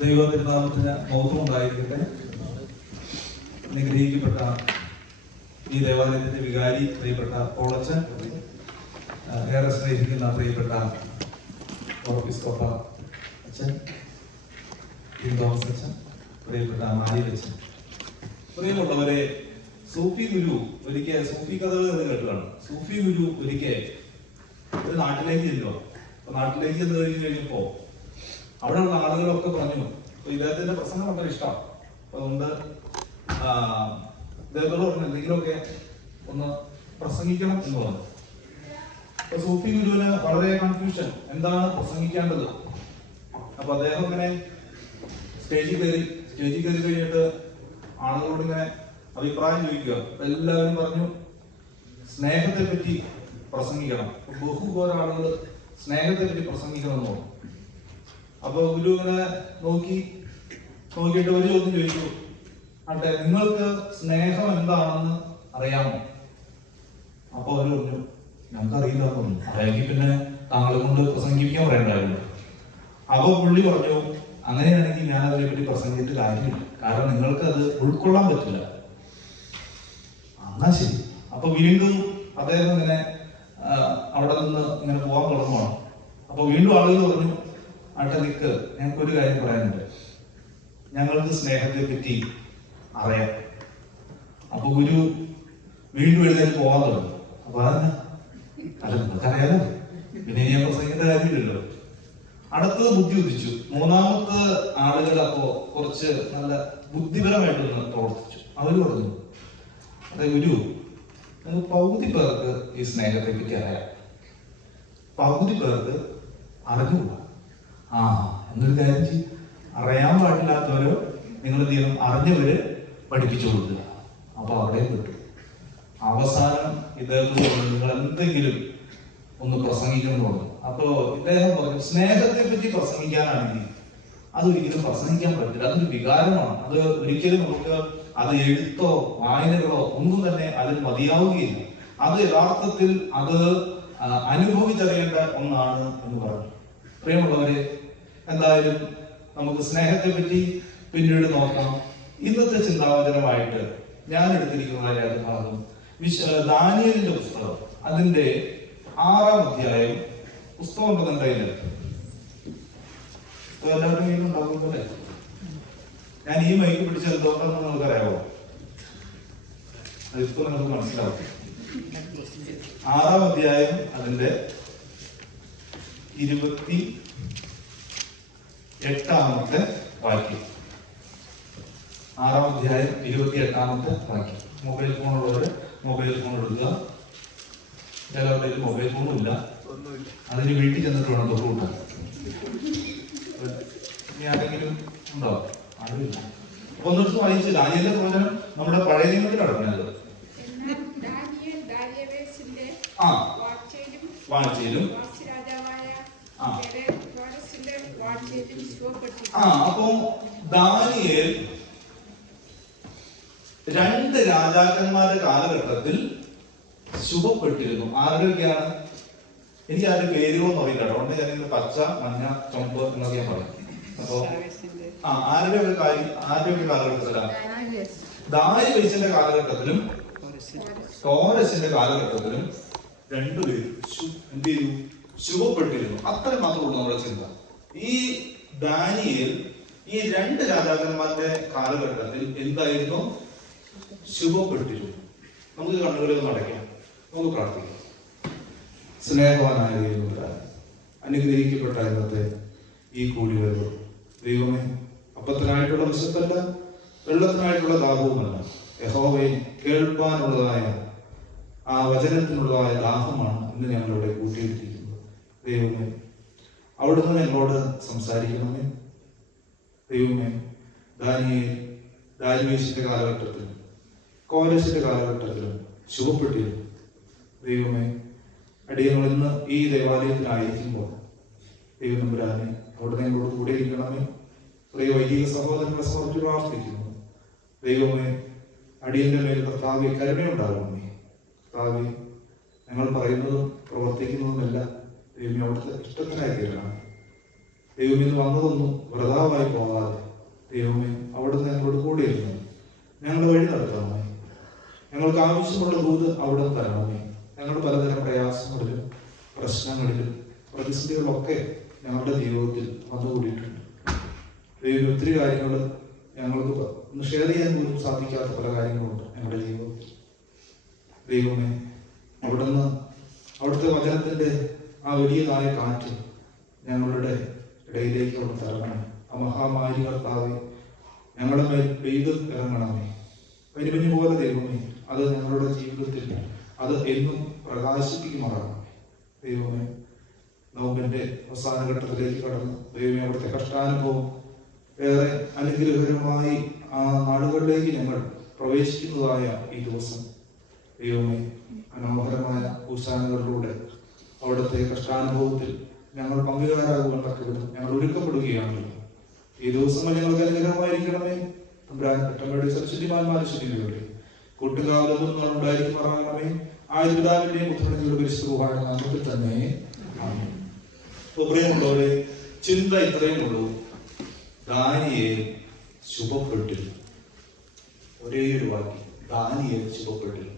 ദൈവത്തിരുനാമത്തിന് മഹത്വം ഉണ്ടായിരിക്കട്ടെ. അനുഗ്രഹിക്കപ്പെട്ട ഈ ദേവാലയത്തിന്റെ വികാരി പ്രിയപ്പെട്ട പോളച്ചൻ, ഏറെ സ്നേഹിക്കുന്ന പ്രിയപ്പെട്ട ഓഫീസ്കോപ്പ അച്ഛൻ, തോമസ് അച്ഛൻ, പ്രിയപ്പെട്ട മാലിയച്ഛൻ, പ്രിയമുള്ളവരെ, സൂഫി ഗുരു ഒരിക്കൽ, സൂഫി കഥകൾ കേട്ടതാണ്. സൂഫി ഗുരു ഒരിക്കൽ ഒരു നാട്ടിലേക്ക് ചെല്ലോ. അപ്പൊ നാട്ടിലേക്ക് ചെന്ന് കഴിഞ്ഞപ്പോ അവിടെയുള്ള ആളുകളൊക്കെ പറഞ്ഞു, അപ്പൊ ഇദ്ദേഹത്തിന്റെ പ്രസംഗം വളരെ ഇഷ്ടമാണ്. അപ്പൊ അതുകൊണ്ട് ഇദ്ദേഹത്തോട് പറഞ്ഞു എന്തെങ്കിലുമൊക്കെ ഒന്ന് പ്രസംഗിക്കണം എന്ന് പറഞ്ഞു. അപ്പൊ സൂഫി ഗുരുവിന് വളരെ കൺഫ്യൂഷൻ, എന്താണ് പ്രസംഗിക്കേണ്ടത്. അപ്പൊ അദ്ദേഹം ഇങ്ങനെ സ്റ്റേജിൽ കയറി കഴിഞ്ഞിട്ട് ആളുകളോട് ഇങ്ങനെ അഭിപ്രായം ചോദിക്കുക. എല്ലാവരും പറഞ്ഞു സ്നേഹത്തെ പറ്റി പ്രസംഗിക്കണം. ബഹുപോലെ ആളുകൾ സ്നേഹത്തെ പറ്റി പ്രസംഗിക്കണം എന്ന് പറഞ്ഞു. അപ്പൊ ഗുരു ഇങ്ങനെ നോക്കിയിട്ട് ഒരു ചോദ്യം ചോദിച്ചു, ആട്ടെ, നിങ്ങൾക്ക് സ്നേഹം എന്താണെന്ന് അറിയാമോ? അപ്പൊ അവര് പറഞ്ഞു, ഞങ്ങൾക്കറിയില്ല എന്ന് പറഞ്ഞു. അല്ലെങ്കിൽ പിന്നെ താങ്കളെ കൊണ്ട് പ്രസംഗിക്കാൻ പറയണ്ടായിരുന്നു. അപ്പൊ പുള്ളി പറഞ്ഞു, അങ്ങനെയാണെങ്കിൽ ഞാൻ അതിനെ പറ്റി പ്രസംഗിച്ചിട്ട് കാര്യമില്ല, കാരണം നിങ്ങൾക്ക് അത് ഉൾക്കൊള്ളാൻ പറ്റില്ല. എന്നാ ശരി. അപ്പൊ വീണ്ടും അദ്ദേഹം ഇങ്ങനെ അവിടെ നിന്ന് ഇങ്ങനെ പോകാൻ തുടങ്ങുവാണ്. അപ്പൊ വീണ്ടും ആളുകൾ പറഞ്ഞു, ആട്ടെ നിക്ക്, ഞങ്ങൾക്കൊരു കാര്യം പറയാനുണ്ട്, ഞങ്ങൾക്ക് സ്നേഹത്തെ പറ്റി അറിയാം. അപ്പൊ ഗുരു വീണ്ടും എഴുന്നേറ്റ് പോകാൻ തുടങ്ങി. അപ്പൊ അല്ല, നിങ്ങൾക്കറിയാലോ, പിന്നെ ഞാൻ പ്രസംഗിക്കേണ്ട കാര്യമില്ലല്ലോ. അടുത്തത് ബുദ്ധി ഉദിച്ചു. മൂന്നാമത്തെ ആളുകൾ അപ്പോ കുറച്ച് നല്ല ബുദ്ധിപരമായിട്ടൊന്ന് പ്രവർത്തിച്ചു. അവര് പറഞ്ഞു, അതെ ഗുരു, പകുതി പേർക്ക് ഈ സ്നേഹത്തെ പറ്റി അറിയാം, പകുതി പേർക്ക് അറിഞ്ഞുകൂടാ. എന്നൊരു കാര്യം ചെയ്യും, അറിയാൻ പാടില്ലാത്തവരോ നിങ്ങൾ എന്ത് ചെയ്യണം, അറിഞ്ഞവര് പഠിപ്പിച്ചു കൊടുക്കുക. അപ്പൊ അവിടെ കിട്ടും. അവസാനം ഇദ്ദേഹം നിങ്ങൾ എന്തെങ്കിലും ഒന്ന് പ്രസംഗിക്കണം പറഞ്ഞു. അപ്പോ ഇദ്ദേഹം പറഞ്ഞു, സ്നേഹത്തെ പറ്റി പ്രസംഗിക്കാനാണെങ്കിൽ അതൊരിക്കലും പ്രസംഗിക്കാൻ പറ്റില്ല, അതൊരു വികാരമാണ്. അത് ഒരിക്കലും നമുക്ക് അത് എഴുത്തോ വായനകളോ ഒന്നും തന്നെ അതിന് മതിയാവുകയില്ല. അത് യഥാർത്ഥത്തിൽ അത് അനുഭവിച്ചറിയേണ്ട ഒന്നാണ് എന്ന് പറഞ്ഞു. പ്രിയമുള്ളവരെ, എന്തായാലും നമുക്ക് സ്നേഹത്തെ പറ്റി പിന്നീട് നോക്കാം. ഇന്നത്തെ ചിന്താവചനമായിട്ട് ഞാൻ എടുത്തിരിക്കുന്ന ഭാഗം ദാനിയേലിന്റെ പുസ്തകം, അതിന്റെ 6-ാം അധ്യായം. പുസ്തകം ഉണ്ടെന്ന് എന്തായാലും എല്ലാവരുടെ കയ്യിലും ഉണ്ടാകുമല്ലേ? ഞാൻ ഈ മൈക്ക് പിടിച്ചത് എന്തുകൊണ്ടെന്ന് നമുക്കറിയാവോ? അതിപ്പോ നമുക്ക് മനസ്സിലാവും. 6-ാം അധ്യായം അതിന്റെ 28-ാമത്തെ വാക്യം. 6-ാം അധ്യായം 28-ാമത്തെ വാക്യം. മൊബൈൽ ഫോണുള്ളവര് മൊബൈൽ ഫോൺ എടുക്കുക. ചിലവരുടെ മൊബൈൽ ഫോണും ഇല്ല, അതിന് വീട്ടിൽ ചെന്നിട്ട് വേണം തൊട്ടുകൂട്ടാൻ. ഇനി ആരെങ്കിലും ഉണ്ടോ? അറിയില്ല. അപ്പൊ ഒന്നിടത്ത് വായിച്ച് ദാനിയേലിന്റെ പ്രവചനം നമ്മുടെ പഴയ നിയമത്തിൽ അടങ്ങുന്നത്. വാഴ്ചയിലും അപ്പോ ദാനിയേൽ 2 രാജാക്കന്മാരുടെ കാലഘട്ടത്തിൽ ശുഭപ്പെട്ടിരുന്നു. ആരുടെയൊക്കെയാണ്? എനിക്ക് ആരുടെ പേരുകളൊന്നും അറിയില്ല, അതുകൊണ്ട് ഞാനിങ്ങനെ പച്ച, മഞ്ഞ, ചുമപ്പ് എന്നൊക്കെ ഞാൻ പറയും. അപ്പൊ ആരുടെ കാലഘട്ടത്തിലാണ്? ദാരിവേശിന്റെ കാലഘട്ടത്തിലും കോരശിന്റെ കാലഘട്ടത്തിലും 2 പേരും എന്ത് ചെയ്തു? ശുഭപ്പെട്ടിരുന്നു. അത്ര മാത്രമുള്ളൂ നമ്മുടെ ചിന്ത. ഈ ദാനിയേൽ ഈ 2 രാജാക്കന്മാരുടെ കാലഘട്ടത്തിൽ എന്തായിരുന്നു? ശുഭപ്പെട്ടിരുന്നു. നമുക്ക് കണ്ണുകളിൽ നടക്കാം, നമുക്ക് പ്രാർത്ഥിക്കാം. സ്നേഹവാനായ ദൈവമേ, അനുഗ്രഹിക്കപ്പെട്ട ഇന്നത്തെ ഈ കൂടിവരവ് ദൈവമേ, അപ്പത്തിനായിട്ടുള്ള വിശപ്പല്ല, വെള്ളത്തിനായിട്ടുള്ള ദാഹവുമല്ല, യഹോവയെ കേൾപ്പാനുള്ളതായ ആ വചനത്തിനുള്ളതായ ദാഹമാണ് ഇന്ന് ഞങ്ങളിവിടെ കൂട്ടിയിട്ടിരിക്കുന്നത്. ദൈവമേ, അവിടുന്ന് ഞങ്ങളോട് സംസാരിക്കണമേ. ദൈവമേ, ദാരിവേശിന്റെ കാലഘട്ടത്തിലും കോരശിന്റെ കാലഘട്ടത്തിലും ശുഭപ്പെട്ടിരുന്നു. ദൈവമേ, അടിയങ്ങൾ ഇന്ന് ഈ ദേവാലയത്തിലായിരിക്കുമ്പോൾ ദൈവനമ്പുരാനെ അവിടുന്ന് ഞങ്ങളോട് കൂടെ ഇരിക്കണമേ. പ്രിയ വൈദിക സഹോദരങ്ങളെ സമർപ്പിച്ച് പ്രാർത്ഥിക്കുന്നു. ദൈവമേ, അടിയന്റെ മേൽ കർത്താവേ കരുണയുണ്ടാകണമേ. കർത്താവേ, ഞങ്ങൾ പറയുന്നതും പ്രവർത്തിക്കുന്നതുമെല്ലാം ദൈവമേ അവിടുത്തെ ഇഷ്ടത്തിനായി തീരണം. ദൈവം ഇന്ന് വന്നതൊന്നും വ്രതാവായി പോകാതെ ദൈവമേ അവിടുന്ന് ഞങ്ങളോട് കൂടെ ഇരുന്നു ഞങ്ങളുടെ വഴി നടത്തണമേ. ഞങ്ങൾക്ക് ആവശ്യമുള്ള ദൂത് അവിടെ തരണമേ. ഞങ്ങൾ പലതരം പ്രയാസങ്ങളിലും പ്രശ്നങ്ങളിലും പ്രതിസന്ധികളൊക്കെ ഞങ്ങളുടെ ജീവിതത്തിൽ വന്നുകൂടിയിട്ടുണ്ട്. ദൈവം ഒത്തിരി കാര്യങ്ങൾ ഞങ്ങൾക്ക് ഒന്ന് ഷെയർ ചെയ്യാൻ പോലും സാധിക്കാത്ത പല കാര്യങ്ങളുണ്ട് ഞങ്ങളുടെ ജീവിതത്തിൽ. ദൈവമേ അവിടുന്ന് അവിടുത്തെ വചനത്തിന്റെ ആ വലിയതായ കാറ്റ് ഞങ്ങളുടെ ഇടയിലേക്ക് അവിടെ തരണമേ. ആ മഹാമാരി കർത്താവേ ഞങ്ങളുടെ മേൽ പെയ്ത് ഇറങ്ങണമേ. പരിമഞ്ഞു പോലെ ദൈവമേ അത് ഞങ്ങളുടെ ജീവിതത്തിൽ അത് എന്നും പ്രകാശിപ്പിക്കുമാറാണ്. ദൈവമേ നോമ്പിന്റെ അവസാന ഘട്ടത്തിലേക്ക് കടന്ന് ദൈവമേ അവിടുത്തെ കഷ്ടാനുഭവം ഏറെ അനുഗ്രഹകരമായി ആ നാടുകളിലേക്ക് ഞങ്ങൾ പ്രവേശിക്കുന്നതായ ഈ ദിവസം ദൈവമേ മനോഹരമായ ഉത്സാഹങ്ങളിലൂടെ അവിടുത്തെ കഷ്ടാനുഭവത്തിൽ ഞങ്ങൾ പങ്കുകാരാകുവാൻ തക്കവിധം ഞങ്ങൾ ഒരുക്കപ്പെടുകയാണല്ലോ. ഈ ദിവസങ്ങൾ ഞങ്ങൾക്ക് അനുഗ്രഹമായിരിക്കണമേ. തമ്പുരാൻ സരസ്വതിമാന്മാരെ ശുദ്ധിയുടെ കൂട്ടുകാലൊന്നും ഉണ്ടായിരിക്കുമാറാകണമേ. ആയ പിതാവിന്റെയും പുത്രന്റെയും പരിശുദ്ധമായ നാമത്തിൽ തന്നെ ആമേൻ. പ്രിയമുള്ളവരെ, ചിന്ത ഇത്രയും ഉള്ളൂ. ദാനിയേൽ ശുഭപ്പെട്ടിരുന്നു. ഒരേ ഒരു വാക്യം, ദാനിയേൽ ശുഭപ്പെട്ടിരുന്നു.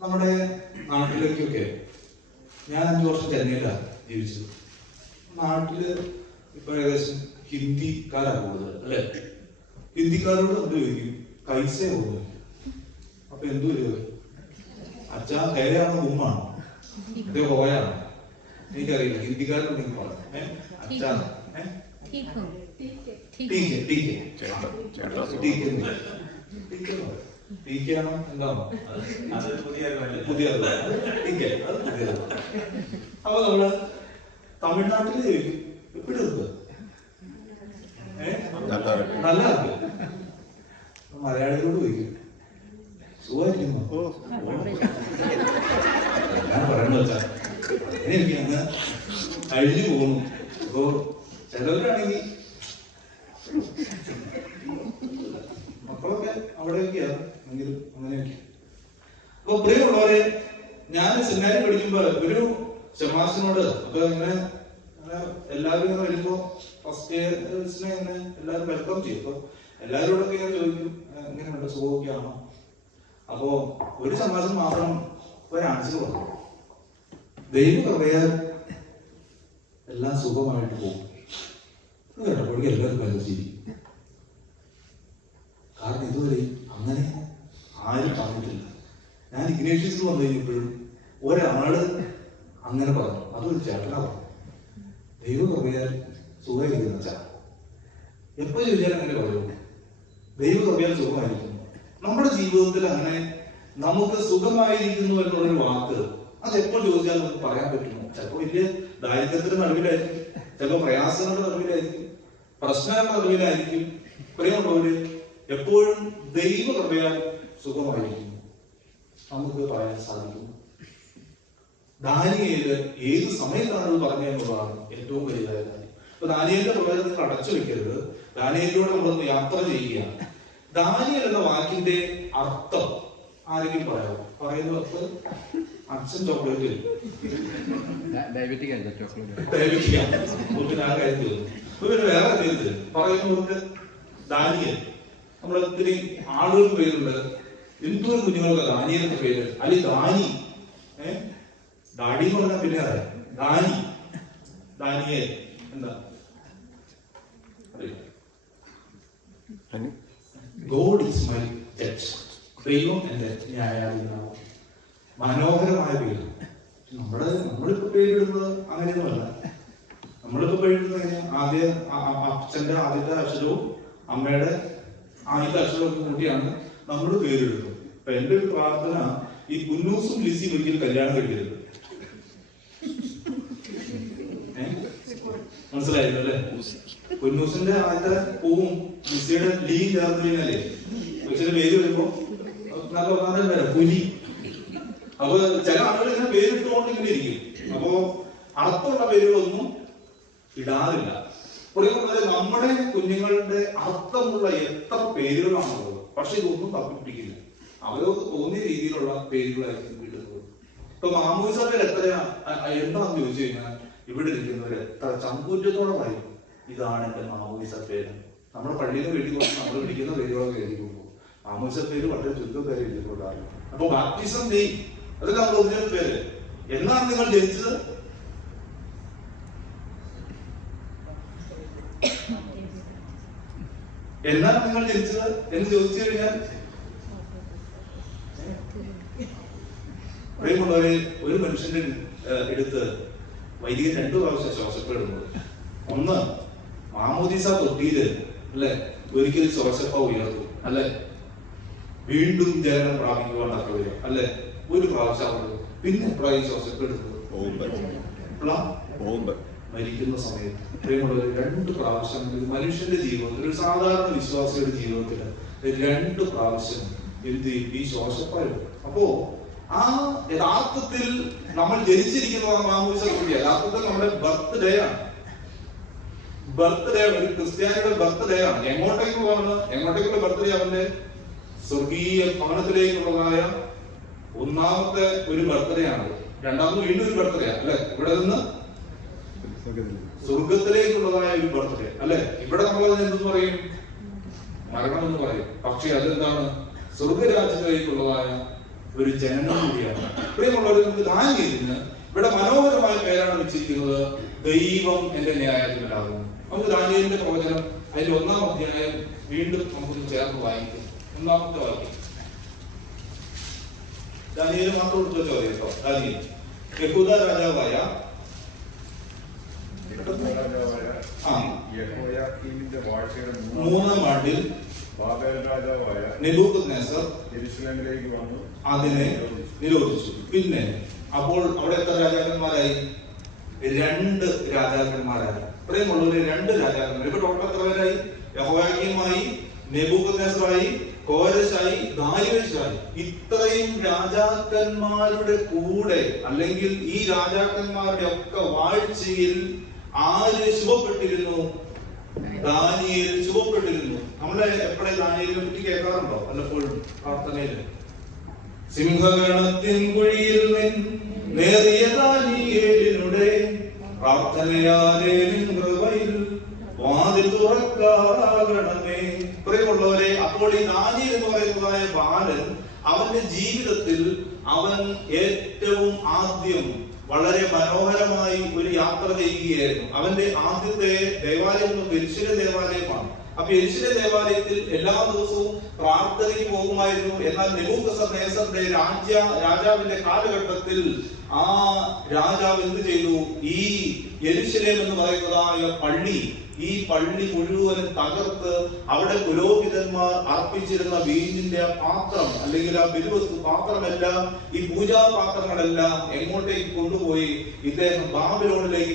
നമ്മുടെ നാട്ടിലേക്കൊക്കെ ഞാൻ 5 വർഷം ചെന്നൈയിലാണ് ജീവിച്ചത്. നാട്ടില് ഇപ്പൊ ഏകദേശം ഹിന്ദിക്കാരാണ് കൂടുതൽ അല്ലെ. ഹിന്ദിക്കാരോട് എന്ത് ചോദിക്കും? കൈസേ പോകുന്നു. അപ്പൊ എന്തു വരും? അച്ഛാ ഹേയാണോ ഉമ്മാണോ അതേ ഹോയാണോ? എനിക്കറിയില്ല. ഹിന്ദിക്കാരോട് എനിക്ക് പറയാം അച്ഛാണ് ാണോ എന്താണോ പുതിയ. അപ്പൊ നമ്മള് തമിഴ്നാട്ടിൽ ചോദിക്കും എപ്പിടി ഇருக்கு നല്ല ഇருக்கு. മലയാളികളോട് ചോദിക്കും സുഖമായിരിക്കുന്നു. ഞാൻ പറയുന്ന വെച്ചാൽ എനിക്ക് അങ്ങ് അഴിഞ്ഞു പോകുന്നു. അപ്പോ ചിലവരാണെങ്കിൽ മക്കളൊക്കെ അവിടെയൊക്കെയാണ് എങ്കിലും അങ്ങനെയൊക്കെ. അപ്പൊ പ്രിയമുള്ളവരെ, ഞാൻ സെമിനാരി പഠിക്കുമ്പോ ഒരു ഷമാസിനോട് അപ്പൊ ഇങ്ങനെ എല്ലാവരും ഇങ്ങനെ വരുമ്പോ ഫസ്റ്റ് ഇയർസിനെ ഇങ്ങനെ എല്ലാവരും വെൽക്കം ചെയ്യും. അപ്പൊ എല്ലാവരോടൊക്കെ ഇങ്ങനെ ചോദിക്കും എങ്ങനെയുണ്ട്, സുഖമൊക്കെയാണോ? അപ്പോ ഒരു ഷമാസിന് മാത്രം ഒരു ആൻസർ പറഞ്ഞു, ദൈവം പറയാൻ എല്ലാം സുഖമായിട്ട് പോകും. കേട്ടപ്പോഴേക്കും എല്ലാവരും പരിചയം. കാരണം ഇതുവരെ അങ്ങനെ ആരും പറഞ്ഞിട്ടില്ല. ഞാൻ ഇഗ്നേഷ്യസിൽ വന്നു കഴിഞ്ഞപ്പോഴും ഒരാള് അങ്ങനെ പറഞ്ഞു. അതൊരു ചേട്ടനാ പറഞ്ഞു, ദൈവം കൃപയാൽ സുഖമായിരിക്കുന്ന വെച്ചാൽ. എപ്പോ ചോദിച്ചാലും അങ്ങനെ പറയൂ, ദൈവം കൃപയാൽ സുഖമായിരിക്കുന്നു. നമ്മുടെ ജീവിതത്തിൽ അങ്ങനെ നമുക്ക് സുഖമായിരിക്കുന്നു എന്നുള്ളൊരു വാക്ക് അത് എപ്പോ ചോദിച്ചാലും നമുക്ക് പറയാൻ പറ്റുമോ? ചിലപ്പോ വലിയ ദാരിദ്ര്യത്തിന്റെ നടുവിലായിരിക്കും, ചിലപ്പോൾ പ്രയാസങ്ങളുടെ നടുവിലായിരിക്കും, പ്രശ്നങ്ങളുടെ നടുവിലായിരിക്കും. പ്രിയമുള്ളവര്, എപ്പോഴും ദൈവ കൃപയാൽ സുഖമായിരിക്കുന്നു നമുക്ക് പറയാൻ സാധിക്കും. ദാനിയേല് ഏത് സമയത്താണ് പറഞ്ഞതെന്നുള്ളതാണ് ഏറ്റവും വലിയതായ കാര്യം. അപ്പൊ ദാനിയേലിന്റെ പ്രവചനം നിങ്ങൾ അടച്ചു വെക്കരുത്. ദാനിയേലിലൂടെ നമ്മളൊന്ന് യാത്ര ചെയ്യുകയാണ്. ദാനിയേൽ എന്ന വാക്കിന്റെ അർത്ഥം ആരെങ്കിലും പറയാമോ? പറയുന്നവർക്ക് അച്ഛൻ ചോക്ലേറ്റ് വേറെ കാര്യത്തില് പറയുന്നവർക്ക് ദാനിയേൽ. നമ്മൾ ഒത്തിരി ആളുകൾക്ക് പേരുണ്ട്. എന്തോരം കുഞ്ഞുങ്ങൾക്ക് ദാനിയേലിന്റെ പേര്, അല്ലെങ്കിൽ ദാനി. ഡാഡി എന്ന് പറഞ്ഞാൽ പിന്നെ അറിയാം, ദാനി, ദാനിയേൽ എന്താ ഗോഡ് ഈസ് മൈ ജഡ്ജ്. ദൈവം എന്റെ ന്യായാധിപനാണ്. മനോഹരമായ പേര്. നമ്മളിപ്പോ പേരിടുന്നത് അങ്ങനെയൊന്നുമല്ല. നമ്മളിപ്പോ പേരിടുന്നത് ആദ്യ അച്ഛന്റെ ആദ്യത്തെ അക്ഷരവും അമ്മയുടെ ആദ്യത്തെ അക്ഷരവും കൂട്ടിയാണ് നമ്മൾ പേരിടുന്നത്. അപ്പൊ എന്റെ ഒരു പ്രാർത്ഥന, ഈ കുന്നൂസും ലിസിയും ഒരിക്കലും കല്യാണം കഴിക്കരുത്. മനസ്സിലായിരുന്നു അല്ലെ? കുന്നൂസിന്റെ ആദ്യത്തെ പൂവും ലിസിയുടെ ലീ ചേർന്ന് കഴിഞ്ഞാലേ കൊച്ചിന്റെ പേര് വരുമ്പോ നല്ല ഒന്നാം പേരാ പുലി. അപ്പൊ ചില ആളുകൾ ഇങ്ങനെ പേരിട്ടുകൊണ്ട് ഇങ്ങനെ ഇരിക്കും. അപ്പോ അർത്ഥമുള്ള പേരുകളൊന്നും ഇടാറില്ല. പറയുന്നത് നമ്മുടെ കുഞ്ഞുങ്ങളുടെ അർത്ഥമുള്ള എത്ര പേരുകളാണുള്ളത്, പക്ഷെ ഇതൊന്നും തപ്പിപ്പിടിക്കില്ല. അവർക്ക് തോന്നിയ രീതിയിലുള്ള പേരുകളായിരിക്കും ഇടുന്നത്. ഇപ്പൊ മാമോദിസ പേര് എത്രയാ എന്താന്ന് ചോദിച്ചു കഴിഞ്ഞാൽ ഇവിടെ ഇരിക്കുന്നവർ എത്ര ചങ്കൂറ്റത്തോടെ പറയും ഇതാണ് എന്റെ മാമോദിസ പേര്. നമ്മുടെ പള്ളിയിൽ നിന്ന് വീട്ടിൽ പോകുമ്പോൾ നമ്മൾ വിളിക്കുന്ന പേരുകളൊക്കെ എഴുതി കൊടുക്കും. മാമോദിസ പേര് വളരെ ചുരുക്കം പേര് എഴുതി കൊടുക്കാറ്. അപ്പൊ ബാപ്റ്റിസം നെയ് അതൊക്കെ നമ്മുടെ ഒറിജിനൽ പേര്. എന്നാണ് നിങ്ങൾ ജനിച്ചത്? എന്നാണ് നിങ്ങൾ ജനിച്ചത് എന്ന് ചോദിച്ചു കഴിഞ്ഞാൽ പ്രിയമുള്ളവരെ, ഒരു മനുഷ്യന്റെ എടുത്ത് വൈദികൻ 2 പ്രാവശ്യം ശ്വാസപ്പെടുന്നത്. ഒന്ന് മാമോദിസ തൊട്ടിയില് അല്ലെ ഒരിക്കൽ ശ്വാസപ്പ ഉയർത്തും അല്ലെ, വീണ്ടും ജനനം പ്രാപിക്കുവാൻ വരും അല്ലെ, ഒരു പ്രാവശ്യം. പിന്നെ എപ്പോഴായി ശ്വാസപ്പെടുന്നത്? മരിക്കുന്ന സമയത്ത്. പ്രിയമുള്ളവർ, 2 പ്രാവശ്യം മനുഷ്യന്റെ ജീവിതത്തിൽ, ഒരു സാധാരണ വിശ്വാസിയുടെ ജീവിതത്തിൽ 2 പ്രാവശ്യം എന്ത് ഈ ശ്വാസപ്പാട്. അപ്പോ ആ യഥാർത്ഥത്തിൽ നമ്മൾ ജനിച്ചിരിക്കുന്നത് മാമോദിസ തൊട്ടി യഥാർത്ഥത്തിൽ നമ്മുടെ ബർത്ത്ഡേ ആണ്. ബർത്ത്ഡേ ഒരു ക്രിസ്ത്യാനിയുടെ ബർത്ത്ഡേ ആണ്. എങ്ങോട്ടേക്ക് പോകുന്നത്? എങ്ങോട്ടേക്കുള്ള ബർത്ത്ഡേ? അവന്റെ സ്വർഗീയ ഭവനത്തിലേക്കുള്ളതായ ഒന്നാമത്തെ ഒരു ബർത്ത്ഡേ ആണ്. രണ്ടാമത് വീണ്ടും ഒരു ബർത്ത്ഡേ ആണ് അല്ലെ. ഇവിടെ നിന്ന് സ്വർഗത്തിലേക്കുള്ളതായ ഒരു ബർത്ത്ഡേ അല്ലെ. ഇവിടെ നമ്മൾ അതിന് എന്തെന്ന് പറയും? മരണം എന്ന് പറയും. പക്ഷെ അതെന്താണ്? സ്വർഗരാജ്യത്തിലേക്കുള്ളതായ ഒരു ജനനം കൂടിയാണ്. പ്രിയമുള്ളവർ, നമുക്ക് ദാനിയേലിന് ഇവിടെ മനോഹരമായ പേരാണ് വെച്ചിരിക്കുന്നത്, ദൈവം എന്റെ ന്യായാധിപനാകുന്നു. നമുക്ക് ദാനിയേലിന്റെ പ്രവചനം അതിന്റെ 1-ാം അധ്യായം വീണ്ടും നമുക്ക് ചേർന്ന് വായിക്കും. 1-ാമത്തെ വാക്യം. ദാനിയേൽ മാത്രം എടുത്ത് വെച്ചാൽ കേട്ടോ. ദാനിയേൽ യഹൂദ രാജാവായ മൂന്നാം ആണ്ടിൽ നെബൂഖദ്നേസർ യെരൂശലേമിലേക്ക് വന്നു അതിനെ നിരോധിച്ചു. പിന്നെ അപ്പോൾ അവിടെ എത്ര രാജാക്കന്മാരായി? 2 രാജാക്കന്മാരായി. പ്രിയമുള്ളവര്, 2 രാജാക്കന്മാർ. ഇപ്പൊ ടോട്ടൽ എത്ര പേരായി? യഹോയാക്കീമായി, നെബൂഖദ്നേസറായി, കോരശായി, ദാരിയേശായി. ഇത്രയും രാജാക്കന്മാരുടെ കൂടെ അല്ലെങ്കിൽ ഈ രാജാക്കന്മാരുടെ ഒക്കെ വാഴ്ചയിൽ ആര് ശുഭപ്പെട്ടിരുന്നു? ദാനിയേൽ ശുഭപ്പെട്ടിരുന്നു. നമ്മളെ എപ്പോഴും ദാനിയേലിനെ പറ്റി കേൾക്കാറുണ്ടോ? വല്ലപ്പോഴും പ്രാർത്ഥനയില് സിംഹഗണത്തിൻ കുഴിയിൽ നേറിയ ദാനിയേലിനുടെ പ്രാർത്ഥനയാലേ കൃപയിൽ വാതിൽ തുറക്കാകണമേ. പ്രിയമുള്ളവരെ, അപ്പോൾ ഈ ദാനിയേൽ എന്ന് പറയുന്നതായ ബാലൻ അവന്റെ ജീവിതത്തിൽ അവൻ ഏറ്റവും ആദ്യം വളരെ മനോഹരമായി ഒരു യാത്ര ചെയ്യുകയായിരുന്നു. അവന്റെ ആദ്യത്തെ ദേവാലയം യെരൂശലേം ദേവാലയമാണ്. അപ്പൊ യെരൂശലേം ദേവാലയത്തിൽ എല്ലാ ദിവസവും പ്രാർത്ഥനയ്ക്ക് പോകുമായിരുന്നു. എന്നാൽ നെബൂഖദ്നേസറിന്റെ രാജാവിന്റെ കാലഘട്ടത്തിൽ ആ രാജാവ് എന്ത് ചെയ്തു? ഈ യെരൂശലേം എന്ന് പറയുന്നതായ ഈ പള്ളി മുഴുവനും തകർത്ത് അവിടെ പുരോഹിതന്മാർ അർപ്പിച്ചിരുന്ന വീഞ്ഞിന്റെ പാത്രം അല്ലെങ്കിൽ ആ ബലിവസ്തു പാത്രമെല്ലാം, ഈ പൂജാപാത്രങ്ങളെല്ലാം എങ്ങോട്ടേക്ക് കൊണ്ടുപോയി? ഇദ്ദേഹം ബാബിലോണിലേക്ക്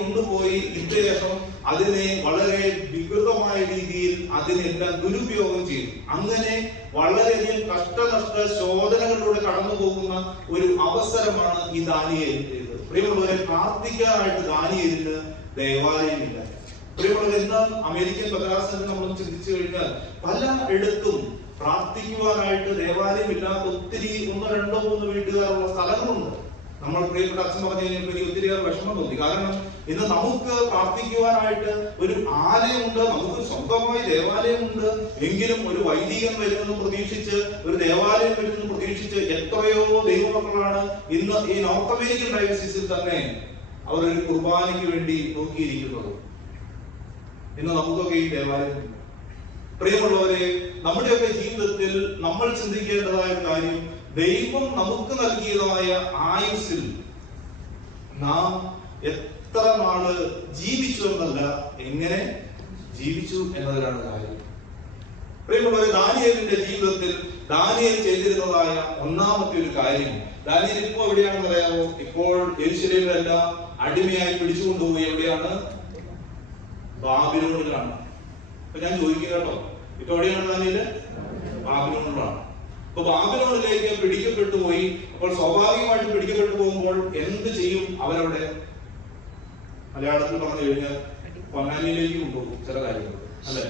കൊണ്ടുപോയി ഇദ്ദേഹം അതിനെ വളരെ വികൃതമായ രീതിയിൽ അതിനെല്ലാം ദുരുപയോഗം ചെയ്തു. അങ്ങനെ വളരെയധികം കഷ്ടനഷ്ട ശോധനകളിലൂടെ കടന്നു പോകുന്ന ഒരു അവസരമാണ് ഈ ദാനിയേലിന്റേത്. പ്രിയമുള്ളവരെ, പ്രാർത്ഥിക്കാനായിട്ട് ദാനിയേലിന് ദേവാലയമില്ല. പ്രിയമുള്ളവർ, ഇന്ന് അമേരിക്കൻ ബദലാസനം നമ്മൾ ചിന്തിച്ചു കഴിഞ്ഞാൽ പല ഇടത്തും പ്രാർത്ഥിക്കുവാനായിട്ട് ദേവാലയം ഇല്ലാത്ത ഒത്തിരി 1, 2, 3 വീട്ടുകാരുള്ള സ്ഥലങ്ങളുണ്ട്. നമ്മൾ പ്രിയപ്പെട്ട അച്ഛൻ പറഞ്ഞു കഴിഞ്ഞപ്പോൾ എനിക്ക് ഒത്തിരിയേറെ വിഷമം തോന്നി. കാരണം ഇന്ന് നമുക്ക് പ്രാർത്ഥിക്കുവാനായിട്ട് ഒരു ആലയമുണ്ട്, നമുക്ക് സ്വന്തമായി ദേവാലയമുണ്ട്. എങ്കിലും ഒരു വൈദികൻ വരുമെന്ന് പ്രതീക്ഷിച്ച്, ഒരു ദേവാലയം വരുമെന്ന് പ്രതീക്ഷിച്ച് എത്രയോ ദൈവമക്കളാണ് ഇന്ന് ഈ നോർത്ത് അമേരിക്കൻ ഡയസിസിൽ തന്നെ അവർ ഒരു കുർബാനയ്ക്ക് വേണ്ടി നോക്കിയിരിക്കുന്നത്. ഇന്ന് നമുക്കൊക്കെ ഈ ദേവാലയം. പ്രിയമുള്ളവരെ, നമ്മുടെയൊക്കെ ജീവിതത്തിൽ നമ്മൾ ചിന്തിക്കേണ്ടതായ കാര്യം, ദൈവം നമുക്ക് നൽകിയതായ ആയുസ്സിൽ നാം എത്ര നാള് ജീവിച്ചു എന്നല്ല, എങ്ങനെ ജീവിച്ചു എന്നതിലാണ് കാര്യം. പ്രിയമുള്ളവരെ, ദാനിയേലിന്റെ ജീവിതത്തിൽ ദാനിയേൽ ചെയ്തിരുന്നതായ 1-ാമത്തെ ഒരു കാര്യം, ദാനിയേൽ ഇപ്പോൾ എവിടെയാണെന്ന് അറിയാമോ? ഇപ്പോൾ യെരൂശലേമിലെല്ലാം അടിമയായി പിടിച്ചുകൊണ്ടുപോയി. എവിടെയാണ്? ബാബിലോണിലാണ്. അപ്പൊ ഞാൻ ചോദിക്കുക കേട്ടോ, ഇപ്പൊ എവിടെയാണ് ദാനിയേൽ? ബാബിലോണിലാണ്. അപ്പൊ ബാബിലോണിലേക്ക് പിടിക്കപ്പെട്ടു പോയി. അപ്പോൾ സ്വാഭാവികമായിട്ട് പിടിക്കപ്പെട്ടു പോകുമ്പോൾ എന്ത് ചെയ്യും അവരവിടെ? മലയാളത്തിൽ പറഞ്ഞു കഴിഞ്ഞാൽ പൊന്നാനിയിലേക്ക് കൊണ്ടുപോകും ചില കാര്യങ്ങൾ അല്ലെ.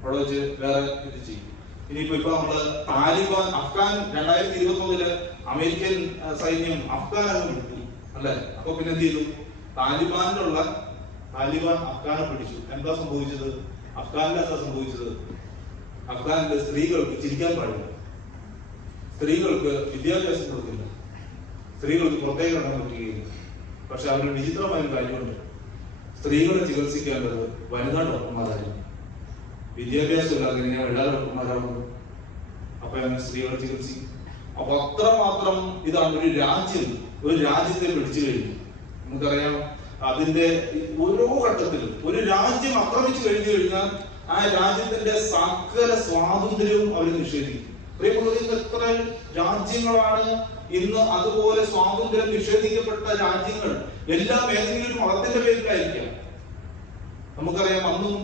അവിടെ വെച്ച് വേറെ ഇത് ചെയ്യും. ഇനിയിപ്പോ നമ്മള് താലിബാൻ, അഫ്ഗാൻ 2021 അമേരിക്കൻ സൈന്യം അഫ്ഗാൻ അങ്ങ് വിട്ടു. അല്ലെ? അപ്പൊ പിന്നെ എന്ത് ചെയ്തു? താലിബാൻ അഫ്ഗാനെ പിടിച്ചു. എന്താ സംഭവിച്ചത്? അഫ്ഗാനിൽ എന്താ സംഭവിച്ചത്? അഫ്ഗാനിലെ സ്ത്രീകൾക്ക് ചിരിക്കാൻ പാടില്ല, സ്ത്രീകൾക്ക് വിദ്യാഭ്യാസം കൊടുക്കില്ല, സ്ത്രീകൾക്ക് പുറത്തേക്ക് ഇറങ്ങാൻ പറ്റുകയില്ല. പക്ഷെ അവരുടെ വിചിത്രമായ കാര്യമുണ്ട്, സ്ത്രീകളെ ചികിത്സിക്കേണ്ടത് വനിതാ ഡോക്ടർമാരായിരുന്നു. വിദ്യാഭ്യാസം ഇല്ലാതെ ഇങ്ങനെ എല്ലാ ഡോക്ടർമാരാകുന്നു. അപ്പൊ അങ്ങനെ സ്ത്രീകളെ ചികിത്സിക്കും. അപ്പൊ അത്രമാത്രം ഇതാണ് ഒരു രാജ്യത്തെ പിടിച്ചു കഴിഞ്ഞു. നമുക്കറിയാം, അതിന്റെ ഓരോ ഘട്ടത്തിലും ഒരു രാജ്യം ആക്രമിച്ചു കഴിഞ്ഞു കഴിഞ്ഞാൽ ആ രാജ്യത്തിന്റെ സകല സ്വാതന്ത്ര്യവും അവർ നിഷേധിക്കും. എത്ര രാജ്യങ്ങളാണ് ഇന്ന് അതുപോലെ സ്വാതന്ത്ര്യം നിഷേധിക്കപ്പെട്ട രാജ്യങ്ങൾ? എല്ലാം ഏതെങ്കിലും മതത്തിന്റെ പേരിലായിരിക്കാം. നമുക്കറിയാം, അന്നും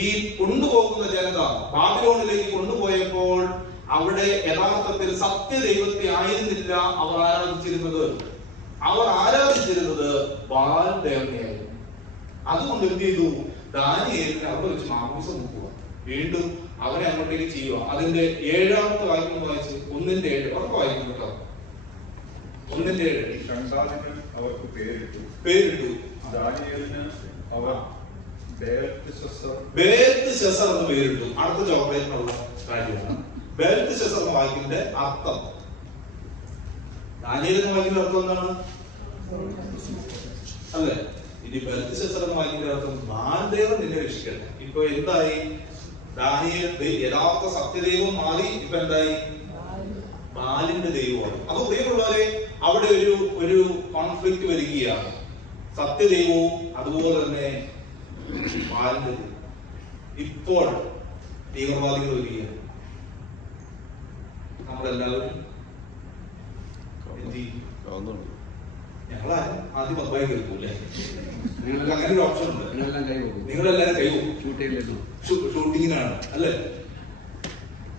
ഈ കൊണ്ടുപോകുന്ന ജനത ബാബിലോണിലേക്ക് കൊണ്ടുപോയപ്പോൾ അവിടെ യഥാർത്ഥത്തിൽ സത്യദൈവത്തെ ആയിരുന്നില്ല അവർ ആരാധിച്ചിരുന്നത്. അവർ ആരാധിച്ചിരുന്നത് ബാൽ ദേവനെയായിരുന്നു. അതുകൊണ്ട് എന്ത് ചെയ്തു? ദാനിയേലിനെ അവിടെ വെച്ച് മാംസം മുക്കുക, വീണ്ടും അവനെ അങ്ങോട്ടേക്ക് ചെയ്യുക. അതിന്റെ 7-ാമത്തെ വാക്യം വായിച്ച് 1:7 അവർക്ക് വായിക്കും കേട്ടോ. 1:7 അവർക്ക് പേരിട്ടു. ദാനിയേലിന് അവർ ബേൽത്ത്ശസ്സർ എന്ന് പേരിട്ടു. അടുത്ത ചോക്ലേറ്റിനുള്ള കാര്യമാണ് ബേൽത്ത്ശസ്സർ എന്ന വാക്കിന്റെ അർത്ഥം. ദാനിയേലിന്റെ വാക്കിന്റെ അർത്ഥം എന്താണ്? അല്ലേ? ഇനി ബേൽത്ത്ശസ്സർ എന്ന വാക്കിന്റെ അർത്ഥം ബാൽദേവൻ നിന്നെ രക്ഷിക്കട്ടെ. ഇപ്പൊ എന്തായി? ദാനിയേൽ യഥാർത്ഥ സത്യദൈവം മാറി, ഇപ്പൊ എന്തായി? ബാലിന്റെ ദൈവമാണ്. അപ്പൊ പ്രിയമുള്ളവരെ, അവിടെ ഒരു കോൺഫ്ലിക്റ്റ് വരികയാണ്. സത്യദൈവവും അതുപോലെ തന്നെ ബാലിന്റെ ദൈവം. ഇപ്പോൾ തീവ്രവാദികൾ വരികയാണ്. നമ്മളെല്ലാവരും ഞങ്ങളാരും ആദ്യം അബ്ബായി കേൾക്കൂല്ലേ? നിങ്ങൾക്ക് അങ്ങനെ ഒരു ഓപ്ഷൻ ഉണ്ട്. നിങ്ങളെല്ലാരും കൈവക്കും. ഷൂട്ടിങ്ങിനാണ് അല്ലേ?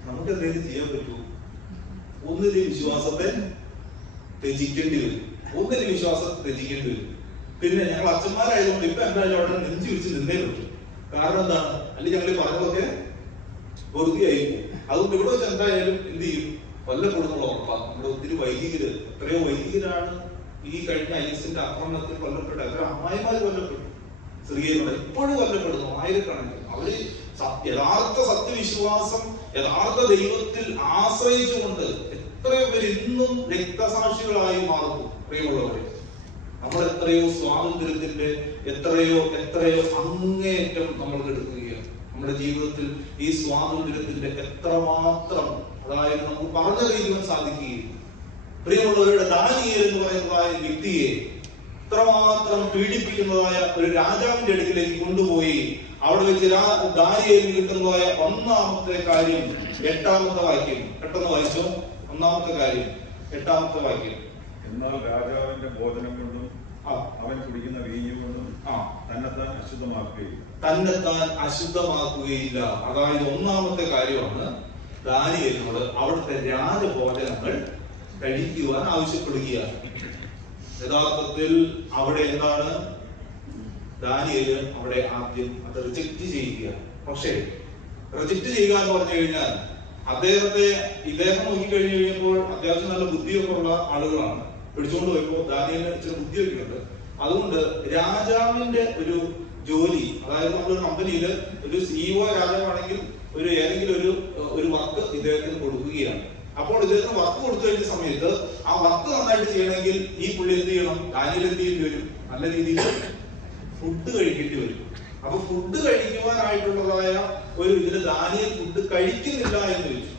നമുക്ക് എന്തെങ്കിലും ചെയ്യാൻ പറ്റൂ? ഒന്നിന്റെ വിശ്വാസത്തെ ത്യജിക്കേണ്ടി വരും. പിന്നെ ഞങ്ങൾ അച്ഛന്മാരായതുകൊണ്ട് ഇപ്പൊ എന്തായാലും അവിടെ നെഞ്ചു വെച്ച് നിന്നേ പറ്റും. കാരണം എന്താണ്? അല്ലെങ്കിൽ ഞങ്ങൾ പറഞ്ഞതൊക്കെ വെറുതെ ആയിരിക്കും. അതുകൊണ്ട് ഇവിടെ വെച്ച് എന്തായാലും എന്ത് ചെയ്യും? കൊല്ലപ്പെടുന്നുള്ള ഉറപ്പാണ്. നമ്മുടെ ഒത്തിരി വൈദികര്, എത്രയോ വൈദികരാണ് ഈ കഴിഞ്ഞ ഐസിന്റെ ആക്രമണത്തിൽ കൊല്ലപ്പെട്ട. എത്ര അമ്മായിമാര് കൊല്ലപ്പെട്ടു, സ്ത്രീകളുടെ ഇപ്പോഴും കൊല്ലപ്പെടുന്നു ആയിരക്കണക്കിന്. അവര് യഥാർത്ഥ സത്യവിശ്വാസം, യഥാർത്ഥ ദൈവത്തിൽ ആശ്രയിച്ചുകൊണ്ട് എത്രയോ പേര് ഇന്നും രക്തസാക്ഷികളായി മാറുന്നു. പ്രിയമുള്ളവരെ, നമ്മൾ എത്രയോ സ്വാതന്ത്ര്യത്തിന്റെ എത്രയോ അങ്ങേയറ്റം നമ്മൾ എടുക്കുകയാണ്. നമ്മുടെ ജീവിതത്തിൽ ഈ സ്വാതന്ത്ര്യത്തിന്റെ എത്രമാത്രം, അതായത് നമുക്ക് പറഞ്ഞറിയിക്കാൻ സാധിക്കുകയില്ല. പ്രിയമുള്ളവരുടെ ദാനിയേൽ എന്ന് പറയുന്നതായ വ്യക്തിയെ ഇത്രമാത്രം പീഡിപ്പിക്കുന്നതായ ഒരു രാജാവിന്റെ അടുക്കിലേക്ക് കൊണ്ടുപോയി അവിടെ വെച്ച് ദാനിയേലിന് കിട്ടുന്നതായ ഒന്നാമത്തെ കാര്യം 8-ാമത്തെ വാക്യം. പെട്ടെന്ന് വായിച്ചോ. ഒന്നാമത്തെ കാര്യം 8-ാമത്തെ വാക്യം. എന്നാൽ രാജാവിന്റെ ഭോജനം കൊണ്ടും അവൻ കുടിക്കുന്ന വീഞ്ഞു കൊണ്ടും തന്നെത്താൻ അശുദ്ധമാക്കുകയില്ല. അതായത് ഒന്നാമത്തെ കാര്യമാണ് ദാനിയേലിനോട് അവിടുത്തെ രാജഭോജനങ്ങൾ കഴിക്കുവാൻ ആവശ്യപ്പെടുകയാണ്. യഥാർത്ഥത്തിൽ അവിടെ എന്താണ്? ദാനിയേൽ അവിടെ ആദ്യം അത് റിജക്റ്റ് ചെയ്യുക. പക്ഷേ റിജക്റ്റ് ചെയ്യുക എന്ന് പറഞ്ഞു കഴിഞ്ഞാൽ ഇദ്ദേഹം നോക്കിക്കഴിഞ്ഞു കഴിഞ്ഞപ്പോൾ അത്യാവശ്യം നല്ല ബുദ്ധിയൊക്കെ ഉള്ള ആളുകളാണ്. പിടിച്ചുകൊണ്ട് പോയപ്പോ ദാനിയേലിന് ഇച്ചിരി ബുദ്ധിയൊക്കെ ഉണ്ട്. അതുകൊണ്ട് രാജാവിന്റെ ഒരു ജോലി, അതായത് നമ്മളൊരു കമ്പനിയിൽ ഒരു CEO രാജാവാണെങ്കിൽ ഏതെങ്കിലും ഒരു വർക്ക് ഇദ്ദേഹത്തിന് കൊടുക്കുകയാണ്. അപ്പോൾ ഇദ്ദേഹത്തിന് വർക്ക് കൊടുത്തു കഴിഞ്ഞ സമയത്ത് ആ വർക്ക് നന്നായിട്ട് ചെയ്യണമെങ്കിൽ ഈ പുള്ളി എന്ത് ചെയ്യണം? ദാനിയേൽ എന്ത് ചെയ്യേണ്ടി വരും? നല്ല രീതിയിൽ ഫുഡ് കഴിക്കേണ്ടി വരും. അപ്പൊ ഫുഡ് കഴിക്കുവാനായിട്ടുള്ളതായ ഇതില് ദാനിയേൽ ഫുഡ് കഴിക്കുന്നില്ല എന്ന് വെച്ചു.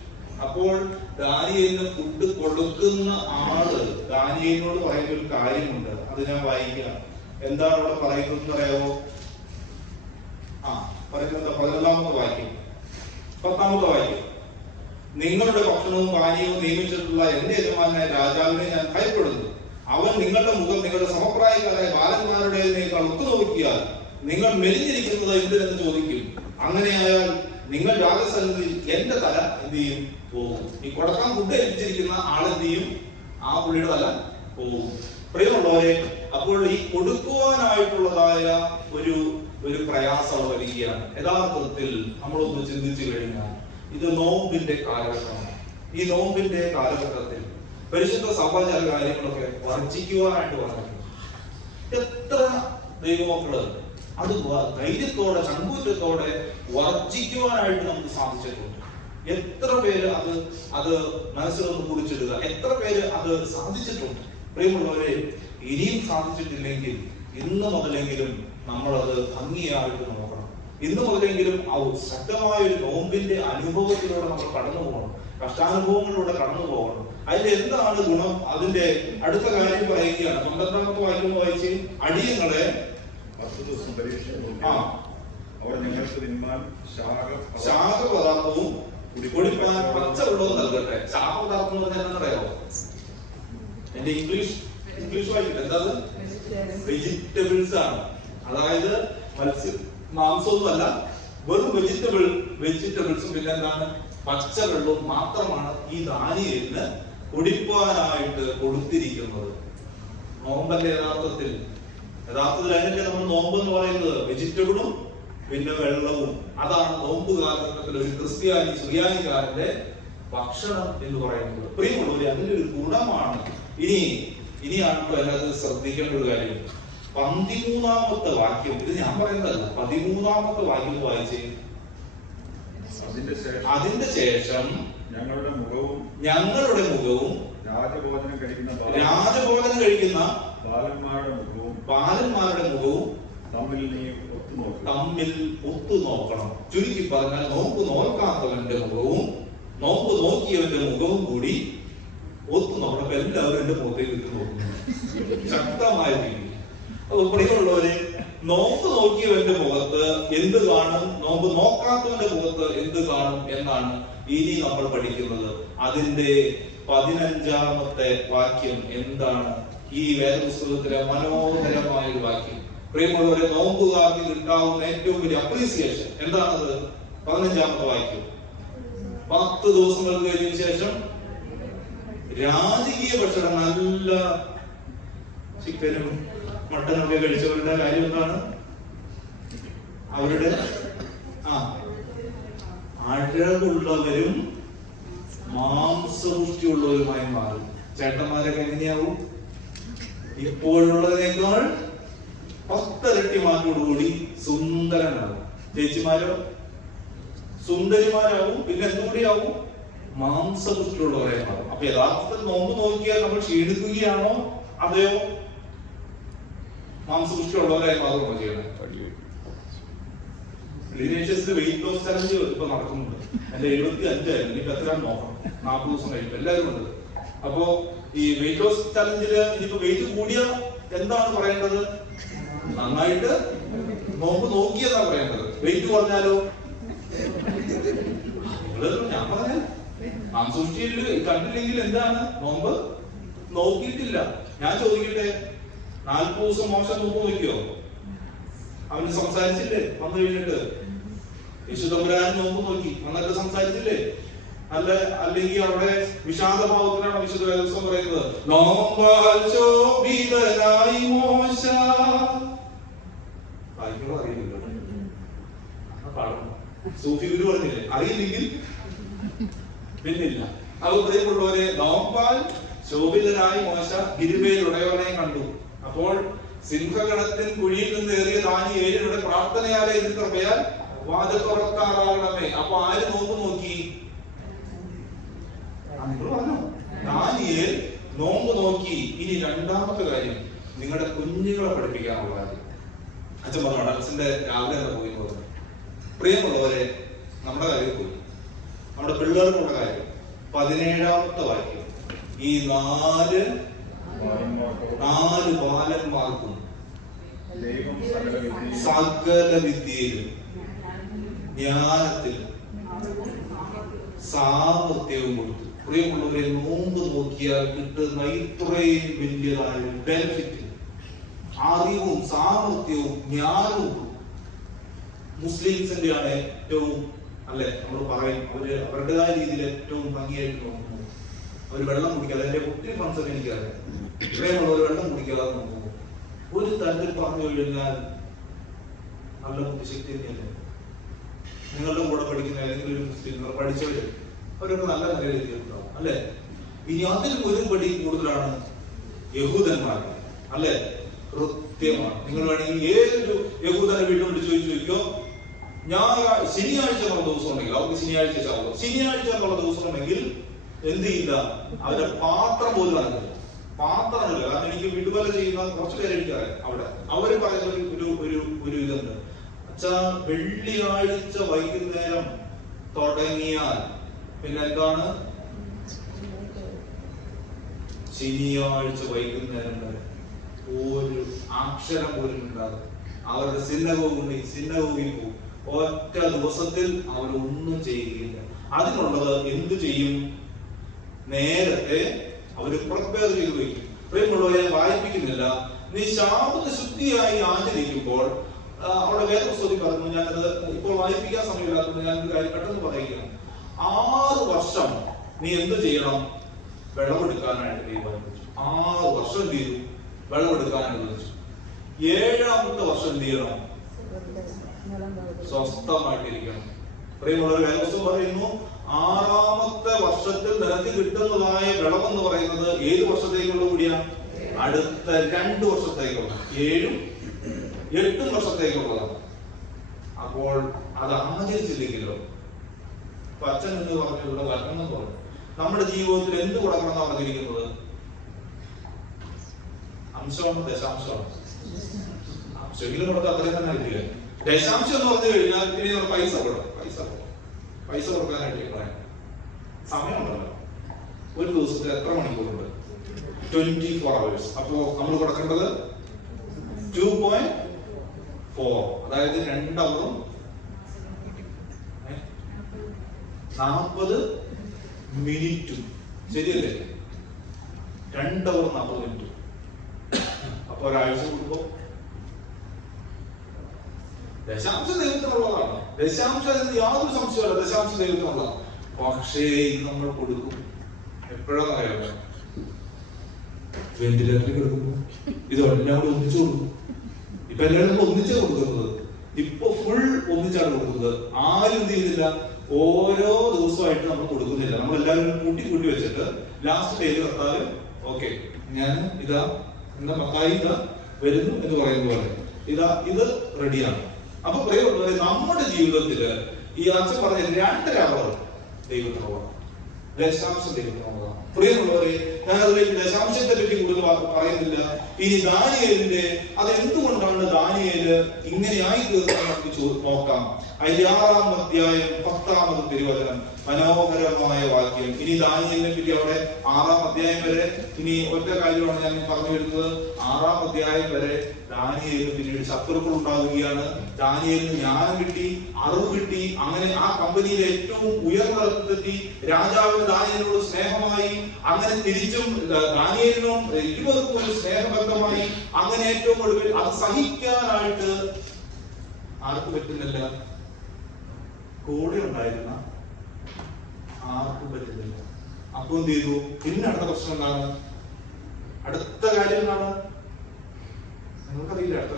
അപ്പോൾ ദാനിയേലിന് ഫുഡ് കൊടുക്കുന്ന ആള് ദാനിയേലിനോട് പറയുന്ന ഒരു കാര്യമുണ്ട്. അത് ഞാൻ വായിക്കാം. എന്താണ് അവിടെ പറയുന്നത് അറിയാമോ? പറയുന്നത് 11-ാമത്തെ വാക്യം, 10-ാമത്തെ വാക്യം. നിങ്ങളുടെ ഭക്ഷണവും പാനീയവും നിയമിച്ചിട്ടുള്ള എന്റെ യജമാനായ രാജാവിനെ ഞാൻ ഭയപ്പെടുന്നു. അവൻ നിങ്ങളുടെ മുഖം നിങ്ങളുടെ സമപ്രായക്കാരായ ബാലന്മാരുടേതിനേക്കാൾ ഒത്തുനോക്കിയാൽ നിങ്ങൾ മെലിഞ്ഞിരിക്കുന്നത് എന്തിനെന്ന് ചോദിക്കും. അങ്ങനെയായാൽ നിങ്ങൾ രാജസന്നിധിയിൽ എന്റെ തല എന്ത് ചെയ്യും? പോകും. ഈ കൊടുക്കാൻ ഫുഡ് ഏൽപ്പിച്ചിരിക്കുന്ന ആളെന്ത് ചെയ്യും? ആ പുള്ളിയുടെ തല പോകും. പ്രിയമുള്ളവരെ, അപ്പോൾ ഈ കൊടുക്കുവാനായിട്ടുള്ളതായ ഒരു പ്രയാസം വരികയാണ്. യഥാർത്ഥത്തിൽ നമ്മളൊന്ന് ചിന്തിച്ചു കഴിഞ്ഞാൽ ഇത് നോമ്പിന്റെ കാലഘട്ടമാണ്. ഈ നോമ്പിന്റെ കാലഘട്ടത്തിൽ പരിശുദ്ധ സഭ ചില കാര്യങ്ങളൊക്കെ വർജിക്കുവാനായിട്ട് പറഞ്ഞു. എത്ര ദൈവമക്കള് അത് ധൈര്യത്തോടെ ചങ്കൂറ്റത്തോടെ വർജിക്കുവാനായിട്ട് നമുക്ക് സാധിച്ചിട്ടുണ്ട്. എത്ര പേര് അത് മനസ്സിലൊന്ന് കുറിച്ചിടുക, എത്ര പേര് അത് സാധിച്ചിട്ടുണ്ട്. പ്രിയമുള്ളവരെ, ഇനിയും സാധിച്ചിട്ടില്ലെങ്കിൽ ഇന്ന് മുതലെങ്കിലും നമ്മളത് ഭംഗിയായിട്ട് നോക്കണം. ഇന്ന് മുതലെങ്കിലും ശക്തമായ ഒരു നോമ്പിന്റെ അനുഭവത്തിലൂടെ നമ്മൾ കടന്നു പോകണം, കഷ്ടാനുഭവങ്ങളിലൂടെ കടന്നു പോകണം. അതിന്റെ എന്താണ് ഗുണം? അതിന്റെ അടുത്ത കാര്യം പറയുകയാണ്. 12-ാമത്തെ വാക്യം വായിച്ച്, അടിയങ്ങളെ 10 ദിവസം പരീക്ഷ അവിടെ ഞങ്ങൾക്ക് തിന്മാൻ ശാഖപദാർത്ഥവും കുടിപ്പാൻ പച്ചവെള്ളവും നൽകട്ടെ. ശാഖപദാർത്ഥം എന്ന് പറഞ്ഞാൽ എന്താണെന്നറിയാമോ? എന്റെ ഇംഗ്ലീഷ് വായിക്കട്ടെ. എന്താ? വെജിറ്റബിൾസ് ആണ്. അതായത് മാംസമൊന്നും അല്ല, വെറും വെജിറ്റബിൾസും പിന്നെ എന്താണ്, പച്ചവെള്ളവും മാത്രമാണ് ഈ ദാനിയേലിന് കുടിപ്പാനായിട്ട് കൊടുത്തിരിക്കുന്നത്. നോമ്പല്ലേ യഥാർത്ഥത്തിൽ അതിന്റെ നമ്മൾ നോമ്പ് എന്ന് പറയുന്നത് വെജിറ്റബിളും പിന്നെ വെള്ളവും. അതാണ് നോമ്പ് കാലഘട്ടത്തിൽ ഒരു സുറിയാനിക്കാരന്റെ ഭക്ഷണം എന്ന് പറയുന്നത്. പ്രിയമുള്ളവരെ, അതിന്റെ ഒരു ഗുണമാണ്. ഇനിയാണ് അതിനകത്ത് ശ്രദ്ധിക്കേണ്ട ഒരു കാര്യം. 13-ാമത്തെ വാക്യം, ഇത് ഞാൻ പറയുന്നതല്ല, 13-ാമത്തെ വാക്യം വായിച്ച്, അതിന്റെ ശേഷം ഞങ്ങളുടെ മുഖവും രാജഭോജനം കഴിക്കുന്ന ബാലന്മാരുടെ മുഖവും തമ്മിൽ ഒത്തുനോക്കണം. ചുരുക്കി പറഞ്ഞാൽ, നോമ്പ് നോക്കാത്തവന്റെ മുഖവും നോമ്പ് നോക്കിയവന്റെ മുഖവും കൂടി ഒത്തുനോക്കണം. അപ്പൊ എല്ലാവരും എന്റെ മുഖത്തേക്ക് ഇട്ട് നോക്കുന്നു ശക്തമായ രീതിയിൽ. അത് പ്രിയമുള്ളവരെ, നോമ്പ് നോക്കിയവന്റെ മുഖത്ത് എന്ത് കാണും, നോമ്പ് നോക്കാത്തവന്റെ മുഖത്ത് എന്ത് കാണും എന്നാണ് ഇനി നമ്മൾ പഠിക്കുന്നത്. അതിന്റെ 15-ാമത്തെ വാക്യം എന്താണ്? ഈ വേദപുസ്തകത്തിലെ മനോഹരമായ ഒരു വാക്യം. പ്രിയമുള്ളവരെ, നോമ്പുകാർക്ക് കിട്ടാവുന്ന ഏറ്റവും വലിയ അപ്രീസിയേഷൻ എന്താണത്? 15-ാമത്തെ വാക്യം. 10 ദിവസങ്ങൾക്ക് കഴിഞ്ഞ ശേഷം രാജകീയ ഭക്ഷണം, നല്ല ചിക്കനും മട്ടനൊക്കെ കഴിച്ചവരുടെ കാര്യം എന്താണ്? അവരുടെ അഴകുള്ളവരും മാംസപുഷ്ടിയുള്ളവരുമായി മാറും. ചേട്ടന്മാരൊക്കെ എങ്ങനെയാവും? ഇപ്പോഴുള്ളതിനേക്കാൾ 10 ഇരട്ടി മാറ്റോടുകൂടി സുന്ദരനാവും. ചേച്ചിമാരോ സുന്ദരിമാരാവും. പിന്നെ എന്തുകൂടിയാവും? മാംസപുഷ്ടിയുള്ളവരെ മാറും. അപ്പൊ യഥാർത്ഥത്തിൽ നോമ്പ് നോക്കിയാൽ നമ്മൾ ക്ഷീണിക്കുകയാണോ അതെയോ മാംസപുഷ്ടിയുള്ളവരായി മാറുകയാണോ ചെയ്യണം? വെയിറ്റ് ലോസ് ചലഞ്ച് ഇപ്പൊ നടക്കുന്നുണ്ട്. എന്റെ 75 ആയിരുന്നു. ഇനിയിപ്പോ എത്രയാണ് നോക്കണം. 40 ദിവസം കഴിക്കും. എല്ലാവരും ഉണ്ട്. അപ്പോ ഈ വെയിറ്റ് ലോസ് ചലഞ്ചില് ഇനിയിപ്പോ വെയിറ്റ് കൂടിയ എന്താണ് പറയേണ്ടത്? നന്നായിട്ട് നോമ്പ് നോക്കിയെന്നാ പറയേണ്ടത്. വെയിറ്റ് കുറഞ്ഞാലോ? ഞാൻ പറഞ്ഞ മാംസപുഷ്ടിയിൽ കണ്ടില്ലെങ്കിൽ എന്താണ്? നോമ്പ് നോക്കിയിട്ടില്ല. ഞാൻ ചോദിക്കട്ടെ, 40 ദിവസം മോശം നോമ്പ് നോക്കിയോ? അവന് സംസാരിച്ചില്ലേ? വന്നു കഴിഞ്ഞിട്ട് യേശുദമ്പുരാൻ നോമ്പ് നോക്കി എന്നിട്ട് സംസാരിച്ചില്ലേ? അല്ലെങ്കിൽ അവിടെ വിഷാദഭാവത്തിലാണ് വിശുദ്ധ വേദപുസ്തകം പറയുന്നത്. നോമ്പാൽ ശോഭിതനായി മോശ. അറിയില്ല, സൂഫി ഗുരു പറഞ്ഞില്ലേ? അറിയില്ലെങ്കിൽ പിന്നില്ല. അത് പ്രിയമുള്ളവരെ, നോമ്പാൽ ശോഭിതനായി മോശ ഗിരിമേലുടയവനെ കണ്ടു. അപ്പോൾ സിംഹഗണത്തിൻ കുഴിയിൽ നിന്ന് ഏറിയ ദാനിയേലിന്റെ പ്രാർത്ഥനയാലെ ഇത് കൃപയാൽ വാതിൽ തുറക്കാറാകണമേ. അപ്പൊ ആര് നോമ്പ് നോക്കി? ദാനിയേൽ നോമ്പ് നോക്കി. ഇനി 2-ാമത്തെ കാര്യം, നിങ്ങളുടെ കുഞ്ഞുങ്ങളെ പഠിപ്പിക്കാനുള്ള കാര്യം. അച്ഛൻ പറഞ്ഞു അച്ഛന്റെ രാവിലെ തന്നെ പോയി പറഞ്ഞു. പ്രിയമുള്ളവരെ, നമ്മുടെ കാര്യം പോയി, നമ്മുടെ പിള്ളേർക്കുള്ള കാര്യം. 17-ാമത്തെ വാക്യം. ഈ 4 ബാലന്മാർക്കും സകല വിദ്യയിലും ജ്ഞാനത്തിലും സാമർത്ഥ്യവും കൊടുത്തു. പ്രിയമുള്ളവരെ, നോമ്പ് നോക്കിയാൽ കിട്ടുന്ന ഇത്രയും വലിയതായ ബെനിഫിറ്റ്, അറിവും സാമർത്ഥ്യവും ജ്ഞാനവും മുസ്ലിംസിന്റെ ആണ് ഏറ്റവും, അല്ലെ നമ്മൾ പറയും, അവരുടേതായ രീതിയിൽ ഏറ്റവും ഭംഗിയായിട്ട് നോക്കുന്നു. അവർ വെള്ളം കുടിക്കാതെ, എന്റെ ഒത്തിരി ഫ്രണ്ട്സൊക്കെ എനിക്കറിയാം, പ്രിയമുള്ളവർ വെള്ളം കുടിക്കാതെ നോക്കുന്നു. ഒരു തരത്തിൽ പറഞ്ഞു കഴിഞ്ഞാൽ നല്ല ബുദ്ധിശക്തി തന്നെയല്ലേ. നിങ്ങളുടെ കൂടെ പഠിക്കുന്ന ഏതെങ്കിലും ഒരു മുസ്ലിം പഠിച്ചവര് അവരൊക്കെ നല്ല നിലയിൽ എത്തിയിട്ടുണ്ടാവും, അല്ലെ? ഇനി അതിൽ ഒരു പടി കൂടുതലാണ് യഹൂദന്മാർ, അല്ലെ? കൃത്യമാണ്. നിങ്ങൾ വേണമെങ്കിൽ ഏതൊരു യഹൂദനെ വീട്ടിൽ ചോദിക്കോ, ശനിയാഴ്ച എന്നുള്ള ദിവസം ഉണ്ടെങ്കിൽ അവർക്ക് ശനിയാഴ്ച ശാപം, ശനിയാഴ്ച എന്നുള്ള ദിവസം ഉണ്ടെങ്കിൽ എന്ത് ചെയ്യില്ല, അവരുടെ പാത്രം പോലും അനങ്ങില്ല. പാത്രമില്ല. കാരണം എനിക്ക് വിടുതല ചെയ്യുന്ന കുറച്ച് പേര് എനിക്കറിയാം. അവിടെ അവര് പറയുന്ന ഒരു ഇതുണ്ട്, അച്ഛാ വെള്ളിയാഴ്ച വൈകുന്നേരം തുടങ്ങിയാൽ പിന്നെ എന്താണ് ശനിയാഴ്ച വൈകുന്നേരം വരെ ഒരു അക്ഷരം പോലും ഉണ്ടാകും. അവരുടെ സിന്നഗോഗിൽ പോകും. ഒറ്റ ദിവസത്തിൽ അവരൊന്നും ചെയ്യുകയില്ല. അതിനുള്ളത് എന്ത് ചെയ്യും? നേരത്തെ അവര് പ്രിപ്പയർ ചെയ്ത് വയ്ക്കും. പ്രിയമുള്ളവരെ, ഞാൻ വായിപ്പിക്കുന്നില്ല. നീ ശാബത്ത് ശുദ്ധിയായി ആചരിക്കുമ്പോൾ അവിടെ വേദപുസ്തകത്തിൽ പറഞ്ഞു, ഞാനത് ഇപ്പോൾ വായിപ്പിക്കാൻ സമയമില്ലാത്തത് ഞാൻ ഒരു കാര്യം പെട്ടെന്ന് പറയുകയാണ്. 6 വർഷം നീ എന്ത് ചെയ്യണം? വിളവെടുക്കാനായിട്ട് തീരുമാനിച്ചു. 6 വർഷം എന്ത് ചെയ്തു? വിളവെടുക്കാനായിട്ട് വെച്ചു. 7ാമത്തെ വർഷം എന്ത് ചെയ്യണം? സ്വസ്ഥമായിട്ടിരിക്കണം. പ്രിയമുള്ളവർ, വേദപുസ്തകം പറയുന്നു 6ാമത്തെ വർഷത്തിൽ നിനക്ക് കിട്ടുന്നതായ വിളവെന്ന് പറയുന്നത് ഏത് വർഷത്തേക്കുള്ള കൂടിയാണ്? അടുത്ത 2 വർഷത്തേക്കുള്ള, 7ഉം 8ഉം വർഷത്തേക്കുള്ളതാണ്. അപ്പോൾ അത് ആചരിച്ചില്ലെങ്കിലോ, അച്ഛൻ എന്ന് പറഞ്ഞുള്ള വരണം എന്ന് പറഞ്ഞു. നമ്മുടെ ജീവിതത്തിൽ എന്ത് കൊടുക്കണം പറഞ്ഞിരിക്കുന്നത്? അംശമാണ്, ദശാംശമാണ്. അംശമെങ്കിലും കൊടുത്താൽ അത്രയും തന്നെ കിട്ടില്ല. ദശാംശം എന്ന് പറഞ്ഞു കഴിഞ്ഞാൽ ഇനി നമ്മൾ പൈസ കൊടുക്കാനായിട്ട് പറയാം. സമയമുണ്ടല്ലോ, ഒരു ദിവസത്തിൽ എത്ര മണിക്കൂറുണ്ട്? 24 hours. അപ്പോ നമ്മൾ കൊടുക്കേണ്ടത് 2.4, അതായത് 2 അവറും 40 മിനിറ്റും. ശരിയല്ലേ? 2 അവർ 40 മിനിറ്റ്. അപ്പൊ ഒരാഴ്ച കൂടുമ്പോ ദശാംശം ദൈവത്തിനുള്ളതാണ്. ദശാംശം യാതൊരു സംശയമല്ല, ദശാംശം ദൈവത്തിനുള്ളതാണ്. പക്ഷേ ഇത് നമ്മൾ കൊടുക്കും എപ്പോഴാണ് അറിയാമോ? വെന്റിലേറ്ററിൽ കിടക്കുമ്പോ ഇതെല്ലാം കൂടെ ഒന്നിച്ചു കൊടുക്കും. ഇപ്പൊ എല്ലാവരും ഒന്നിച്ചാ കൊടുക്കുന്നത്. ഇപ്പൊ ഫുൾ ഒന്നിച്ചാണ് കൊടുക്കുന്നത്. ആരും എന്ത് ചെയ്തില്ല, ഓരോ ദിവസമായിട്ട് നമ്മൾ കൊടുക്കുന്നില്ല. നമ്മൾ എല്ലാവരും കൂട്ടി വെച്ചിട്ട് ലാസ്റ്റ് ഡേയിൽ കർത്താവ് ഓക്കെ ഞാൻ ഇതാ എന്താ മത്തായി ഇതാ വരുന്നു എന്ന് പറയുന്ന പോലെ ഇതാ ഇത് റെഡിയാണ്. അപ്പൊ പ്രിയമുള്ളവരെ, നമ്മുടെ ജീവിതത്തില് ഈ അച്ഛൻ പറഞ്ഞ 2 അവർ ദൈവത്തിനുള്ളതാണ്, ദശാംശം ദൈവത്തിനുള്ളതാണ്. പ്രിയമുള്ളവരെ, ഞാൻ അതിലേക്ക് ദശാംശത്തെ പറ്റി കൂടുതൽ പറയുന്നില്ല. ഇനി ദാനിയേലിന്റെ അത് എന്തുകൊണ്ടാണ് ദാനിയേല് ഇങ്ങനെയായി തീർന്നത് നമുക്ക് നോക്കാം. അതിന്റെ 6-ാം അധ്യായം 10-ാമത് തിരുവചനം, മനോഹരമായ വാക്യം. ഇനി ദാനിയേലിനെ പറ്റി അവിടെ 6-ാം അധ്യായം വരെ, ഇനി ഒറ്റ കാര്യമാണ് ഞാൻ പറഞ്ഞു വരുന്നത്. 6-ാം അധ്യായം വരെ ദാനിയേലിന് പിന്നീട് ശത്രുക്കൾ ഉണ്ടാവുകയാണ്. ദാനിയേലിന് ജ്ഞാനം കിട്ടി, അറിവ് കിട്ടി. അങ്ങനെ ആ കമ്പനിയിലെ ഏറ്റവും ഉയർന്ന തലത്തിലെത്തി. രാജാവിന് ദാനിയേലിനോട് സ്നേഹമായി. അങ്ങനെ തിരിച്ചും ദാനിയേലിനും ഇരുവർക്കും ഒരു സ്നേഹബന്ധമായി. അങ്ങനെ ഏറ്റവും ഒടുവിൽ അത് സഹിക്കാനായിട്ട് ആർക്കും പറ്റുന്നില്ല, കൂടെ ഉണ്ടായിരുന്ന ആർക്കും പറ്റുന്നില്ല. അപ്പൊ എന്ത് ചെയ്തു? പിന്നെ അടുത്ത പ്രശ്നം എന്താണ്? അടുത്ത കാര്യം എന്താണ്? നിങ്ങൾക്കറിയില്ല. അടുത്ത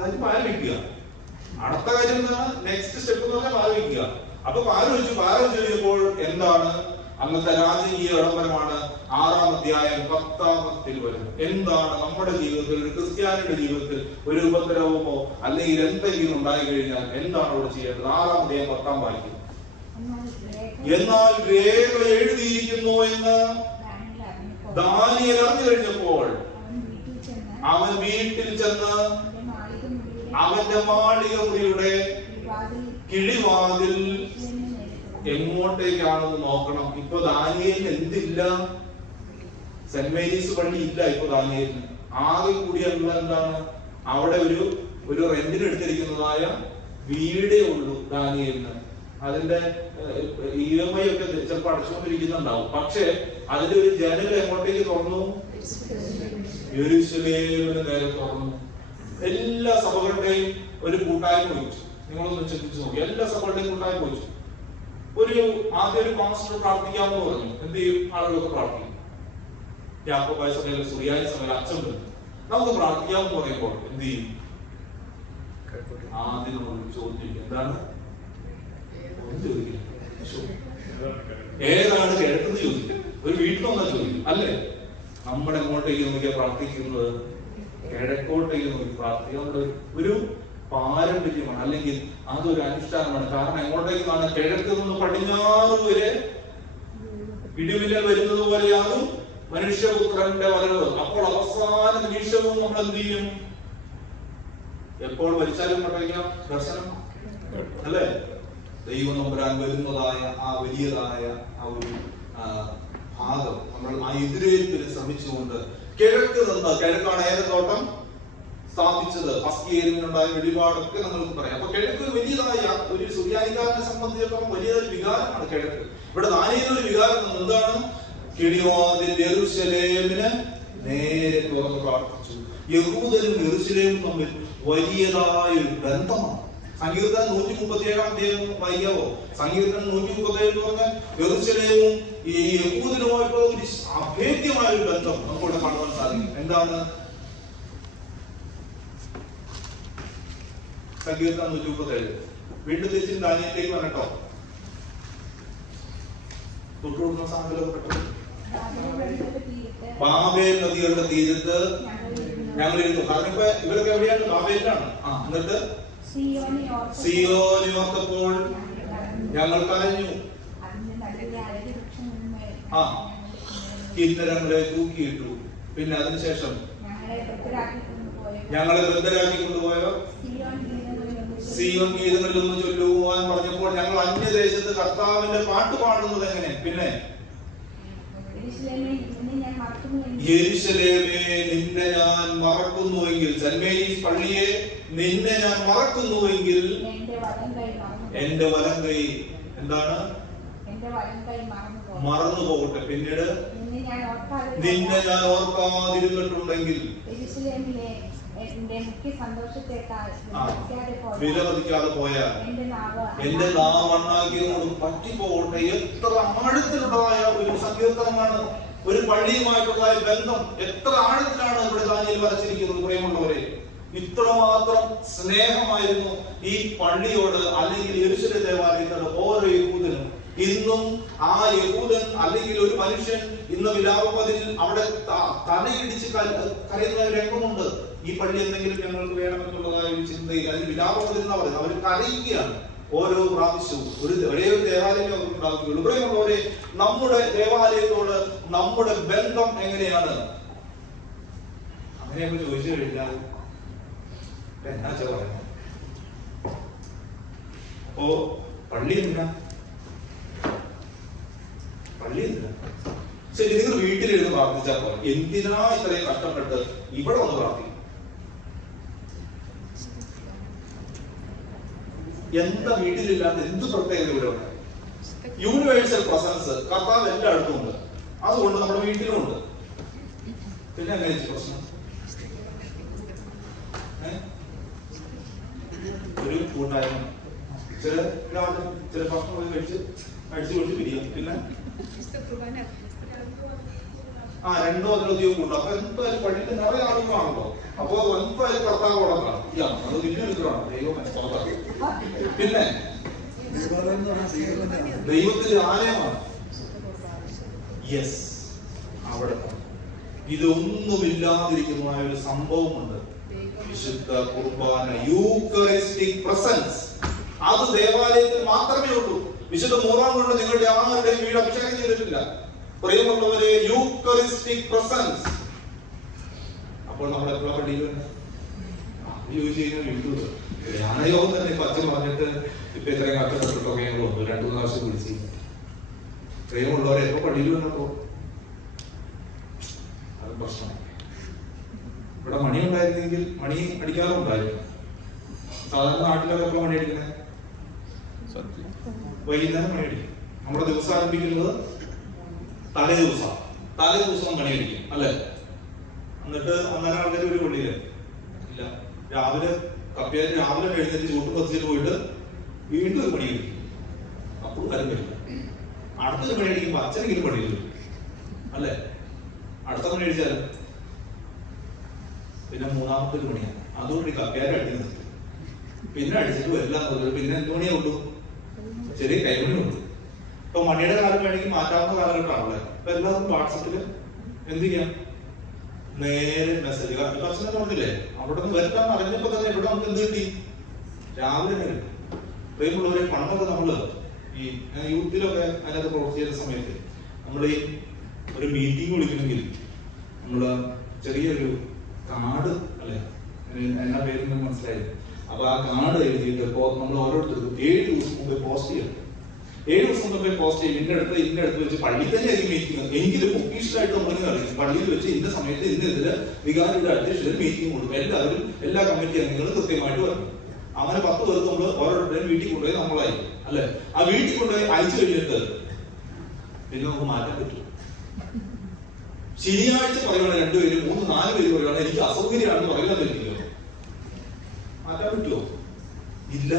കാര്യം പാല് വയ്ക്കുക. അടുത്ത കാര്യം എന്താണ്? നെക്സ്റ്റ് സ്റ്റെപ്പ് എന്ന് പറഞ്ഞാൽ പാല് വയ്ക്കുക. അപ്പൊ പാല് വെച്ച് കഴിഞ്ഞപ്പോൾ എന്താണ്? അന്നത്തെ രാജകീയ ഇടപെടലാണ് 6-ാം അധ്യായം 10-ാമത്തെ തിരുവചനം. എന്താണ് നമ്മുടെ ജീവിതത്തിൽ, ഒരു ക്രിസ്ത്യാനിയുടെ ജീവിതത്തിൽ ഒരു ഉപദ്രവമോ അല്ലെങ്കിൽ എന്തെങ്കിലും ഉണ്ടായി കഴിഞ്ഞാൽ എന്താണ് അവിടെ ചെയ്യേണ്ടത്? 6-ാം അധ്യായം 10-ാം വാക്യം. എന്നാൽ രേഖ എഴുതിയിരിക്കുന്നു എന്ന് ദാനിയേൽ അറിഞ്ഞു കഴിഞ്ഞപ്പോൾ അവൻ വീട്ടിൽ ചെന്ന് അവന്റെ മാളിക മുറിയുടെ കിളിവാതിൽ എങ്ങോട്ടേക്കാണെന്ന് നോക്കണം. ഇപ്പൊ ദാനിയേലിന് എന്തില്ല? സെന്റ് മേരീസ് പള്ളി ഇല്ല ഇപ്പൊ ദാനിയേലിന്. ആകെ കൂടിയുള്ള എന്താണ്? അവിടെ ഒരു റെന്റിന് എടുത്തിരിക്കുന്നതായ വീടേ ഉള്ളൂ ദാനിയേലിന്. അതിന്റെ EMI ഒക്കെ ചിലപ്പോൾ അടച്ചുകൊണ്ടിരിക്കുന്നുണ്ടാവും. പക്ഷെ അതിന്റെ ഒരു ജനൽ എങ്ങോട്ടേക്ക് തുറന്നു? യെരൂശലേമിന് നേരെ തുറന്നു. എല്ലാ സഭകളുടെയും ഒരു കൂട്ടായ്മ വെച്ചു. നിങ്ങളൊന്ന് ചിന്തിച്ചു നോക്കി. എല്ലാ സഭകളുടെയും കൂട്ടായ്മ വെച്ചു. ആദ്യം ഒരു പാസ്റ്റർ പ്രാർത്ഥിക്കാമെന്ന് പറഞ്ഞു. എന്ത് ചെയ്യും? ആളുകളൊക്കെ പ്രാർത്ഥിക്കും. യാക്കോബായ സഭയിലെ സുറിയാനി സഭയിലെ അച്ഛൻ വരും. നമുക്ക് പ്രാർത്ഥിക്കാമെന്ന് പറയുമ്പോൾ എന്ത് ചെയ്യും? ആദ്യം നമ്മൾ ചോദിക്കും, എന്താണ് ചോദിക്കും? ഏതാണ് കേട്ടത് ചോദിക്കും. ഒരു വീട്ടിൽ വന്നാൽ ചോദിക്കും, അല്ലേ? നമ്മൾ എങ്ങോട്ടേക്ക് നോക്കിയാ പ്രാർത്ഥിക്കുന്നത്? കിഴക്കോട്ടേക്ക് നോക്കി പ്രാർത്ഥിക്കുക. നമ്മുടെ ഒരു പാരമ്പര്യമാണ്, അല്ലെങ്കിൽ അതൊരു അനുഷ്ഠാനമാണ്. കാരണം എങ്ങോട്ടേക്കാണ്? കിഴക്ക് നിന്ന് പടിഞ്ഞാറ് വരെ ഇടിമിന്നൽ വരുന്നത് പോലെയാകും മനുഷ്യപുത്രന്റെ വരവ്. അപ്പോൾ അവസാന നിമിഷവും നമ്മൾ എന്ത് ചെയ്യും? എപ്പോൾ മരിച്ചാലും പഠിക്കാം ദർശനം അല്ലേ? ദൈവം നമ്പുരാൻ വരുന്നതായ ആ വലിയതായ ആ ഒരു ഭാഗം നമ്മൾ ആ എതിരേൽപ്പിന് ശ്രമിച്ചുകൊണ്ട് കിഴക്കാണ് ഏത് തോട്ടം സ്ഥാപിച്ചത്, പസ്കിയേലിനുണ്ടായ വെളിപാടൊക്കെ നമ്മൾക്ക് പറയാം. അപ്പൊ കിഴക്ക് വലിയതായ ഒരു സുറിയാനിക്കാരനെ സംബന്ധിച്ചിടത്തോളം വലിയൊരു വികാരമാണ് കിഴക്ക്. ഇവിടെ ദാനിയേലിന്റെ വികാരം എന്താണ്? കിടിവാതിൽ യെരൂശലേമിന് നേരെ തുറന്ന് പ്രാർത്ഥിച്ചു. യഹൂദനും യെരൂശലേമും തമ്മിൽ വലിയതായ ഒരു ബന്ധമാണ്. സങ്കീർത്തനം 137 വായിക്കാവോ? സങ്കീർത്തനം 137 എന്ന് പറഞ്ഞാൽ യെരൂശലേമും ഈ യഹൂദനുമായിട്ടുള്ള ഒരു അഭേദ്യമായ ഒരു ബന്ധം നമുക്കിവിടെ കാണുവാൻ സാധിക്കും. എന്താണ് സങ്കീർത്തനം 137? വീണ്ടും തിരിച്ച് ദാനിയേലിലേക്ക് വരട്ടോ. തൊട്ടുകൊടുക്കുന്ന സാധനം ബാബേൽ നദികളുടെ തീരത്ത് ഞങ്ങൾ ഇരുന്നു. കാരണം ഇപ്പൊ ഇവരൊക്കെ എവിടെയാണ്? ബാബേലിലാണ്. എന്നിട്ട് സിയോനിയോർത്തപ്പോൾ ഞങ്ങൾ കരഞ്ഞു. കിന്നരങ്ങളെ തൂക്കിയിട്ടു. പിന്നെ അതിനുശേഷം ഞങ്ങളെ ബദ്ധരാക്കി കൊണ്ടുപോയോ സിയോൻ ഗീതങ്ങളിലൊന്ന് ചൊല്ലുവാൻ പറഞ്ഞപ്പോൾ ഞങ്ങൾ അന്യദേശത്ത് കർത്താവിന്റെ പാട്ട് പാടുന്നത് എങ്ങനെ? പിന്നെ യെരൂശലേമേ നിന്നെ ഞാൻ മറക്കുന്നുവെങ്കിൽ, സെന്റ് പള്ളിയെ നിന്നെ ഞാൻ മറക്കുന്നുവെങ്കിൽ എന്റെ വലം കൈ എന്താണ്? മറന്നു പോകട്ടെ. പിന്നീട് നിന്നെ ഞാൻ ഓർക്കാതിരുന്നിട്ടുണ്ടെങ്കിൽ വിലമതിക്കാതെ പോയാൽ എന്റെ നാവണ്ണാക്കിയോട് പറ്റിപ്പോകട്ടെ. എത്ര ആഴത്തിലുള്ളതായ ഒരു സങ്കീർത്തനമാണ്, ഒരു പള്ളിയുമായിട്ടുള്ളതായ ബന്ധം എത്ര ആഴത്തിലാണ് ഇവിടെ ദാനിയേൽ വരച്ചിരിക്കുന്നത്. പ്രിയമുള്ളവരെ, ഇത്രമാത്രം സ്നേഹമായിരുന്നു ഈ പള്ളിയോട്, അല്ലെങ്കിൽ യെരൂശലേം ദേവാലയത്തോട് ഓരോ യഹൂദനും. ഇന്നും ആ യഹൂദൻ അല്ലെങ്കിൽ ഒരു മനുഷ്യൻ ഇന്ന് വിലാപത്തിൽ അവിടെ തലയിടിച്ച് കരയുന്ന ഒരു രംഗമുണ്ട്. ഈ പള്ളി എന്തെങ്കിലും ഞങ്ങൾക്ക് വേണമെന്നുള്ളതായ ഒരു ചിന്തയിൽ അതിൽ വിലാപത്തിൽ എന്ന് പറയുന്നത് അവർ കരയുകയാണ് ഓരോ പ്രാവശ്യവും. ഒരേ ഒരു ദേവാലയം അവർക്ക് ഉണ്ടാക്കുകയുള്ളൂ. ഇവിടെയുള്ളവരെ നമ്മുടെ ദേവാലയത്തോട് നമ്മുടെ ബന്ധം എങ്ങനെയാണ്? അങ്ങനെയൊക്കെ ചോദിച്ചു കഴിഞ്ഞാൽ എന്നാ പറയുന്നത്? അപ്പോ പള്ളി എന്തിനാ? പള്ളി എന്തിനാ? ശരി, നിങ്ങൾ വീട്ടിലിരുന്ന് പ്രാർത്ഥിച്ചാൽ പോലെ എന്തിനാ ഇത്രയും കഷ്ടപ്പെട്ട് ഇവിടെ വന്ന് പ്രാർത്ഥിക്കും? എന്താ വീട്ടിലില്ലാത്ത എന്ത് പ്രത്യേകത ഇവിടെ ഉണ്ട്? യൂണിവേഴ്സൽ പ്രസൻസ് കർത്താവ് എല്ലായിടത്തും ഉണ്ട്. അതുകൊണ്ട് നമ്മുടെ വീട്ടിലും ഉണ്ട്. പിന്നെ അങ്ങനെ പ്രശ്നം ഒരു കൂട്ടായ്മ ചില ഭക്ഷണം പോയി കഴിച്ചു കൊടുത്ത് പിരിയും. പിന്നെ രണ്ടോ അതിലധികം കൂട്ടും. അപ്പൊ എന്തായാലും പള്ളിക്ക് നിറയെ ആളുകളാണല്ലോ. അപ്പൊ എന്തായാലും കർത്താവ് ഉടക്കാണ്. അത് പിന്നെ എടുക്കണം ദൈവം മനസ്സിലാക്കി. പിന്നെ ദൈവത്തിന്റെ ആലയമാണ്. യെസ്, അവിടെ ഇതൊന്നുമില്ലാതിരിക്കുന്ന ഒരു സംഭവമുണ്ട്. വിശുദ്ധ കുർബാന, യൂക്കറിസ്റ്റിക് പ്രസൻസ്. അത് ദേവാലയത്തിൽ മാത്രമേ ഉള്ളൂ. വിശുദ്ധ മൂന്നാം കൊണ്ട് നിങ്ങളുടെ ആരുടെയും വീട് അഭിഷേകം ചെയ്തിട്ടില്ല. പ്രിയമുള്ളവരെ, യൂക്കറിസ്റ്റിക് പ്രസൻസ്. അപ്പോൾ നമ്മൾ എപ്പോഴാണ് പള്ളിയിൽ ധ്യാനയോഗം തന്നെ ഇപ്പൊ അച്ഛൻ പറഞ്ഞിട്ട് ഇപ്പൊ ഇത്രയും കഷ്ടപ്പെട്ടിട്ടൊക്കെ ഞങ്ങൾ വന്നു. 2-3 പ്രാവശ്യം വിളിച്ച്. പ്രിയമുള്ളവരെ, എപ്പോ പള്ളിയിൽ വന്നപ്പോ അത് പ്രശ്നം. ഇവിടെ മണി ഉണ്ടായിരുന്നെങ്കിൽ മണി അടിക്കാതെ ഉണ്ടായിരുന്നു. സാധാരണ നാട്ടിലൊക്കെ എപ്പോഴും മണി അടിക്കുന്നത് വൈകുന്നേരം മണി അടിക്കും. നമ്മുടെ ദിവസം ആരംഭിക്കുന്നത് തലേ ദിവസം മണി അടിക്കും അല്ലെ? എന്നിട്ട് അന്നേരം ആൾക്കാർ ഒരു പള്ളിയില് ഇല്ല. രാവിലെ എഴുന്നേറ്റ് ചൂട്ട് പതിച്ചിട്ട് പോയിട്ട് വീണ്ടും ഒരു മണി അടിക്കും. അപ്പോഴും കാര്യം വരില്ല. അടുത്തൊരു മണി അടിക്കുമ്പോ അച്ഛനെങ്കിലും പണി വരും അല്ലെ? അടുത്ത മണി അടിച്ചാലും പിന്നെ മൂന്നാമത്തെ ഒരു മണിയാണ്. അതുകൊണ്ട് കപ്പ്യാരെ അടിച്ചു നിർത്തും. പിന്നെ അടിച്ചിട്ട് എല്ലാം പിന്നെ 5 മണിയേ ഉള്ളൂ, ചെറിയ കൈമണി ഉള്ളൂ. ഇപ്പൊ മണിയുടെ കാലം വേണമെങ്കിൽ മാറ്റാവുന്ന കാലഘട്ടമാണല്ലേ. ഇപ്പൊ എല്ലാവർക്കും വാട്സപ്പില് എന്ത് ചെയ്യാം, നേരെ മെസ്സേജ് അച്ഛനെ പറഞ്ഞില്ലേ, അവിടെ നിന്ന് വരട്ടാൻ അറിഞ്ഞപ്പോ തന്നെ ഇവിടെ നമുക്ക് എന്ത് കിട്ടി? രാവിലെ തന്നെ കിട്ടി. പ്രിയമുള്ളവരെ, പണ്ടൊക്കെ നമ്മള് ഈ യൂത്തിലൊക്കെ അതിനകത്ത് പ്രവർത്തി ചെയ്ത സമയത്ത് നമ്മൾ ഈ ഒരു മീറ്റിംഗ് വിളിക്കണമെങ്കിൽ നമ്മള് ചെറിയൊരു കാർഡ് അല്ലെ, എന്നാ പേര് മനസ്സിലായത്. അപ്പൊ ആ കാർഡ് എഴുതിയിട്ട് നമ്മൾ ഓരോരുത്തർക്കും 7 ദിവസം മുമ്പേ പോസ്റ്റ് ചെയ്യണം. 7 ദിവസം മുമ്പേ പോസ്റ്റ് ചെയ്യും. ഇന്ന അടുത്ത് വെച്ച് പള്ളിയിൽ തന്നെ ആയിരിക്കും മീറ്റിംഗ്. എങ്കിലും ഒഫീഷ്യലായിട്ട് നമ്മളിങ്ങനെ അറിയിക്കും, പള്ളിയിൽ വെച്ച് ഇന്ന സമയത്ത് ഇതില് വികാരിയുടെ അധ്യക്ഷതയിൽ മീറ്റിംഗ് കൊടുക്കും. എല്ലാവരും എല്ലാ കമ്മിറ്റി അംഗങ്ങളും കൃത്യമായിട്ട് വരണം. അങ്ങനെ 10 പേർക്ക് നമ്മൾ ഓരോരുത്തരും വീട്ടിൽ കൊണ്ടുപോയി നമ്മളായിരിക്കും അല്ലെ. ആ വീട്ടിൽ കൊണ്ടുപോയി അയച്ചു കഴിഞ്ഞിട്ട് പിന്നെ നമുക്ക് മാറ്റാൻ പറ്റും. ശനിയാഴ്ച പറയുകയാണ് 2 പേര് 3 4 പേര് പറയുകയാണ് എനിക്ക് അസൗകര്യമാണെന്ന് പറയാൻ പറ്റില്ല. മാറ്റാൻ പറ്റുമോ? ഇല്ല,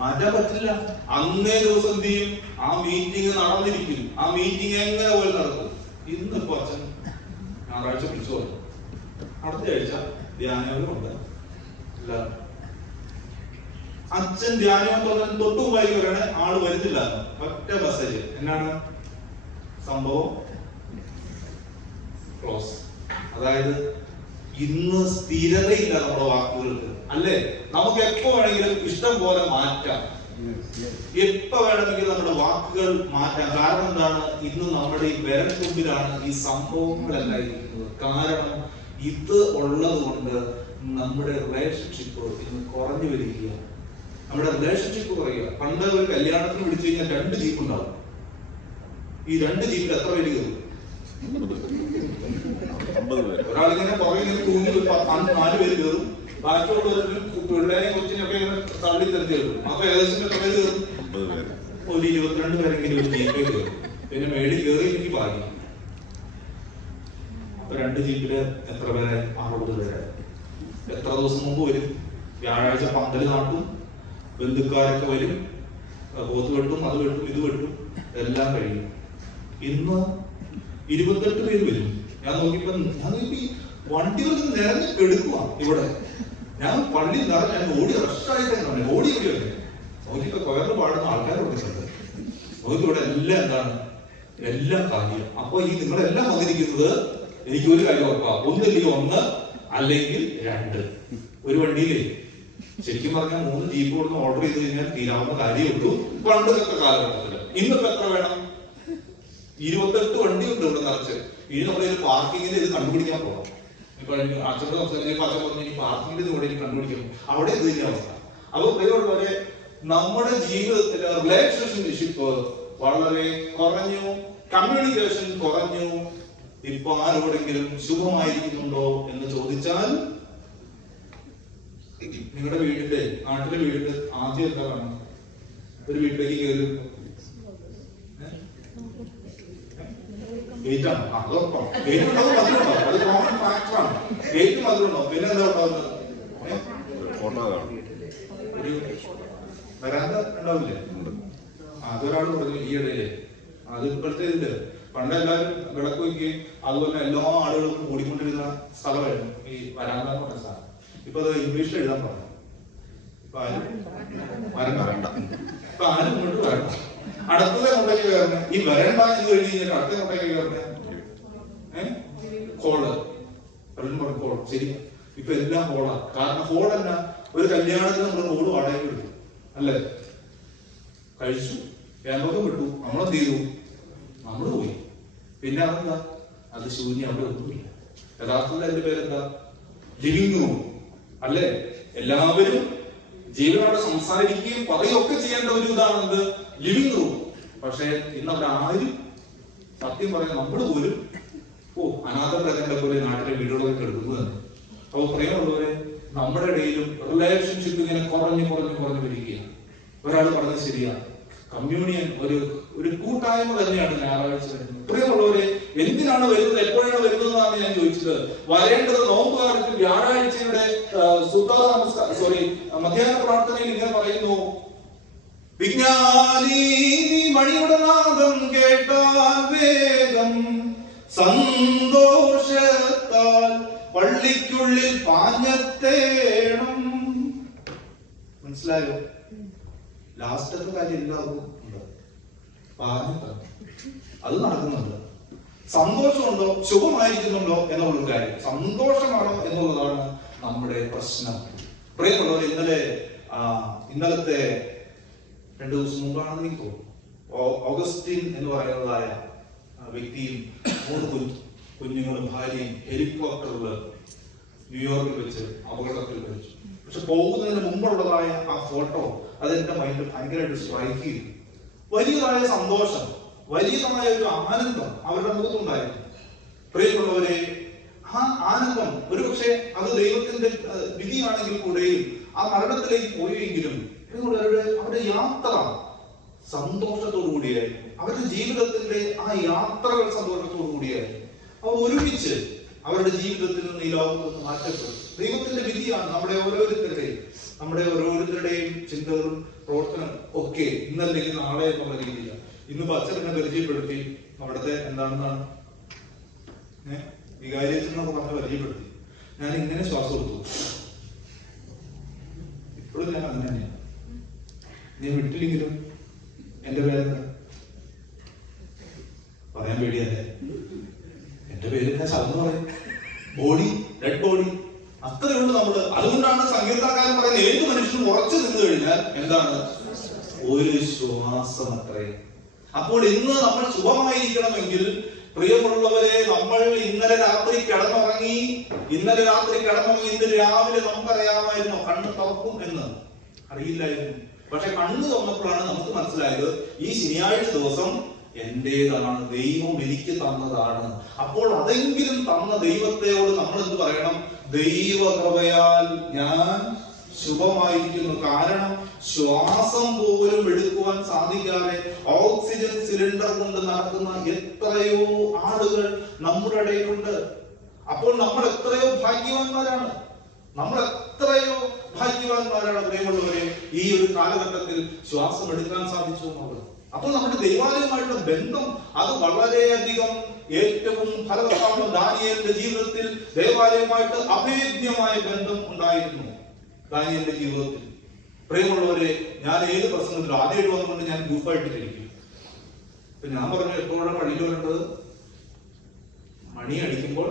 മാറ്റാൻ പറ്റില്ല. അന്നേ ദിവസം എന്ത് ചെയ്യും? ആ മീറ്റിംഗ് നടന്നിരിക്കും. ആ മീറ്റിംഗ് എങ്ങനെ പോലെ നടക്കും. ഇന്നിപ്പോ അച്ഛൻ ഞായറാഴ്ച വിളിച്ചു പറഞ്ഞു, അടുത്ത ആഴ്ച ധ്യാനങ്ങളുണ്ട്. അച്ഛൻ ധ്യാനം തൊട്ടു മുമ്പായി പറയണേ ആള് വരുന്നില്ല. ഒറ്റ മെസ്സേജ്, എന്നാണ് സംഭവം? ക്ലോസ്. അതായത് ഇന്ന് സ്ഥിരതയില്ല നമ്മുടെ വാക്കുകൾക്ക് അല്ലേ. നമുക്ക് എപ്പോ വേണമെങ്കിലും ഇഷ്ടം പോലെ മാറ്റാം, എപ്പോ വേണമെങ്കിലും നമ്മുടെ വാക്കുകൾ മാറ്റാം. കാരണം എന്താണ്? ഇന്ന് നമ്മുടെ ഈ വിരൽ തുമ്പിലാണ് ഈ സംഭവങ്ങളെല്ലാം ഇരിക്കുന്നത്. കാരണം ഇത് ഉള്ളത് കൊണ്ട് നമ്മുടെ റിലേഷൻഷിപ്പ് ഇന്ന് കുറഞ്ഞു വരികയാണ്. നമ്മുടെ റിലേഷൻഷിപ്പ് കുറയുക. പണ്ട് ഒരു കല്യാണത്തിന് വിളിച്ചു കഴിഞ്ഞാൽ 2 ജീപ്പ് ഉണ്ടാവും. ഈ 2 ജീപ്പിൽ എത്ര പേര് കയറും? ഒരാളിങ്ങനെ പുറകെ തൂങ്ങി 4 പേര് കയറും. ബാക്കിയുള്ളവരും പിള്ളേരെയും കൊച്ചിനൊക്കെ തള്ളി തെരഞ്ഞു കയറും. അപ്പൊ ഏകദേശം എത്ര പേര് കയറും? ഒരു 22 പേരെങ്കിലും ഒരു ജീപ്പിൽ കയറും. പിന്നെ മേളിൽ കയറി എനിക്ക് ഭാഗ്യം. അപ്പൊ 2 ജീപ്പില് എത്ര പേരെ? 60 പേരെ. എത്ര ദിവസം മുമ്പ് വരും? വ്യാഴാഴ്ച പന്തല് നാട്ടും, ബന്ധുക്കാരൊക്കെ വരും, പോത്ത് വെട്ടും, അത് വെട്ടും, ഇത് വെട്ടും, എല്ലാം കഴിയും. ഇന്ന് 28 പേര് വരും. ഞാൻ നോക്കിയപ്പോ ഈ വണ്ടികൾ നിറഞ്ഞ് കെടുക്കുക ഇവിടെ. ഞാൻ പള്ളി നിറഞ്ഞ ഞാൻ ഓടി റഷായിട്ടാണ് ഓടി ഓടിയല്ലേ. നോക്കിയപ്പോ കൊയർന്ന് പാടുന്ന ആൾക്കാരുണ്ട്. നോക്കി ഇവിടെ എല്ലാം എന്താണ്? എല്ലാം കാര്യം. അപ്പൊ ഈ നിങ്ങളെല്ലാം വന്നിരിക്കുന്നത് എനിക്ക് ഒരു കാര്യം ഉറപ്പാ, ഒന്നില്ലെങ്കിൽ 1 അല്ലെങ്കിൽ 2. ഒരു വണ്ടിയിലേ ശരിക്കും പറഞ്ഞാൽ 3 ജീപ്പ് കൊടുന്ന് ഓർഡർ ചെയ്ത് കഴിഞ്ഞാൽ തീരാവുന്ന കാര്യമേ ഉള്ളൂ പണ്ടൊക്കെ കാലഘട്ടത്തില്. ഇന്നിപ്പോ എത്ര വേണം? 28 വണ്ടിയുണ്ട് ഇവിടെ നിറച്ച്. ഇനി നമ്മളൊരു പാർക്കിങ്ങിന് ഇത് കണ്ടുപിടിക്കാൻ പോകാം. ഇപ്പൊ അച്ഛനോട് സംസാരിച്ചപ്പോ അച്ഛൻ പറഞ്ഞു ഈ പാർക്കിങ്ങിന് ഇത് ഇവിടെ കണ്ടുപിടിക്കും. അവിടെ ഇത് തന്നെ അവസ്ഥ. അപ്പൊ പോലെ നമ്മുടെ ജീവിതത്തില് റിലേഷൻഷിപ്പ് വളരെ കുറഞ്ഞു, കമ്മ്യൂണിക്കേഷൻ കുറഞ്ഞു. ഇപ്പൊ ആരോടെങ്കിലും ശുഭമായിരിക്കുന്നുണ്ടോ എന്ന് ചോദിച്ചാൽ നിങ്ങളുടെ വീടിന്റെ നാട്ടിലെ വീടിന്റെ ആദ്യം എന്താ കാണുന്നത്? ഒരു വീട്ടിലേക്ക് കയറി ഗേറ്റാണ്. അതോടൊപ്പം ഗേറ്റ് ഉണ്ടാവും, മതിലുണ്ടോ? അത് കോമൺ ഫാക്ടറാണ്. ഗേറ്റ് മതിലുണ്ടോ? പിന്നെ എന്താ ഉണ്ടാവുന്നത്? ഒരു വരാന്ത ഉണ്ടാവില്ലേ? അതൊരാൾ പറഞ്ഞു ഈ ഇടയില്. അത് ഇപ്പോഴത്തെ ഇതില് പണ്ട് എല്ലാവരും വിളക്ക് വയ്ക്കുകയും അതുപോലെ എല്ലാ ആളുകളും ഓടിക്കൊണ്ടിരുന്ന സ്ഥലമായിരുന്നു ഈ വരാന്ത എന്ന് പറഞ്ഞ സ്ഥലം. ഇപ്പൊ അത് ഇംഗ്ലീഷിൽ എഴുതാൻ പറഞ്ഞു. ഇപ്പൊ ആരും വരണ്ട. ഇപ്പൊ ആരും ഇങ്ങോട്ട് വരണ്ട. അടുത്തത് എങ്ങോട്ടേക്ക് കയറണേ? ഈ വരണ്ട എന്ന് കഴിഞ്ഞ് കഴിഞ്ഞാൽ അടുത്ത എങ്ങോട്ടേക്ക് കയറണേ? ഹോള്. ഹോൾ. ശരി, ഇപ്പൊ എല്ലാം ഹോളാണ്. കാരണം ഹോൾ എന്നാ? ഒരു കല്യാണത്തിന് നമ്മൾ ഹോള് വാടകയ്ക്ക് എടുത്തു അല്ലേ? കഴിച്ചു, വ്യാപകം വിട്ടു, നമ്മളെന്ത് ചെയ്തു? നമ്മള് പോയി. പിന്നെ അതെന്താ? അത് ശൂന്യം, അവിടെ ഒന്നുമില്ല. യഥാർത്ഥത്തിൽ അതിന്റെ പേരെന്താ? ലിവിംഗ് റൂം അല്ലേ? എല്ലാവരും ജീവനോടെ സംസാരിക്കുകയും പറയുകയൊക്കെ ചെയ്യേണ്ട ഒരു ഇതാണെന്ത്? Living room. പക്ഷെ ഇന്ന് അവിടെ ആരും സത്യം പറയാൻ നമ്മൾ പോലും അനാഥ പ്രജകളെ പോലെ നാട്ടിലെ വീടുകളൊക്കെ എടുക്കുന്നത്. അപ്പൊ പ്രിയമുള്ളവരെ, നമ്മുടെ ഇടയിലും റിലേഷൻഷിപ്പ് ഇങ്ങനെ കുറഞ്ഞു വരികയാണ്. ഒരാൾ പറഞ്ഞത് ശരിയാണ്, കമ്മ്യൂണിയൻ ഒരു കൂട്ടായ്മ തന്നെയാണ് ഞായറാഴ്ച വരുന്നത്. പ്രിയമുള്ളവരെ, എന്തിനാണ് വരുന്നത്, എപ്പോഴാണ് വരുന്നത് എന്നാണ് ഞാൻ ചോദിച്ചത്. വരേണ്ടത് നോമ്പുകാലത്ത് വ്യാഴാഴ്ചയുടെ മധ്യാഹ്ന പ്രാർത്ഥനയിൽ ഇങ്ങനെ പറയുന്നു, വിജ്ഞാനി മണിയുടെ നാദം കേട്ടാൽ വേഗം സന്തോഷത്താൽ പള്ളിക്കുള്ളിൽ പാഞ്ഞത്തേണം. മനസ്സിലായോ? ലാസ്റ്റത്തെ കാര്യം എല്ലാവർക്കും ഉണ്ട്. പാഞ്ഞത്ത അത് നടക്കുന്നുണ്ട്. സന്തോഷമുണ്ടോ, ശുഭമായിരിക്കുന്നുണ്ടോ എന്നുള്ളൊരു കാര്യം. സന്തോഷമാണോ എന്നുള്ളതാണ് നമ്മുടെ പ്രശ്നം. പ്രിയമുള്ളവർ, ഇന്നലത്തെ 2 ദിവസം മുമ്പാണെന്ന് എനിക്ക് തോന്നുന്നു, ഓഗസ്റ്റിൻ എന്ന് പറയുന്നതായ വ്യക്തിയും 3 കുഞ്ഞുങ്ങളും ഭാര്യയും ഹെലികോപ്റ്ററിൽ ന്യൂയോർക്കിൽ വെച്ച് അപകടത്തിൽ മരിച്ചു. പക്ഷെ പോകുന്നതിന് മുമ്പുള്ളതായ ആ ഫോട്ടോ അതെന്റെ മൈൻഡിൽ ഭയങ്കരമായിട്ട് സ്ട്രൈക്ക് ചെയ്തു. വലിയതായ സന്തോഷം, വലിയതായ ഒരു ആനന്ദം അവരുടെ മുഖത്തുണ്ടായിരുന്നു. പ്രിയമുള്ളവരെ, ആ ആനന്ദം ഒരുപക്ഷെ അത് ദൈവത്തിന്റെ വിധിയാണെങ്കിൽ കൂടെയും ആ മരണത്തിലേക്ക് പോയെങ്കിലും അവരുടെ യാത്ര സന്തോഷത്തോടു കൂടിയായിരുന്നു. അവരുടെ ജീവിതത്തിന്റെ ആ യാത്രകൾ സന്തോഷത്തോടു കൂടിയായിരുന്നു. അവർ ഒരുമിച്ച് അവരുടെ ജീവിതത്തിൽ നിന്ന് ഈ ലോകത്ത് നിന്ന് മാറ്റപ്പെട്ടു. ദൈവത്തിന്റെ വിധിയാണ് നമ്മുടെ ഓരോരുത്തരുടെയും ചിന്തകളും പ്രവർത്തനം ഒക്കെ ഇന്നല്ലെങ്കിൽ നാളെ എന്നുള്ള രീതിയിലാണ്. ഇന്ന് അച്ഛനെ പരിചയപ്പെടുത്തി അവിടുത്തെ എന്താണെന്നാണ് വികാരിച്ചെന്നൊക്കെ പറഞ്ഞ് പരിചയപ്പെടുത്തി. ഞാൻ ഇങ്ങനെ ശ്വാസം എടുത്തു. ഇപ്പോഴും ഞാൻ അങ്ങനെ തന്നെയാണ്. ഞാൻ വിട്ടില്ലെങ്കിലും എന്റെ പേരെന്താ പറയാൻ പേടിയല്ലേ? എന്റെ പേര് ഞാൻ ശബ്ദം പറയും. ബോഡി, ഡെഡ് ബോഡി, അത്രയേ ഉള്ളൂ നമ്മള്. അതുകൊണ്ടാണ് സംഗീതക്കാരൻ പറയുന്നത് ഏത് മനുഷ്യനും ഉറച്ചു നിന്ന് കഴിഞ്ഞാൽ എന്താണ്? ഒരു ശ്വാസം അത്രയും. അപ്പോൾ ഇന്ന് നമ്മൾ ശുഭമായിരിക്കണമെങ്കിൽ പ്രിയമുള്ളവരെ, നമ്മൾ ഇന്നലെ രാത്രി കിടന്നുറങ്ങി. ഇന്ന് രാവിലെ നമുക്കറിയാമായിരുന്നു കണ്ണ് തുറക്കും എന്ന്. അറിയില്ലായിരുന്നു. പക്ഷെ കണ്ണ് തുറന്നപ്പോഴാണ് നമുക്ക് മനസ്സിലായത് ഈ ശനിയാഴ്ച ദിവസം എന്റേതാണ്, ദൈവം എനിക്ക് തന്നതാണ്. അപ്പോൾ അതെങ്കിലും തന്ന ദൈവത്തെയോട് നമ്മൾ എന്ത് പറയണം? ദൈവകൃപയാൽ ഞാൻ ശുഭമായിരിക്കുന്നു. കാരണം ശ്വാസം പോലും എടുക്കുവാൻ സാധിക്കാതെ ഓക്സിജൻ സിലിണ്ടർ കൊണ്ട് നടക്കുന്ന എത്രയോ ആളുകൾ നമ്മുടെ ഇടയിലുണ്ട്. അപ്പോൾ നമ്മൾ എത്രയോ ഭാഗ്യവാന്മാരാണ്. പ്രിയമുള്ളവരെ, ഈ ഒരു കാലഘട്ടത്തിൽ ശ്വാസം എടുക്കാൻ സാധിച്ചു എന്നുള്ളത്. അപ്പോൾ നമ്മുടെ ദൈവാലയമായിട്ടുള്ള ബന്ധം അത് വളരെയധികം ഏറ്റവും ഫലവത്തായ ദാനിയേലിന്റെ ജീവിതത്തിൽ ദൈവാലയമായിട്ട് അഭേദ്യമായ ബന്ധം ഉണ്ടായിരുന്നു. ദാനിയേലിന്റെ ജീവിതത്തിൽ പ്രിയമുള്ളവരെ, ഞാൻ ഏത് പ്രസംഗത്തിലും ആദ്യമായിട്ട് വന്നുകൊണ്ട് ഞാൻ ഗ്രൂപ്പായിട്ടിരിക്കും. ഇപ്പൊ ഞാൻ പറഞ്ഞു എപ്പോഴും പള്ളിയിൽ വരേണ്ടത് മണി അടിക്കുമ്പോൾ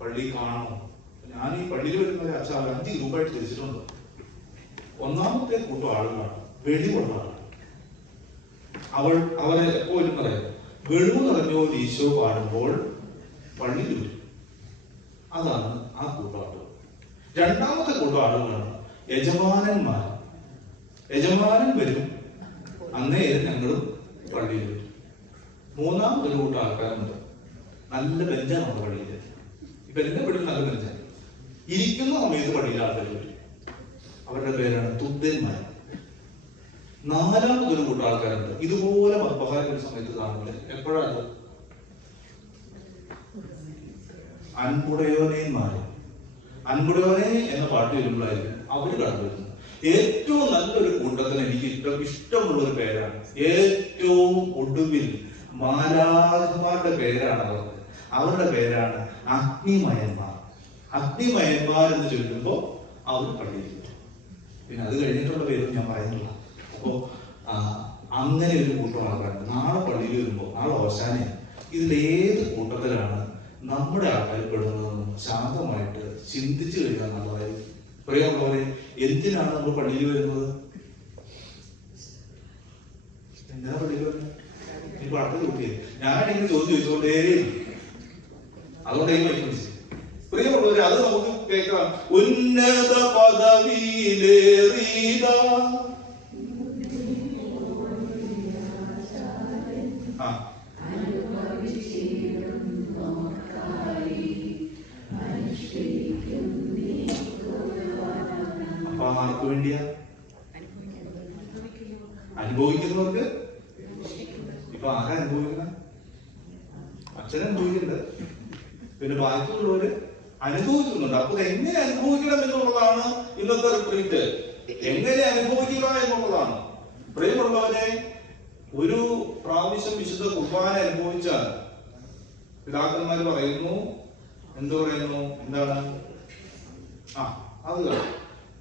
പള്ളി കാണണം. ഞാൻ ഈ പള്ളിയിൽ വരുന്ന 5 ഗ്രൂപ്പായിട്ട് തിരിച്ചിട്ടുണ്ട്. ഒന്നാമത്തെ കൂട്ടം ആളുകളാണ് വെളിവുള്ളതാണ്. അവരെ എപ്പോഴും പറയാം, വെളിവ് നിറഞ്ഞോ ഈശോ പാടുമ്പോൾ പള്ളിയിൽ വരും. അതാണ് ആ കൂട്ടാളുകൾ. രണ്ടാമത്തെ കൂട്ടം ആളുകളാണ് യജമാനന്മാർ. യജമാനൻ വരും, അന്നേരം ഞങ്ങളും പള്ളിയിൽ വരും. മൂന്നാമതൊരു കൂട്ടം ആൾക്കാരുണ്ട്, നല്ല ബെഞ്ചാണ് പള്ളിയിൽ. ഇപ്പൊ എന്റെ പള്ളിയിൽ നല്ല ബെഞ്ചാണ്. ഇരിക്കുന്ന സമയത്ത് പള്ളിയിൽ ആൾക്കാർ വരും. അവരുടെ പേരാണ് തുദ്യന്മാർ. നാലാമതൊരു കൂട്ടം ആൾക്കാരുണ്ട്, ഇതുപോലെ മദ്ബഹാരൊരു സമയത്ത് കാണുന്നത്. എപ്പോഴാണ്? അൻപുടയോനേന്മാര്. അൻപുടയോനെ എന്ന പാട്ട് വരുമ്പോഴായിരിക്കും അവര് കടന്നു വരുന്നത്. ഏറ്റവും നല്ലൊരു കൂട്ടത്തിന് എനിക്ക് ഇഷ്ടമുള്ള ഒരു പേരാണ്. ഏറ്റവും ഒടുവിൽ മാലാഖമാരുടെ പേരാണ് അവരുടെ പേരാണ് അഗ്നിമയന്മാർ. അഗ്നിമയന്മാർ എന്ന് ചൊല്ലുമ്പോ അവർ പള്ളിയിൽ. പിന്നെ അത് കഴിഞ്ഞിട്ടുള്ള പേരും ഞാൻ പറയുന്നില്ല. അപ്പോ അങ്ങനെ ഒരു കൂട്ടം ആൾക്കാരുണ്ട്. നാളെ പള്ളിയിൽ വരുമ്പോ, നാളെ അവസാനം ഇതിലേത് കൂട്ടത്തിലാണ് നമ്മുടെ ആൾക്കാർ പെടുന്നതെന്ന് ശാന്തമായിട്ട് ചിന്തിച്ചു കഴിഞ്ഞാൽ നല്ലതായിരിക്കും. പ്രിയമുള്ളവരെ, എന്തിനാണ് നമ്മൾ പള്ളിയിൽ വരുന്നത്? എന്തിനാ പള്ളിയിൽ വരുന്നത്? ഈ പാട്ട് കൂട്ടിയത് ഞാനാണെങ്കിൽ ചോദ്യം ചോദിച്ചോണ്ടേ. അതുകൊണ്ട് ഈ മനസ്സിലായി. പ്രിയമുള്ളവരെ, അത് നമുക്ക് കേൾക്കാം. ഉന്നത പദവിയിലേറിയ അപ്പൊ ആർക്ക് വേണ്ടിയാ? അനുഭവിക്കുന്നവർക്ക്. ഇപ്പൊ ആരാ അനുഭവിക്കുന്ന? അച്ഛൻ അനുഭവിക്കുന്നുണ്ട്, പിന്നെ ബാക്കിയുള്ളവര് അനുഭവിക്കുന്നുണ്ട്. അപ്പൊ എങ്ങനെ അനുഭവിക്കണം എന്നുള്ളതാണ് ഇന്നത്തെ റിട്രീറ്റ്. എങ്ങനെ അനുഭവിക്കുക എന്നുള്ളതാണ്. പ്രിയമുള്ളവരെ, ഒരു പ്രാവശ്യം വിശുദ്ധ കുർബാന അനുഭവിച്ചാൽ പിതാക്കന്മാർ പറയുന്നു, എന്ത് പറയുന്നു? എന്താണ്? അത്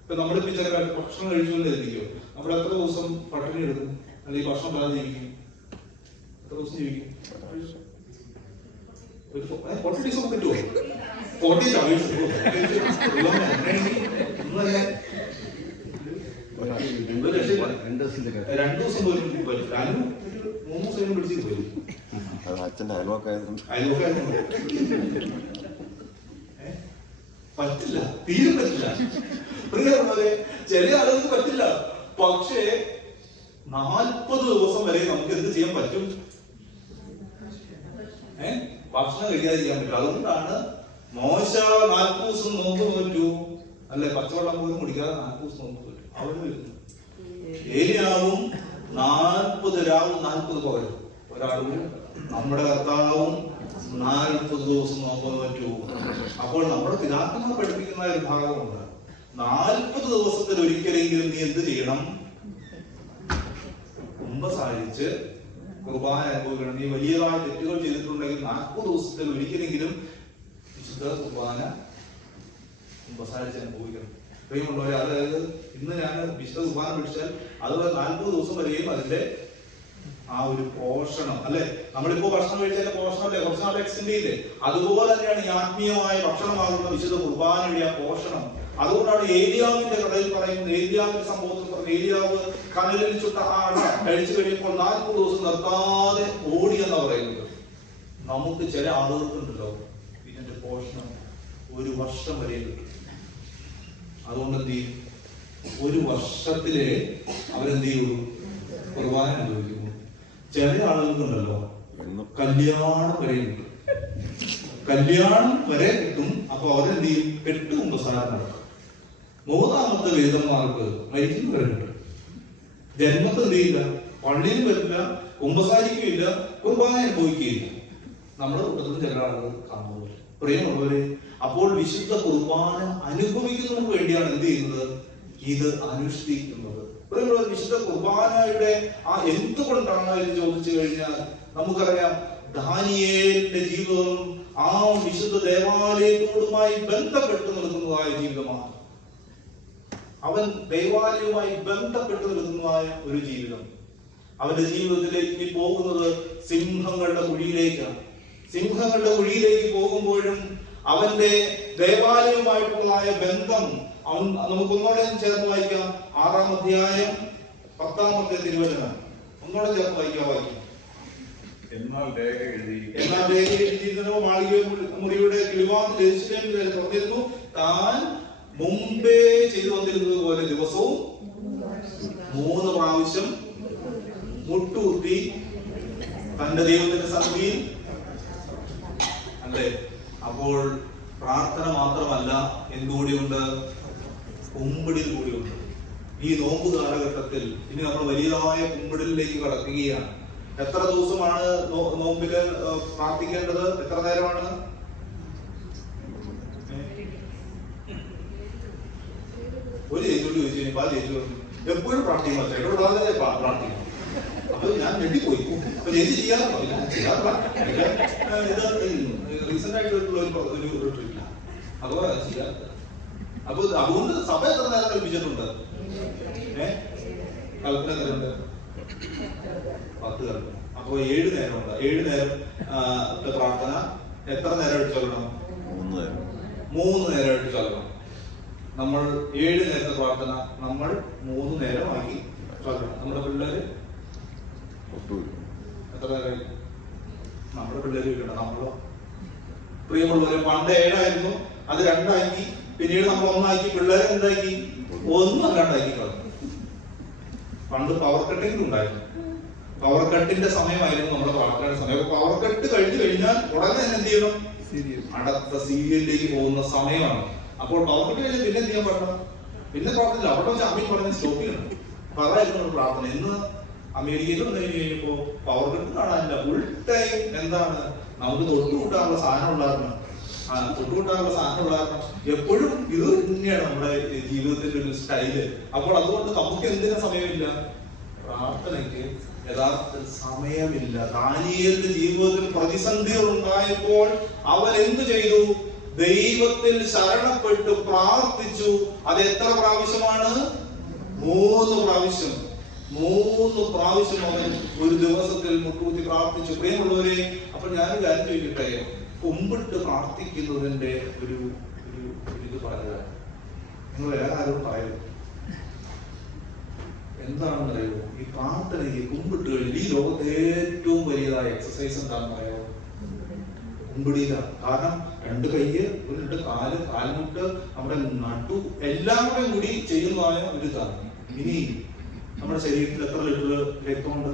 ഇപ്പൊ നമ്മളിപ്പോ ചില ഭക്ഷണം കഴിച്ചുകൊണ്ടിരിക്കും. നമ്മൾ എത്ര ദിവസം പട്ടിണി എടുക്കും? അല്ലെങ്കിൽ ഭക്ഷണം ഇല്ലാതെ ജീവിക്കും? എത്ര ദിവസം ജീവിക്കും? 40 days ഒക്കെ കിട്ടുമോ? 40 hours. രണ്ടു ദിവസം പോലും പറ്റില്ല. അതിന് 3 ദിവസം പിടിച്ചിട്ട് പോയി. അച്ഛൻ്റെ അയൽവക്കായതുകൊണ്ട് പറ്റില്ല, തീരെ പറ്റില്ല. ചില ആളുകൾക്ക് പറ്റില്ല. പക്ഷേ 40 ദിവസം വരെ നമുക്ക് എന്ത് ചെയ്യാൻ പറ്റും? ഭക്ഷണം കഴിക്കാതിരിക്കാൻ പറ്റും. അതുകൊണ്ടാണ് മോശ 40 ദിവസം നോമ്പ് പറ്റൂ, അല്ലെ പച്ചവെള്ളം പോലും കുടിക്കാതെ 40 ദിവസം നോമ്പ് പറ്റും. അവര് ഏലിയാവും 40 രാവും 40 പകലും ഒരാളും നമ്മുടെ കർത്താവും 40 ദിവസം നോമ്പ് പറ്റൂ. അപ്പോൾ നമ്മുടെ പിതാക്കന്മാർ പഠിപ്പിക്കുന്ന ഒരു ഭാഗമുണ്ട്. 40 ദിവസത്തിൽ ഒരിക്കലെങ്കിലും നീ എന്ത് ചെയ്യണം? കുമ്പസാരിച്ച് കുർബാന അനുഭവിക്കണം. നീ വലിയതായ തെറ്റുകൾ ചെയ്തിട്ടുണ്ടെങ്കിൽ 40 ദിവസത്തിൽ ഒരിക്കലെങ്കിലും വിശുദ്ധ കുർബാന കുമ്പസാരിച്ച് അനുഭവിക്കണം. പ്രിയമുള്ളവരെ, അതായത് ഇന്ന് ഞാൻ വിശുദ്ധ കുർബാന പിടിച്ചാൽ അത് 40 ദിവസം വരെയും അതിന്റെ ആ ഒരു പോഷണം, അല്ലെ നമ്മളിപ്പോ ഭക്ഷണം കഴിച്ചാൽ പോഷണം അല്ലേ കുറച്ച് നാൾ എക്സ്റ്റെൻഡ് ചെയ്യില്ലേ, അതുപോലെ തന്നെയാണ് ഈ ആത്മീയമായ ഭക്ഷണമാകുന്ന വിശുദ്ധ കുർബാനയുടെ ആ പോഷണം. അതുകൊണ്ടാണ് ഏലിയാവിന്റെ കഥയിൽ പറയുന്നത്, ഏലിയാവിന്റെ സംഭവത്തിൽ പറയുന്നത്, ഏലിയാവ് കനലിൽ ചുട്ട ആ അട കഴിച്ചു കഴിയുമ്പോൾ 40 ദിവസം നിർത്താതെ ഓടിയെന്നാ പറയുന്നത്. നമുക്ക് ചില ആളുകൾക്കുണ്ടല്ലോ ഇതിന്റെ പോഷണം 1 വർഷം വരെ കിട്ടും. അതുകൊണ്ട് എന്ത് ചെയ്യും? 1 വർഷത്തിലെ അവരെന്ത് ചെയ്യുള്ളൂ? കുർബാന അനുഭവിക്കുന്നു. ചില ആളുകൾക്കുണ്ടല്ലോ കല്യാണം വരെ കിട്ടും, കല്യാണം വരെ കിട്ടും. അപ്പൊ അവരെന്ത് ചെയ്യും? 8 കുമ്പസാരം നടക്കും. 3ാമത്തെ വീതന്മാർക്ക് മരിക്കുന്നവരെ കിട്ടും. ജന്മത്തിൽ എന്ത് ചെയ്യില്ല? പള്ളിയിൽ വരില്ല, കുമ്പസാരിക്കുകയില്ല, കുർബാന അനുഭവിക്കുകയില്ല. നമ്മുടെ കൂട്ടത്തിൽ ചില ആളുകൾ കാണുന്നത് പ്രിയമുള്ളവരെ. അപ്പോൾ വിശുദ്ധ കുർബാന അനുഭവിക്കുന്നവർക്ക് വേണ്ടിയാണ് എന്ത് ചെയ്യുന്നത്? ഇത് അനുഷ്ഠിക്കുന്നത്. വിശുദ്ധ കുർബാനയുടെ ആ എന്തുകൊണ്ടാണ് എന്ന് ചോദിച്ചു കഴിഞ്ഞാൽ നമുക്കറിയാം, ദാനിയേലിന്റെ ജീവിതം ആ വിശുദ്ധ ദേവാലയത്തോടുമായി ബന്ധപ്പെട്ട് നിൽക്കുന്നതായ ജീവിതമാണ്. അവൻ ദേവാലയവുമായി ബന്ധപ്പെട്ട് നിൽക്കുന്നതായ ഒരു ജീവിതം. അവന്റെ ജീവിതത്തിലേക്ക് ഇനി പോകുന്നത് സിംഹങ്ങളുടെ കുഴിയിലേക്കാണ്. സിംഹങ്ങളുടെ കുഴിയിലേക്ക് പോകുമ്പോഴും അവന്റെ ദേവാലയവുമായിട്ടുള്ളതായ ബന്ധം നമുക്ക് ഒന്നോടെ ചേർന്ന് വായിക്കാം. 6-ാം അധ്യായം 10-ാമത്തെ തിരുവചനം ഒന്നോടെ ചേർന്ന് വായിക്കാം. എന്നാൽ രേഖ എഴുതിയിരുന്നോ മാളിക മുറിയുടെ കിളിവാതിൽ യെരൂശലേമിൽ തുറന്നിരുന്നു. താൻ മുമ്പേ ചെയ്തു വന്നിരുന്നത് പോലെ ദിവസവും 3 പ്രാവശ്യം മുട്ടുകുത്തി തന്റെ ദൈവത്തിന്റെ സന്നിധിയിൽ, അല്ലേ? അപ്പോൾ പ്രാർത്ഥന മാത്രമല്ല, എന്തുകൂടിയുണ്ട്? കുമ്പിടിൽ കൂടിയുണ്ട്. ഈ നോമ്പ് കാലഘട്ടത്തിൽ ഇനി നമ്മൾ വലിയതായ കുമ്പിടിലേക്ക് കടക്കുകയാണ്. എത്ര ദിവസമാണ് നോമ്പില് പ്രാർത്ഥിക്കേണ്ടത്? എത്ര നേരമാണ്? ഒരു ചേച്ചിയോട് ചോദിച്ചു, പല ചേച്ചിയോട് എപ്പോഴും പ്രാർത്ഥിക്കാൻ ചേട്ടോടാതെ പ്രാർത്ഥിക്കണം. അപ്പൊ ഞാൻ ഞെട്ടിപ്പോയി. അപ്പൊ ചേച്ചി ചെയ്യാറുണ്ടോ? ഇത് റീസെന്റ് ആയിട്ടുള്ള ഒരു ട്രിപ്പില്ല, അതുപോലെ ചെയ്യാറ്. അപ്പൊ അതുകൊണ്ട് സഭ എത്ര നേരം കൽപ്പിച്ചിട്ടുണ്ട്? കൽപ്പന എത്രയുണ്ട്? 10 കൽപ്പന. അപ്പൊ 7 നേരമുണ്ട്. 7 നേരം പ്രാർത്ഥന എത്ര നേരം എടുത്ത് ചൊല്ലണം? 3 നേരം എടുത്ത് ചൊല്ലണം. നമ്മൾ 7 നേരത്തെ പ്രാർത്ഥന നമ്മൾ 3 നേരമാക്കി ചൊല്ലണം. നമ്മുടെ പിള്ളേര് എത്ര നേരം? നമ്മുടെ പിള്ളേര് ഇല്ല, നമ്മളോ? പ്രിയമുള്ളവരെ, പണ്ട് 7 ആയിരുന്നു, അത് 2 ആക്കി, പിന്നീട് നമ്മൾ 1 ആക്കി. പിള്ളേരെ എന്താക്കി? 1 2 കളഞ്ഞു. പണ്ട് പവർ കട്ടിംഗ് ഉണ്ടായിരുന്നു. പവർ കട്ടിന്റെ സമയമായിരുന്നു നമ്മുടെ പ്രാർത്ഥനയുടെ സമയം. പവർ കട്ട് കഴിഞ്ഞു കഴിഞ്ഞാൽ ഉടനെ തന്നെ എന്ത് ചെയ്യണം? അടുത്ത സീരിയലിലേക്ക് പോകുന്ന സമയമാണ്. അപ്പോൾ പവർ കട്ട് കഴിഞ്ഞാൽ പിന്നെ എന്ത് ചെയ്യാൻ പറ്റണം? പിന്നെ പ്രാർത്ഥന അവിടെ വെച്ച് അമ്മി പറഞ്ഞ് സ്റ്റോപ്പ് ചെയ്യണം. അപ്പൊ അതായിരുന്നു പ്രാർത്ഥന. ഇന്ന് അമേരിക്കയിൽ വന്നു കഴിഞ്ഞപ്പോ പവർ കട്ട് കാണാനില്ല. ഫുൾ ടൈം എന്താണ്? നമുക്ക് തൊട്ടുകൂട്ടാനുള്ള സാധനം ഉണ്ടായിരുന്നു. തൊട്ടുകൂട്ടാനുള്ള സാധനം ഉണ്ടായിരുന്നു. എപ്പോഴും ഇത് തന്നെയാണ് നമ്മുടെ ജീവിതത്തിന്റെ ഒരു സ്റ്റൈല്. അപ്പോൾ അതുകൊണ്ട് നമുക്ക് എന്തിനാ സമയമില്ല? പ്രാർത്ഥനയ്ക്ക് യഥാർത്ഥത്തിൽ സമയമില്ല. ദാനിയേലിന്റെ ജീവിതത്തിൽ പ്രതിസന്ധികൾ ഉണ്ടായപ്പോൾ അവൻ എന്ത് ചെയ്തു? ദൈവത്തിൽ ശരണപ്പെട്ടു പ്രാർത്ഥിച്ചു. അത് എത്ര പ്രാവശ്യമാണ്? 3 പ്രാവശ്യം. 3 പ്രാവശ്യം അവൻ ഒരു ദിവസത്തിൽ മുട്ടുകുത്തി പ്രാർത്ഥിച്ചു. പ്രിയമുള്ളവരെ, അപ്പോൾ ഞാനൊരു കാര്യം ചോദിക്കട്ടെ, കുമ്പിട്ട് പ്രാർത്ഥിക്കുന്നതിന്റെ ഒരു ഇത് പറയുക. നിങ്ങൾ വേറെ ആരോടും പറയരുത്. എന്താണെന്ന് അറിയുമോ? ഈ പ്രാർത്ഥനയ്ക്ക് കുമ്പിട്ട് കഴിഞ്ഞാൽ ഈ ലോകത്തെ ഏറ്റവും വലിയതായ എക്സസൈസ് എന്താണെന്ന് അറിയാമോ? കുമ്പിടിയില്ല. കാരണം 2 കൈയ്യ്, 2 കാല്, കാൽമുട്ട്, നമ്മുടെ നടു എല്ലാം കൂടി ചെയ്യുന്നതായ ഒരു ഇതാണ്. ഇനി നമ്മുടെ ശരീരത്തിൽ എത്ര ലിറ്റർ രക്തമുണ്ട്?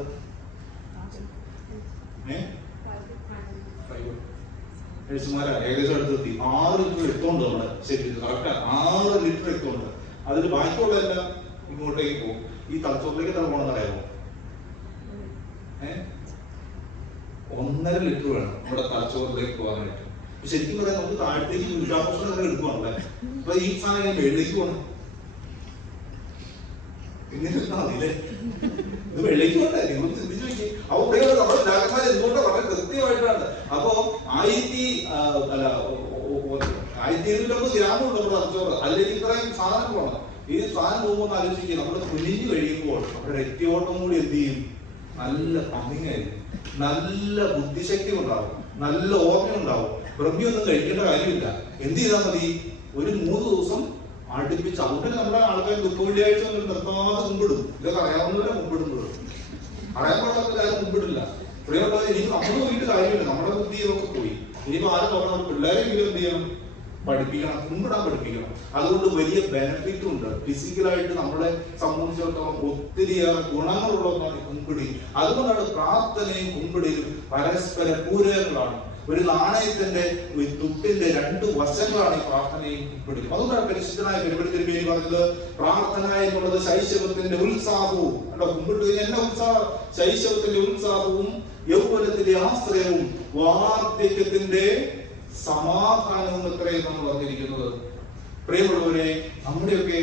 നഴ്സുമാരാ ഏകദേശം അടുത്തെത്തി. 6 ലിറ്റർ രക്തമുണ്ട് നമ്മുടെ ശരീരത്തിൽ. കറക്റ്റാ, 6 ലിറ്റർ രക്തമുണ്ട്. അതിൽ ബാക്കിയുള്ളതെല്ലാം ഇങ്ങോട്ടേക്ക് പോകും. ഈ തലച്ചോറിലേക്ക് എത്ര പോകണമെന്ന് അറിയാമോ? 1.5 ലിറ്റർ വേണം നമ്മുടെ തലച്ചോറിലേക്ക് പോകാനായിട്ട്. ശരിക്കും പറയാൻ നമുക്ക് താഴത്തേക്ക് ഗുരുത്വാകർഷണം തന്നെ എടുക്കുവാണല്ലേ. അപ്പൊ ഈ സാധനം വെള്ളിലേക്ക് പോകണം. പിന്നെ മതില്ലേ? ഇത് വെള്ളിലേക്ക് പോകണ്ടേ? നിങ്ങൾ ചിന്തിച്ചു നോക്കി. അപ്പൊ നമ്മുടെ ഡാക്ടർമാർ എന്തുകൊണ്ട് വളരെ കൃത്യമായിട്ടാണ്. അപ്പൊ 1750 ഗ്രാമുണ്ട് നമ്മുടെ തലച്ചോറ്. അല്ലെങ്കിൽ ഇത്രയും സാധനം പോകണം. ഈ സാധനം പോകുമ്പോൾ ആലോചിക്കുക, നമ്മൾ കുനിഞ്ഞു കഴിയുമ്പോൾ നമ്മുടെ രക്തയോട്ടം കൂടി എന്ത് ചെയ്യും? നല്ല പമ്പിങ് ആയിരിക്കും. നല്ല ബുദ്ധിശക്തി ഉണ്ടാവും, നല്ല ഓർമ്മ ഉണ്ടാവും. ബ്രഹ്മിയൊന്നും കഴിക്കേണ്ട കാര്യമില്ല. എന്ത് ചെയ്താൽ മതി? ഒരു 3 ദിവസം അടുപ്പിച്ച്. അതുകൊണ്ട് നമ്മുടെ ആൾക്കാർ ദുഃഖവെള്ളിയാഴ്ച നിർത്താതെ മുമ്പിടും. ഇതൊക്കെ അറിയാവുന്നവരെ മുമ്പിടുന്നത്. അറിയാൻ പാടാത്ത മുമ്പിടില്ല. പ്രിയപ്പെട്ടത്, ഇനി നമ്മൾ പോയിട്ട് കാര്യമില്ല. നമ്മുടെ ബുദ്ധി ഇതൊക്കെ പോയി. ഇനിയിപ്പോ ആരും തോന്നണം പിള്ളേരെങ്കിലും എന്ത് ചെയ്യണം? പഠിപ്പിക്കണം, മുമ്പിടാൻ പഠിപ്പിക്കണം. അതുകൊണ്ട് വലിയ ബെനിഫിറ്റ് ഉണ്ട്. ഫിസിക്കലായിട്ട് നമ്മളെ സംബന്ധിച്ചിടത്തോളം ഒത്തിരിയേറെ ഗുണങ്ങളുള്ള ഒന്നാണ് കുമ്പിടി. അതുകൊണ്ടാണ് പ്രാർത്ഥനയും കുമ്പിടിയും പരസ്പര പൂരകങ്ങളാണ്. ഒരു നാണയത്തിന്റെ തുട്ടിന്റെ 2 വശങ്ങളാണ് ഈ പ്രാർത്ഥനയും കുമ്പിടിയും. അതുകൊണ്ടാണ് പരിശുദ്ധനായ പെരുമ്പടി തിരുമേനി പറഞ്ഞത്, പ്രാർത്ഥന എന്നുള്ളത് ശൈശവത്തിന്റെ ഉത്സാഹവും. അല്ല, കുമ്പിട്ട് എന്നെ ഉത്സാഹം, ശൈശവത്തിന്റെ ഉത്സാഹവും യൗവനത്തിന്റെ ആശ്രയവും വാർദ്ധക്യത്തിന്റെ സമാധാനവും എത്രയും നമ്മൾ പറഞ്ഞിരിക്കുന്നത്. പ്രിയമുള്ളവരെ, നമ്മുടെയൊക്കെ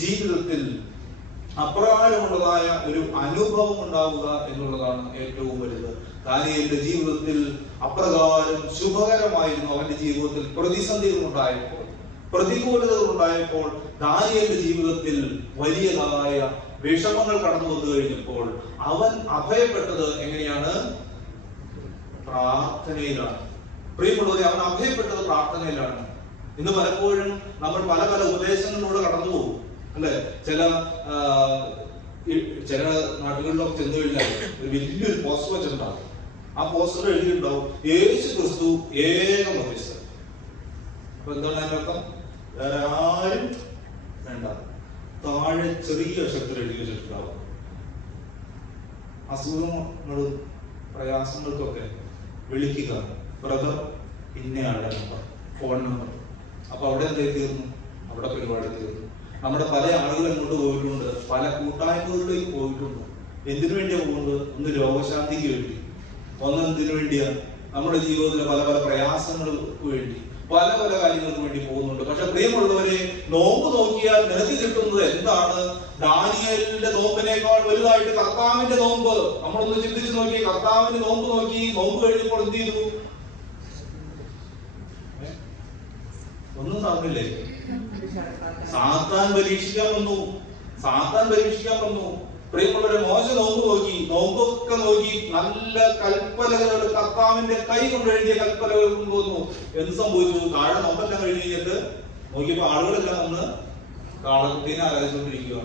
ജീവിതത്തിൽ അപ്രകാരമുള്ളതായ ഒരു അനുഭവം ഉണ്ടാവുക എന്നുള്ളതാണ് ഏറ്റവും വലുത്. ദാനിയേലിന്റെ ജീവിതത്തിൽ അപ്രകാരം ശുഭകരമായിരുന്നു. അവന്റെ ജീവിതത്തിൽ പ്രതിസന്ധികൾ ഉണ്ടായപ്പോൾ, പ്രതികൂലതകൾ ഉണ്ടായപ്പോൾ, ദാനിയേലിന്റെ ജീവിതത്തിൽ വലിയതായ വിഷമങ്ങൾ കടന്നു വന്നു കഴിഞ്ഞപ്പോൾ അവൻ അഭയപ്പെട്ടത് എങ്ങനെയാണ്? പ്രാർത്ഥനയിലാണ്. പ്രിയമുള്ളവരെ, അവൻ അഭയപ്പെട്ടത് പ്രാർത്ഥനയിലാണ്. ഇന്ന് പലപ്പോഴും നമ്മൾ പല പല ഉപദേശങ്ങളിലൂടെ കടന്നു പോകും അല്ലെ. ചില നാട്ടുകളിലൊക്കെ ചെന്ന് കഴിഞ്ഞാൽ ഒരു വലിയൊരു പോസ്റ്റർ വെച്ചിട്ടുണ്ടാവും. ആ പോസ്റ്റർ എഴുതിയിട്ടുണ്ടാവും, യേശു ക്രിസ്തു ഏക മധ്യസ്ഥൻ. അപ്പൊ എന്താണ് അതിന്റെ അർത്ഥം? വേറെ ആരും വേണ്ട. താഴെ ചെറിയ അക്ഷരത്തിൽ എഴുതി വെച്ചിട്ടുണ്ടാവും. അസുഖങ്ങളും പ്രയാസങ്ങൾക്കൊക്കെ വിളിക്കുക ബ്രദർ ഇന്നയാളുടെ നമ്പർ, ഫോൺ നമ്പർ. അപ്പൊ അവിടെ എന്തായി തീർന്നു? അവിടെ പരിപാടി തീർന്നു. നമ്മുടെ പല ആളുകൾ അങ്ങോട്ട് പോയിട്ടുണ്ട്, പല കൂട്ടായ്മകളിലേക്ക് പോയിട്ടുണ്ട്. എന്തിനു വേണ്ടിയാണ് പോകുന്നത്? ഒന്ന് രോഗശാന്തിക്ക് വേണ്ടി, ഒന്ന് എന്തിനു വേണ്ടിയാണ്? നമ്മുടെ ജീവിതത്തിലെ പല പല പ്രയാസങ്ങൾക്ക് വേണ്ടി, പല പല കാര്യങ്ങൾക്ക് വേണ്ടി പോകുന്നുണ്ട്. പക്ഷെ പ്രിയമുള്ളവരെ, നോമ്പ് നോക്കിയാൽ നിനക്ക് കിട്ടുന്നത് എന്താണ്? ദാനിയേലിന്റെ നോമ്പിനേക്കാൾ വലുതായിട്ട് കർത്താവിന്റെ നോമ്പ്. നമ്മളൊന്ന് ചിന്തിച്ചു നോക്കി. കർത്താവിന്റെ നോമ്പ് നോക്കി. നോമ്പ് കഴിഞ്ഞപ്പോൾ എന്ത് ചെയ്തു? ഒന്നും നടന്നില്ലേ? സാത്താൻ പരീക്ഷിക്കാൻ വന്നു. പ്രിയമുള്ളവരെ, മോശ നോമ്പ് നോക്കി. നോമ്പൊക്കെ നോക്കി നല്ല കൽപ്പലകൾ, കർത്താവിന്റെ കൈ കൊണ്ട് എഴുതിയ കൽപ്പലകൾ കൊണ്ടുവന്നു. എന്ത് സംഭവിച്ചു? താഴെ നോമ്പെല്ലാം കഴിഞ്ഞ് കഴിഞ്ഞിട്ട് നോക്കിയപ്പോ ആളുകളെല്ലാം വന്ന് കാളക്കുട്ടീനെ ആരാധിച്ചുകൊണ്ടിരിക്കുക.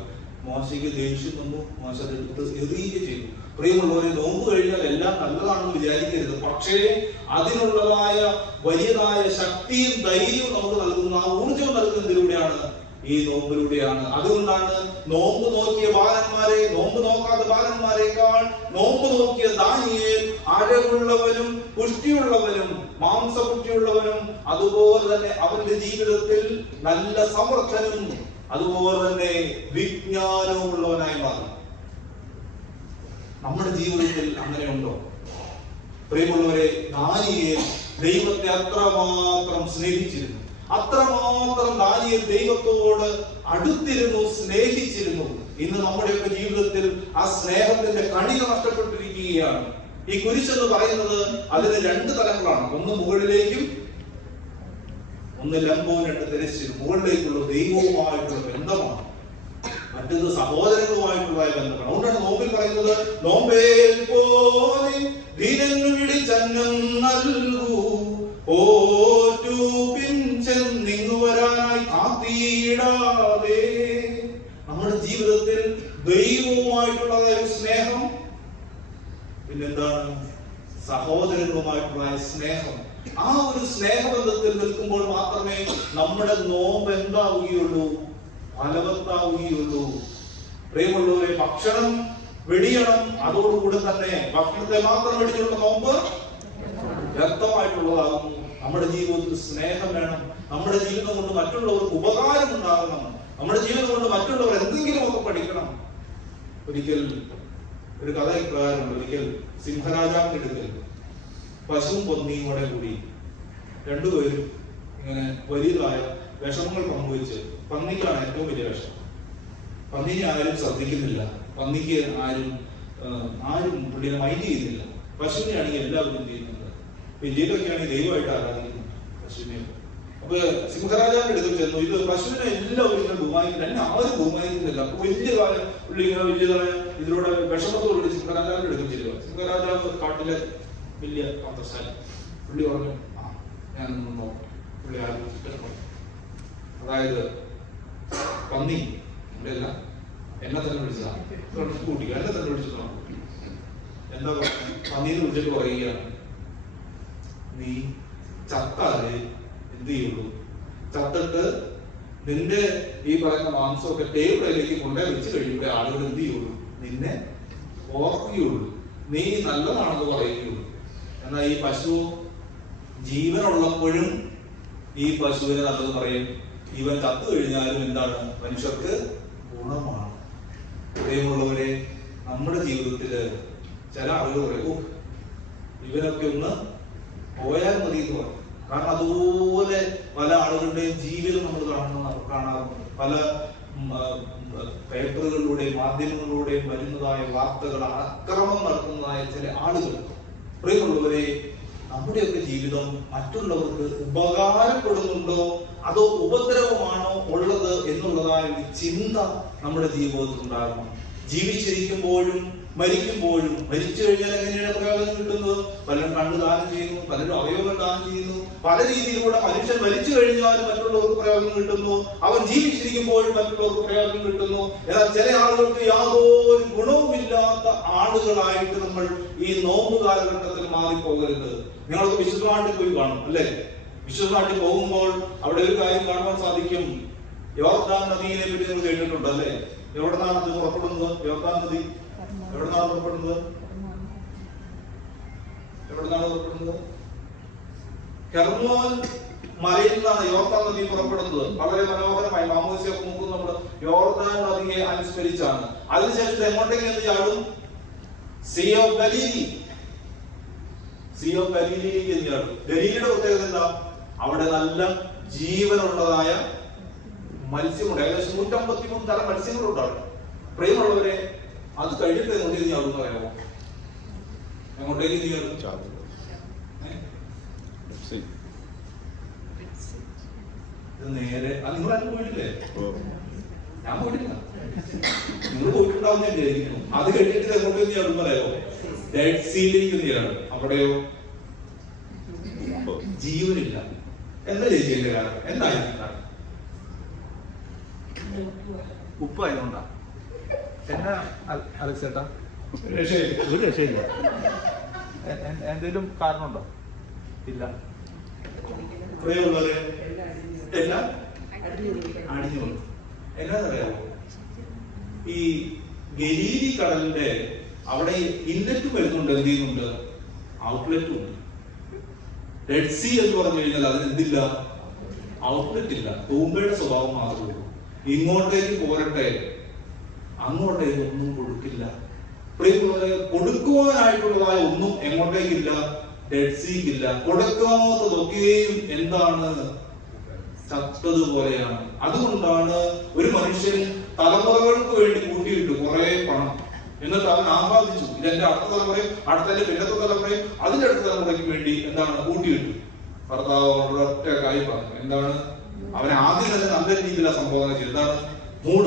മോശയ്ക്ക് ദേഷ്യം വന്നു. മോശ എടുത്ത് എറിയുകയും ചെയ്തു. പ്രിയമുള്ളവരെ, നോമ്പ് കഴിഞ്ഞാൽ എല്ലാം നല്ലതാണെന്ന് വിചാരിക്കരുത്. പക്ഷേ അതിനുള്ളതായ വലിയതായ ശക്തിയും ധൈര്യവും നമുക്ക് നൽകുന്ന, ആ ഊർജ്ജം നൽകുന്നതിലൂടെയാണ്, ഈ നോമ്പിലൂടെയാണ്. അതുകൊണ്ടാണ് നോമ്പ് നോക്കിയ ബാലന്മാരെ നോമ്പ് നോക്കാത്ത ബാലന്മാരെക്കാൾ നോമ്പ് നോക്കിയ ദാനിയേൽ അഴകുള്ളവനും പുഷ്ടിയുള്ളവനും മാംസപുഷ്ടിയുള്ളവനും അതുപോലെ തന്നെ അവന്റെ ജീവിതത്തിൽ നല്ല സമർത്ഥനും അതുപോലെ തന്നെ വിജ്ഞാനവും ഉള്ളവനായി മാറും. നമ്മുടെ ജീവിതത്തിൽ അങ്ങനെയുണ്ടോ? പ്രിയമുള്ളവരെ, ദാനിയേൽ ദൈവത്തെ അത്രമാത്രം സ്നേഹിച്ചിരുന്നു. അത്രമാത്രം ദാനിയേൽ ദൈവത്തോട് അടുത്തിരുന്നു, സ്നേഹിച്ചിരുന്നു. ഇന്ന് നമ്മുടെയൊക്കെ ജീവിതത്തിൽ ആ സ്നേഹത്തിന്റെ കണിക നഷ്ടപ്പെട്ടിരിക്കുകയാണ്. ഈ കുരിശെന്ന് പറയുന്നത് അതിന് 2 തലങ്ങളാണ്. ഒന്ന് മുകളിലേക്കും, ഒന്ന് ലംബവും, 2 തിരശ്ചീനം. മുകളിലേക്കുള്ള ദൈവവുമായിട്ടുള്ള ബന്ധമാണ്, മറ്റത് സഹോദരങ്ങളുമായിട്ടുള്ള ബന്ധമാണ്. അതുകൊണ്ടാണ് നോമ്പിൽ പറയുന്നത്, നോമ്പേ പോലെ ദിനങ്ങൾ വിളിച്ചന്നം നൽകൂ, ചെന്നിങ്ങുവരാനായി കാത്തിയിടാതെ നമ്മുടെ ജീവിതത്തിൽ ദൈവവുമായിട്ടുള്ളതായ ഒരു സ്നേഹം, പിന്നെന്താണ് സഹോദരങ്ങളുമായിട്ടുള്ള സ്നേഹം. ആ ഒരു സ്നേഹബന്ധത്തിൽ നിൽക്കുമ്പോൾ മാത്രമേ നമ്മുടെ നോമ്പ് എന്താവുകയുള്ളൂ, ഫലവത്താവുകയുള്ളൂ. പ്രിയമുള്ളവരെ, ഭക്ഷണം വെടിയണം, അതോടുകൂടി തന്നെ ഭക്ഷണത്തെ മാത്രം വെടിഞ്ഞുള്ള നോമ്പ് വ്യക്തമായിട്ടുള്ളതാകുന്നു. നമ്മുടെ ജീവിതത്തിൽ സ്നേഹം വേണം. നമ്മുടെ ജീവിതം കൊണ്ട് മറ്റുള്ളവർക്ക് ഉപകാരം ഉണ്ടാകണം. നമ്മുടെ ജീവിതം കൊണ്ട് മറ്റുള്ളവർ എന്തെങ്കിലുമൊക്കെ പഠിക്കണം. ഒരിക്കൽ ഒരു കഥ ഇപ്രകാരമുണ്ട്. ഒരിക്കൽ സിംഹരാജാവിന്റെ അടുക്കൽ പശുവും പന്നിയും കൂടെ കൂടി രണ്ടുപേരും ഇങ്ങനെ വലിയതായ വിഷമങ്ങൾ പങ്കുവെച്ച്, പന്നിക്കാണ് ഏറ്റവും വലിയ വിഷം. പന്നിനെ ആരും ശ്രദ്ധിക്കുന്നില്ല, പന്നിക്ക് ആരും പുള്ളിനെ മൈൻഡ് ചെയ്യുന്നില്ല. പശുവിനെയാണെങ്കിൽ എല്ലാവരും ചെയ്യുന്നുണ്ട്. വലിയതൊക്കെയാണെങ്കിൽ ദൈവമായിട്ട് ആരാധിക്കുന്നു പശുവിനെ. അപ്പൊ സിംഹരാജാവിന്റെ അടുത്ത് ചെന്നു, ഇത് പശുവിനെ എല്ലാവരും ഇങ്ങനെ ബഹുമാനിക്കില്ല, എന്നെ ആരും ബഹുമാനിക്കുന്നില്ല. അപ്പൊ വലിയ കാലം പുള്ളി ഇങ്ങനെ വലിയതായ ഇതിലൂടെ വിഷമത്തോടുകൂടി സിംഹരാജാവിന്റെ അടുത്ത് ചെല്ലുക. സിംഹരാജാവ് കാട്ടിലെ വലിയ തന്ത്രശാലി. പുള്ളി പറഞ്ഞു, ഞാനൊന്നും നോക്കാം. പുള്ളി ആലോചിച്ചിട്ട്, അതായത് പന്നി അല്ല, എന്നെ തന്നെ വിളിച്ചതാണ്, കൂട്ടി എന്നെ തന്നെ വിളിച്ചിട്ടാണ്. എന്താ പന്നീന്ന് വിളിച്ചിട്ട് പറയുകയാണ്, നീ ചത്താല് എന്ത് ചെയ്യുള്ളൂ, ചത്തിട്ട് നിന്റെ ഈ പറയുന്ന മാംസമൊക്കെ ടേബിളിലേക്ക് കൊണ്ടേ വെച്ച് കഴിയുമ്പോൾ ആളുകൾ എന്ത് ചെയ്യുള്ളൂ, നിന്നെ ഓർക്കുകയുള്ളൂ, നീ നല്ലതാണെന്ന് പറയുകയുള്ളൂ. എന്നാൽ ഈ പശു ജീവനുള്ളപ്പോഴും ഈ പശുവിനെ നല്ലത് പറയും, ഇവൻ ചത്തു കഴിഞ്ഞാലും എന്താണ് മനുഷ്യർക്ക് ഗുണമാണ്. പ്രിയമുള്ളവരെ, നമ്മുടെ ജീവിതത്തില് ചില ആളുകൾ പറയും, ഇവനൊക്കെ ഒന്ന് പോയാൽ മതി എന്ന് പറയും. കാരണം അതുപോലെ പല ആളുകളുടെയും ജീവിതം നമ്മൾ കാണാറുണ്ട്. പല പേപ്പറുകളിലൂടെയും മാധ്യമങ്ങളിലൂടെയും വരുന്നതായ വാർത്തകൾ, അക്രമം നടത്തുന്നതായ ചില ആളുകൾ. പ്രിയമുള്ളവരെ, നമ്മുടെയൊക്കെ ജീവിതം മറ്റുള്ളവർക്ക് ഉപകാരപ്പെടുന്നുണ്ടോ അതോ ഉപദ്രവമാണോ ഉള്ളത് എന്നുള്ളതായ ഒരു ചിന്ത നമ്മുടെ ജീവിതത്തിൽ ഉണ്ടാകണം. ജീവിച്ചിരിക്കുമ്പോഴും മരിക്കുമ്പോഴും, മരിച്ചു കഴിഞ്ഞാൽ എങ്ങനെയാണ് പ്രയോജനം കിട്ടുന്നത്? പലരും കണ്ണ് ദാനം ചെയ്യുന്നു, പലരും അവയവങ്ങൾ ദാനം ചെയ്യുന്നു. പല രീതിയിലൂടെ മനുഷ്യൻ മരിച്ചു കഴിഞ്ഞാൽ മറ്റുള്ളവർക്ക് പ്രയോജനം കിട്ടുന്നു, അവൻ ജീവിച്ചിരിക്കുമ്പോഴും മറ്റുള്ളവർക്ക് പ്രയോജനം കിട്ടുന്നു. എന്നാൽ ചില ആളുകൾക്ക് യാതൊരു ഗുണവുമില്ലാത്ത ആളുകളായിട്ട് നമ്മൾ ഈ നോമ്പ് കാലഘട്ടത്തിൽ മാറിപ്പോകരുത്. നിങ്ങളൊക്കെ വിശുദ്ധ നാട്ടിൽ പോയി കാണും അല്ലെ? വിശുദ്ധ നാട്ടിൽ പോകുമ്പോൾ അവിടെ ഒരു കാര്യം കാണുവാൻ സാധിക്കും. യോർദാൻ നദിയെ പറ്റി നിങ്ങൾ കേട്ടിട്ടുണ്ട് അല്ലെ? എവിടെന്നാണ് അത് പുറപ്പെടുന്നത്? യോർദാൻ നദി എവിടെന്നാണ് പുറപ്പെടുന്നത്? ഹെർമോൻ മലയിൽ നിന്നാണ് യോർദാൻ നദി പുറപ്പെടുന്നത്. വളരെ മനോഹരമായി മാമോദിസയൊക്കെ മുമ്പ് നമ്മൾ യോർദാൻ നദിയെ അനുസ്മരിച്ചാണ്. അതിനുശേഷം എങ്ങോട്ടേക്ക് എന്ത് ചാടും? Sea of Galilee. Sea of ഗലീലിയിലേക്ക് എന്ത് ചാടും? ഗലീലിയുടെ പ്രത്യേകത എന്താ? അവിടെ നല്ല ജീവനുള്ളതായ മത്സ്യമുണ്ട്. ഏകദേശം 153 തരം മത്സ്യങ്ങളുണ്ടാവും. പ്രിയമുള്ളവരെ, അത് കഴിഞ്ഞിട്ട് എങ്ങോട്ടേക്ക് ചാടും പറയാമോ? എങ്ങോട്ടേക്ക് ചാടും? ഇത് നേരെ നിങ്ങളാരും പോയിട്ടില്ലേ? ഞാൻ പോയിട്ടില്ല, നിങ്ങൾ പോയിട്ടുണ്ടാവും ഞാൻ വിചാരിക്കുന്നു. അത് കഴിഞ്ഞിട്ട് എങ്ങോട്ടേക്ക് ചാടും പറയാമോ? ഡെഡ് സീയിലേക്ക് ചാടും. അവിടെയോ ജീവനില്ല. എന്താ ചേച്ചിന്റെ കാരണം? എന്തായിരുന്നു കാരണം? ഉപ്പായതുകൊണ്ടാ? എന്നാ അലക്സേട്ടാ? ഒരു രക്ഷയില്ല. എന്തെങ്കിലും കാരണമുണ്ടോ? ഇല്ല. പ്രിയമുള്ളവരെ, എല്ലാം അടിഞ്ഞു വന്നു. എന്നാന്നറിയാമോ? ഈ ഗലീലി കടലിന്റെ അവിടെ ഇൻലെറ്റും വരുന്നുണ്ട്, എന്ത് ചെയ്യുന്നുണ്ട്? ഔട്ട്ലെറ്റും ഉണ്ട്. റെഡ് സീ എന്ന് പറഞ്ഞു കഴിഞ്ഞാൽ അതിനെന്തില്ല? ഔട്ട്ലെറ്റ് ഇല്ല. തൂമ്പയുടെ സ്വഭാവം മാത്രമേ ഉള്ളൂ. ഇങ്ങോട്ടേക്ക് പോരട്ടെ, അങ്ങോട്ടേക്ക് ഒന്നും കൊടുക്കില്ല. പ്രിയമുള്ളവരെ, കൊടുക്കുവാനായിട്ടുള്ളതായ ഒന്നും എങ്ങോട്ടേക്കില്ല? ഡെഡ് സീക്കില്ല. കൊടുക്കാത്തതൊക്കെയും എന്താണ്? ചത്തതുപോലെയാണ്. അതുകൊണ്ടാണ് ഒരു മനുഷ്യൻ തലമുറകൾക്ക് വേണ്ടി കൂട്ടിയിട്ട് കുറെ പണം, എന്നിട്ട് അവൻ ആഹ്ലാദിച്ചു, ഇതെന്റെ അടുത്ത തലമുറയും അടുത്തതിന്റെ പിന്നത്തെ തലമുറയും അതിന്റെ അടുത്ത തലമുറയ്ക്ക് വേണ്ടി എന്താണ് കൂട്ടിയിട്ടു. ഭർത്താവ് ഒറ്റ കാര്യം പറഞ്ഞു. എന്താണ്? അവൻ ആദ്യം തന്നെ നല്ല രീതിയിലാണ് സംബോധന ചെയ്തത്. എന്താണ്? മൂഢ,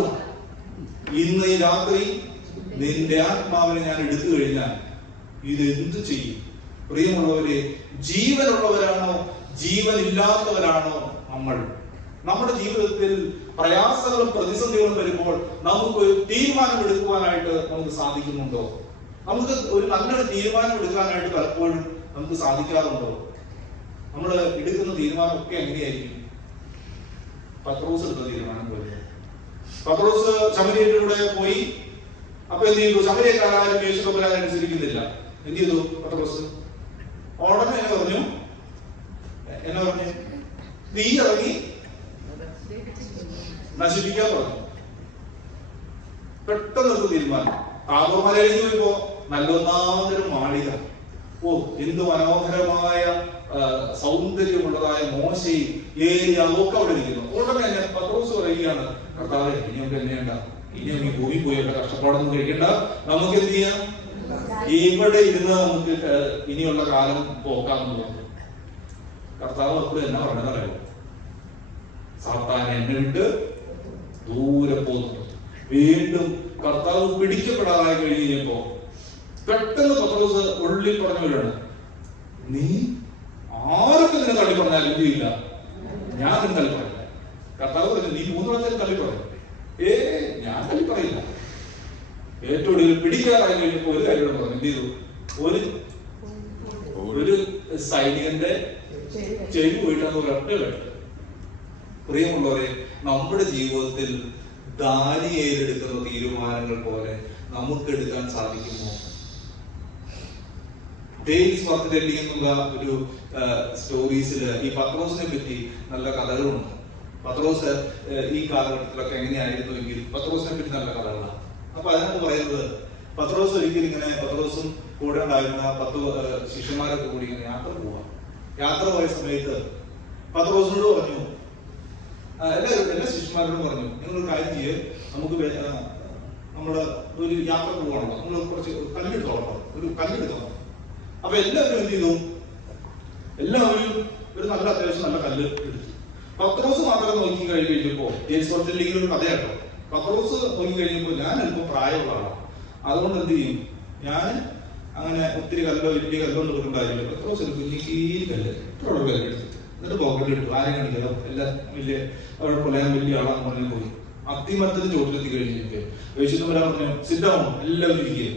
ഇന്ന് ഈ രാത്രി നിന്റെ ആത്മാവിനെ ഞാൻ എടുത്തു കഴിഞ്ഞാൽ ഇത് എന്ത് ചെയ്യും? പ്രിയമുള്ളവരെ, ജീവനുള്ളവരാണോ ജീവനില്ലാത്തവരാണോ നമ്മൾ? നമ്മുടെ ജീവിതത്തിൽ പ്രയാസങ്ങളും പ്രതിസന്ധികളും വരുമ്പോൾ നമുക്ക് ഒരു തീരുമാനം എടുക്കുവാനായിട്ട് നമുക്ക് സാധിക്കുന്നുണ്ടോ? നമുക്ക് ഒരു നല്ലൊരു തീരുമാനം എടുക്കാനായിട്ട് പലപ്പോഴും നമുക്ക് സാധിക്കാറുണ്ടോ? നമ്മൾ എടുക്കുന്ന തീരുമാനമൊക്കെ എങ്ങനെയായിരിക്കും? പത്രോസ് എടുത്ത തീരുമാനം പോലെ. പത്രോസ് ശമരിയയിലൂടെ പോയി. അപ്പൊ എന്ത് ചെയ്തു? ശമരിയക്കാരും യേശു തമ്പുരാനെ അനുസരിക്കുന്നില്ല. എന്ത് ചെയ്തു പത്രോസ്? ഉടനെ എന്നെ പറഞ്ഞു തീ ഇറങ്ങി നശിപ്പിക്കാൻ പറഞ്ഞു. പെട്ടെന്ന് തീരുമാനം. താബോർ മലയിലേക്ക് പോയപ്പോ നല്ലൊന്നാമതൊരു മാളിക. ഓ, എന്ത് മനോഹരമായ സൗന്ദര്യമുള്ളതായ മോശയും ഏരിയ ഒക്കെ അവിടെ ഇരിക്കുന്നു. ഉടനെ തന്നെ പത്രോസ് പറയുകയാണ്, കർത്താവേ, ഇനി നമുക്ക് എന്നെയണ്ട, ഇനി നമുക്ക് ഭൂമി പോയിട്ട് കഷ്ടപ്പാടൊന്നും കഴിക്കണ്ട, നമുക്ക് എന്ത് ചെയ്യാം, ഇവിടെ ഇരുന്ന് നമുക്ക് ഇനിയുള്ള കാലം പോക്കാമെന്ന് പറഞ്ഞു. കർത്താവ് അപ്പോൾ എന്നാ പറഞ്ഞതറിയോ? സാത്താൻ എന്നെ വിട്ട് ദൂരെ പോകുന്നു. വീണ്ടും കർത്താവ് പിടിക്കപ്പെടാതായി കഴിഞ്ഞപ്പോ പെട്ടെന്ന് പത്രോസ് ഉള്ളിൽ പറഞ്ഞവരാണ്, നീ ആരൊക്കെ നിന്നെ തള്ളി പറഞ്ഞാൽ എന്ത് ചെയ്യില്ല, ഞാൻ നിന്നെ തള്ളി പറയില്ല. കർത്താവ് പറഞ്ഞു, നീ 3 പ്രാവശ്യം തള്ളി പറയും. ഞാൻ തള്ളി പറയില്ല. ഏറ്റവും ഒടുവിൽ പിടിക്കാറായി കഴിഞ്ഞപ്പോ ഒരു കാര്യം പറഞ്ഞു. എന്ത് ചെയ്തു? ഒരു സൈനികന്റെ ചെവി പോയിട്ടാണ് ഒരൊറ്റ കേട്ടത്. പ്രിയമുള്ളവരെ, നമ്മുടെ ജീവിതത്തിൽ ദാനിയേൽ എടുക്കുന്ന തീരുമാനങ്ങൾ പോലെ നമുക്ക് എടുക്കാൻ സാധിക്കുമോ? ഡെയിൽസ് വർത്ത് ടെല്ലിംഗ് എന്നുള്ള ഒരു സ്റ്റോറീസില് ഈ പത്രോസിനെ പറ്റി നല്ല കഥകളുണ്ട്. പത്രോസ് ഈ കാലഘട്ടത്തിലൊക്കെ എങ്ങനെയായിരുന്നു എങ്കിൽ പത്രോസിനെ പറ്റി നല്ല കഥകളാണ്. അപ്പൊ അതിനകത്ത് പറയുന്നത്, പത്രോസ് ഒരിക്കലും ഇങ്ങനെ, പത്രോസും കൂടെ ഉണ്ടായിരുന്ന 10 ശിഷ്യന്മാരൊക്കെ കൂടി ഇങ്ങനെ യാത്ര പോവാം. യാത്ര പോയ സമയത്ത് പത്രോസിനോട് പറഞ്ഞു, എല്ലാ ശിഷ്യന്മാരോടും പറഞ്ഞു, നിങ്ങളൊരു കാര്യം ചെയ്യ്, നമുക്ക് നമ്മള് ഒരു യാത്ര പോകണം, നമ്മൾ കുറച്ച് കല്ലെടുത്തോളം, ഒരു കല്ലെടുത്തോളം. അപ്പൊ എല്ലാവരും എന്ത് ചെയ്തു? എല്ലാവരും ഒരു നല്ല അത്യാവശ്യം നല്ല കല്ല് എടുത്തു. പത്രോസ് മാത്രം നോക്കി കഴിഞ്ഞപ്പോ, ഒരു കഥയാട്ടോ, പത്രോസ് നോക്കി കഴിഞ്ഞപ്പോ, ഞാൻ അല്പം പ്രായമുള്ള ആളാണ്, അതുകൊണ്ട് എന്ത് ചെയ്യും, ഞാൻ അങ്ങനെ ഒത്തിരി കല്ലോ വലിയ കല്ലോ ഒന്നും കാര്യമില്ല. പത്രോസ് ഒരു കുഞ്ഞിക്ക് കല്ല് ഇത്രയുള്ള കല്ലെടുത്തു, എന്നിട്ട് പോക്കറ്റിൽ ഇട്ടു. ആരെയും കാണിക്കാതോ, എല്ലാം വലിയ അവിടെ കൊല്ലാൻ വലിയ ആളാന്ന് പറഞ്ഞു പോയി. അത്തിമരത്തിന് ചോട്ടിലെത്തി കഴിഞ്ഞിട്ട് വിശുദ്ധ വരാൻ പറഞ്ഞു, സിദ്ധമോ, എല്ലാവരും ഇരിക്കുക,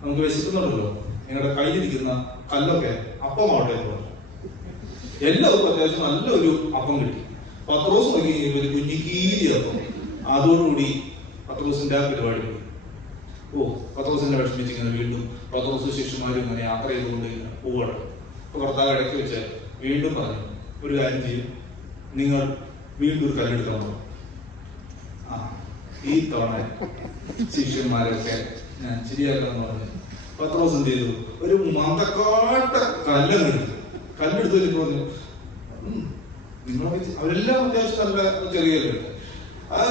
നമുക്ക് വിശക്കുന്നുണ്ടല്ലോ, നിങ്ങളുടെ കയ്യിലിരിക്കുന്ന കല്ലൊക്കെ അപ്പമാവട്ടെ എന്ന് പറഞ്ഞു. എല്ലാവർക്കും അത്യാവശ്യം നല്ലൊരു അപ്പം കിട്ടി. പത്രോസ് നോക്കി ഒരു കുഞ്ഞിക്കീരി അപ്പം. അതോടുകൂടി പത്രോസിന്റെ ആ പരിപാടി പോയി. ഓ, പത്രോസിന്റെ വിഷമിച്ച് ഇങ്ങനെ വീണ്ടും പത്രോസ് ശിഷ്യന്മാരും ഇങ്ങനെ യാത്ര ചെയ്തുകൊണ്ട് പോവാണ്. അപ്പൊ കർത്താവ് ഇടയ്ക്ക് വെച്ച് വീണ്ടും പറഞ്ഞു, ഒരു കാര്യം ചെയ്യും, നിങ്ങൾ വീണ്ടും ഒരു കല്ലെടുക്കാൻ പോകും. ഈ തവണ ശിഷ്യന്മാരൊക്കെ ഞാൻ ശരിയാക്കാന്ന് പറഞ്ഞു. പത്രോസ് എന്ത് ചെയ്തു? ഒരു മന്ദക്കാട്ട കല്ലെടുത്തു. കല്ലെടുത്ത് പറഞ്ഞു, നിങ്ങൾ അവരെല്ലാം അത്യാവശ്യം നല്ല ചെറിയ കല്ലെടുത്ത്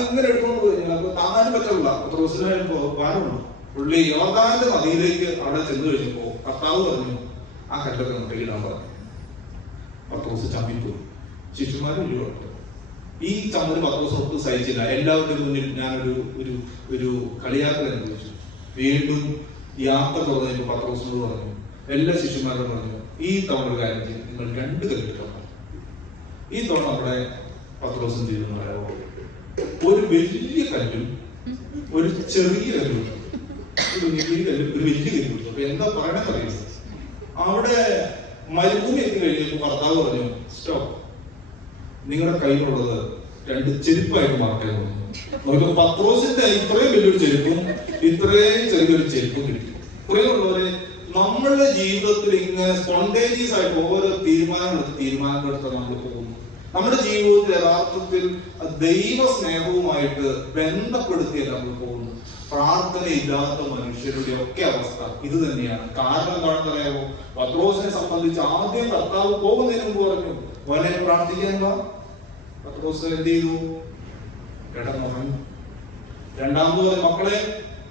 ഇങ്ങനെ എടുത്തോണ്ട് പോയി. അപ്പൊ താങ്ങാനും പറ്റില്ല. പത്രോസിന് ഭാരമുള്ളൂ. പുള്ളി യോർദാന്റെ നദിയിലേക്ക് അവിടെ ചെന്ന് കഴിഞ്ഞപ്പോ കർത്താവ് പറഞ്ഞു, ആ കല്ലൊക്കെ നമുക്ക് ഇടാൻ പറഞ്ഞു. പത്രോസ് ചമ്മിപ്പോയി. ശിഷ്യന്മാരും ഈ ചമ്മല് പത്രോസ് ഒട്ടും സഹിച്ചില്ല. എല്ലാവരുടെ മുന്നിൽ ഞാനൊരു ഒരു ഒരു കളിയാക്കൽ അനുഭവിച്ചു. വീണ്ടും യാത്ര തുടങ്ങിയപ്പോൾ പത്രോസിനോട് പറഞ്ഞു, എല്ലാ ശിഷ്യന്മാരോടും പറഞ്ഞു, ഈ തവണ ഒരു കാര്യം ചെയ്യും, നിങ്ങൾ 2 കല്ലെടുക്കാൻ പറഞ്ഞു. ഈ തവണ നമ്മുടെ പത്രോസും ചെയ്തെന്ന് പറയാമോ? ഒരു വലിയ കല്ലും ഒരു ചെറിയ കല്ലും, ഒരു വലിയ കല്ലും ഒരു വലിയ കല്ലും. അപ്പൊ എന്താ പറയണെന്ന് അറിയുന്നത്? അവിടെ മരുഭൂമി എത്തി കഴിഞ്ഞപ്പോൾ കർത്താവ് പറഞ്ഞു, സ്റ്റോപ്പ്, നിങ്ങളുടെ കയ്യിലുള്ളത് 2 ചെരുപ്പായിട്ട് മാറട്ടെ എന്ന് പറഞ്ഞു. നമുക്ക് പത്രോസിന്റെ ഇത്രയും വലിയൊരു ചെരുപ്പും ഇത്രയും ചെറിയൊരു ചെരുപ്പും കിട്ടി. കുറേയുള്ളവരെ നമ്മളുടെ ജീവിതത്തിൽ ഇങ്ങനെ സ്പോണ്ടേനിയസ് ആയിട്ട് ഓരോ തീരുമാനങ്ങളെടുത്ത് നമ്മൾ പോകുന്നു. നമ്മുടെ ജീവിതത്തിൽ യഥാർത്ഥത്തിൽ ദൈവ സ്നേഹവുമായിട്ട് ബന്ധപ്പെടുത്തിയല്ല നമ്മൾ പോകുന്നു. പ്രാർത്ഥനയില്ലാത്ത മനുഷ്യരുടെ ഒക്കെ അവസ്ഥ ഇത് തന്നെയാണ്. കാരണം എന്താണെന്ന് അറിയാമോ? പത്രോസിനെ സംബന്ധിച്ച് ആദ്യം കർത്താവ് പോകുന്നതിന് മുമ്പ് പറഞ്ഞു, അവനെ പ്രാർത്ഥിക്കാൻ വാ. പത്രോസ് എന്ത് ചെയ്തു? കിടന്നുറങ്ങി. രണ്ടാമത് പറഞ്ഞു, മക്കളെ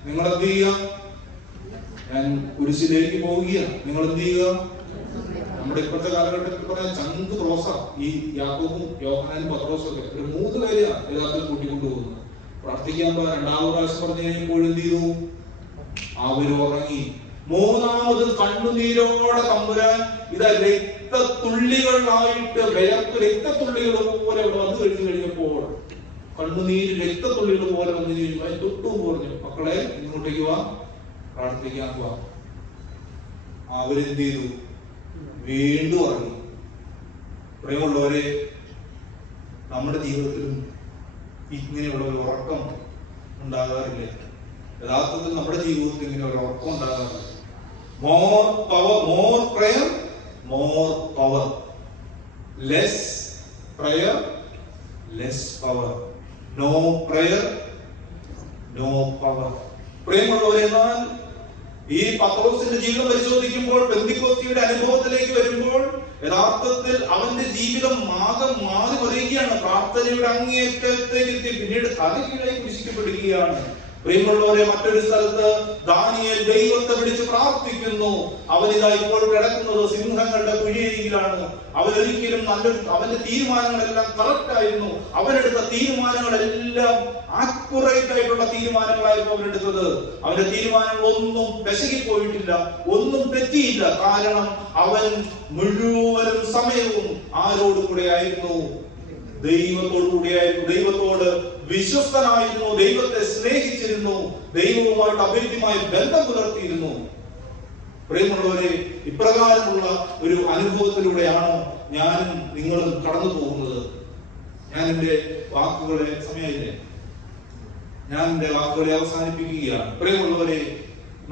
നിങ്ങൾ എന്ത് ചെയ്യുക? ഞാൻ കുരിശിലേക്ക് പോവുകയാണ്, നിങ്ങൾ എന്ത് ചെയ്യുക? നമ്മുടെ ഇപ്പോഴത്തെ കാലഘട്ടത്തിൽ പറഞ്ഞ ചന്ത് ക്രോസ ഈ യാക്കോബും യോഹന്നാനും പത്രോസും ഒക്കെ ഒരു 3 പേരെയാണ് യഥാർത്ഥത്തിൽ കൂട്ടിക്കൊണ്ടുപോകുന്നത്. പ്രാർത്ഥിക്കാൻ രണ്ടാമത് പ്രാവശ്യം പറഞ്ഞു കഴിഞ്ഞപ്പോൾ എന്ത് ചെയ്തു? അവരുറങ്ങി. മൂന്നാമത് കണ്ണുനീരോടെ തമ്പുരാൻ ഇതാ രക്തത്തുള്ളികളായിട്ട് വിയർത്ത് രക്തത്തുള്ളികൾ പോലെ ഇവിടെ വന്നു കഴിഞ്ഞപ്പോൾ കണ്ണുനീര് രക്തത്തുള്ളികൾ പോലെ വന്നു കഴിഞ്ഞു. അതിന് തൊട്ടും പറഞ്ഞു, മക്കളെ ഇങ്ങോട്ടേക്ക് വാ, പ്രാർത്ഥിക്കാൻ വാ. അവരെന്ത് ചെയ്തു? വീണ്ടും ഇറങ്ങി. പ്രിയമുള്ളവരെ, നമ്മുടെ ജീവിതത്തിലും ഇങ്ങനെയുള്ള ഒരു ഉറക്കം ഉണ്ടാകാറില്ല. യഥാർത്ഥത്തിൽ നമ്മുടെ ജീവിതത്തിൽ ഇങ്ങനെ ഒരു ഉറക്കം ഉണ്ടാകാറില്ല. More power, more prayer, more power. Less prayer, less power. No prayer, no power. പ്രിയമുള്ളവരെ, എന്നാൽ ഈ പത്രോസിന്റെ ജീവിതം പരിശോധിക്കുമ്പോൾ, പെന്തിക്കോസ്തിയുടെ അനുഭവത്തിലേക്ക് വരുമ്പോൾ യഥാർത്ഥത്തിൽ അവന്റെ ജീവിതം മാറി വരികയാണ്. പ്രാർത്ഥനയുടെ അങ്ങേയറ്റത്തേക്ക് എത്തി, പിന്നീട് തലകീഴായി കുരിശിക്കപ്പെടുകയാണ്. പ്രിയമുള്ളവരെ, മറ്റൊരു സ്ഥലത്ത് ദാനിയേൽ ദൈവത്തെ വിളിച്ച് പ്രാർത്ഥിക്കുന്നു. അവനിതാ ഇപ്പോൾ കിടക്കുന്നത് സിംഹങ്ങളുടെ കുഴിയിലാണ്. അവനൊരിക്കലും അവന്റെ തീരുമാനങ്ങളെല്ലാം കറക്റ്റ് ആയിരുന്നു. അവനെടുത്ത തീരുമാനങ്ങളെല്ലാം ആക്യുറേറ്റ് ആയിട്ടുള്ള തീരുമാനങ്ങളായിരുന്നു അവനെടുത്തത്. അവന്റെ തീരുമാനങ്ങളൊന്നും പെശകിപ്പോയിട്ടില്ല, ഒന്നും തെറ്റിയില്ല. കാരണം അവൻ മുഴുവനും സമയവും ആരോടുകൂടെ ആയിരുന്നു? ദൈവത്തോടു കൂടിയായിരുന്നു. ദൈവത്തോട് വിശ്വസ്തനായിരുന്നു, ദൈവത്തെ സ്നേഹിച്ചിരുന്നു, ദൈവവുമായിട്ട് അഭേദ്യമായ ബന്ധം പുലർത്തിയിരുന്നു. പ്രിയമുള്ളവരെ, ഇപ്രകാരമുള്ള ഒരു അനുഭവത്തിലൂടെയാണോ ഞാനും നിങ്ങളും കടന്നു പോകുന്നത്? ഞാൻ എന്റെ വാക്കുകളെ സമയമില്ലേ, ഞാൻ എന്റെ വാക്കുകളെ അവസാനിപ്പിക്കുകയാണ്. പ്രിയമുള്ളവരെ,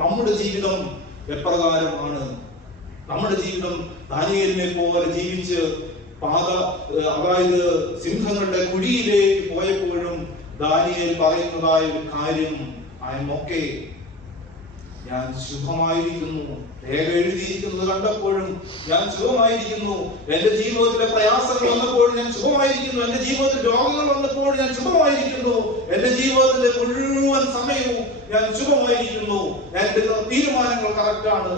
നമ്മുടെ ജീവിതം എപ്രകാരമാണ്? നമ്മുടെ ജീവിതം ദാനിയേലിനെ പോലെ ജീവിച്ച് അതായത് സിംഹങ്ങളുടെ കുഴിയിലേക്ക് പോയപ്പോഴും ദാനിയേൽ പറയുന്നതായ ഒരു കാര്യം, ഐ എം ഓക്കേ, ഞാൻ ശുഭമായിരിക്കുന്നു. രേഖ എഴുതിയിരിക്കുന്നത് കണ്ടപ്പോഴും ഞാൻ ശുഭമായിരിക്കുന്നു. എന്റെ ജീവിതത്തിലെ പ്രയാസങ്ങൾ വന്നപ്പോൾ ഞാൻ ശുഭമായിരിക്കുന്നു. എന്റെ ജീവിതത്തിൽ രോഗങ്ങൾ വന്നപ്പോൾ ഞാൻ ശുഭമായിരിക്കുന്നു. എന്റെ ജീവിതത്തിലെ മുഴുവൻ സമയവും ഞാൻ ശുഭമായിരിക്കുന്നു. എന്റെ തീരുമാനങ്ങൾ കറക്റ്റാണ്.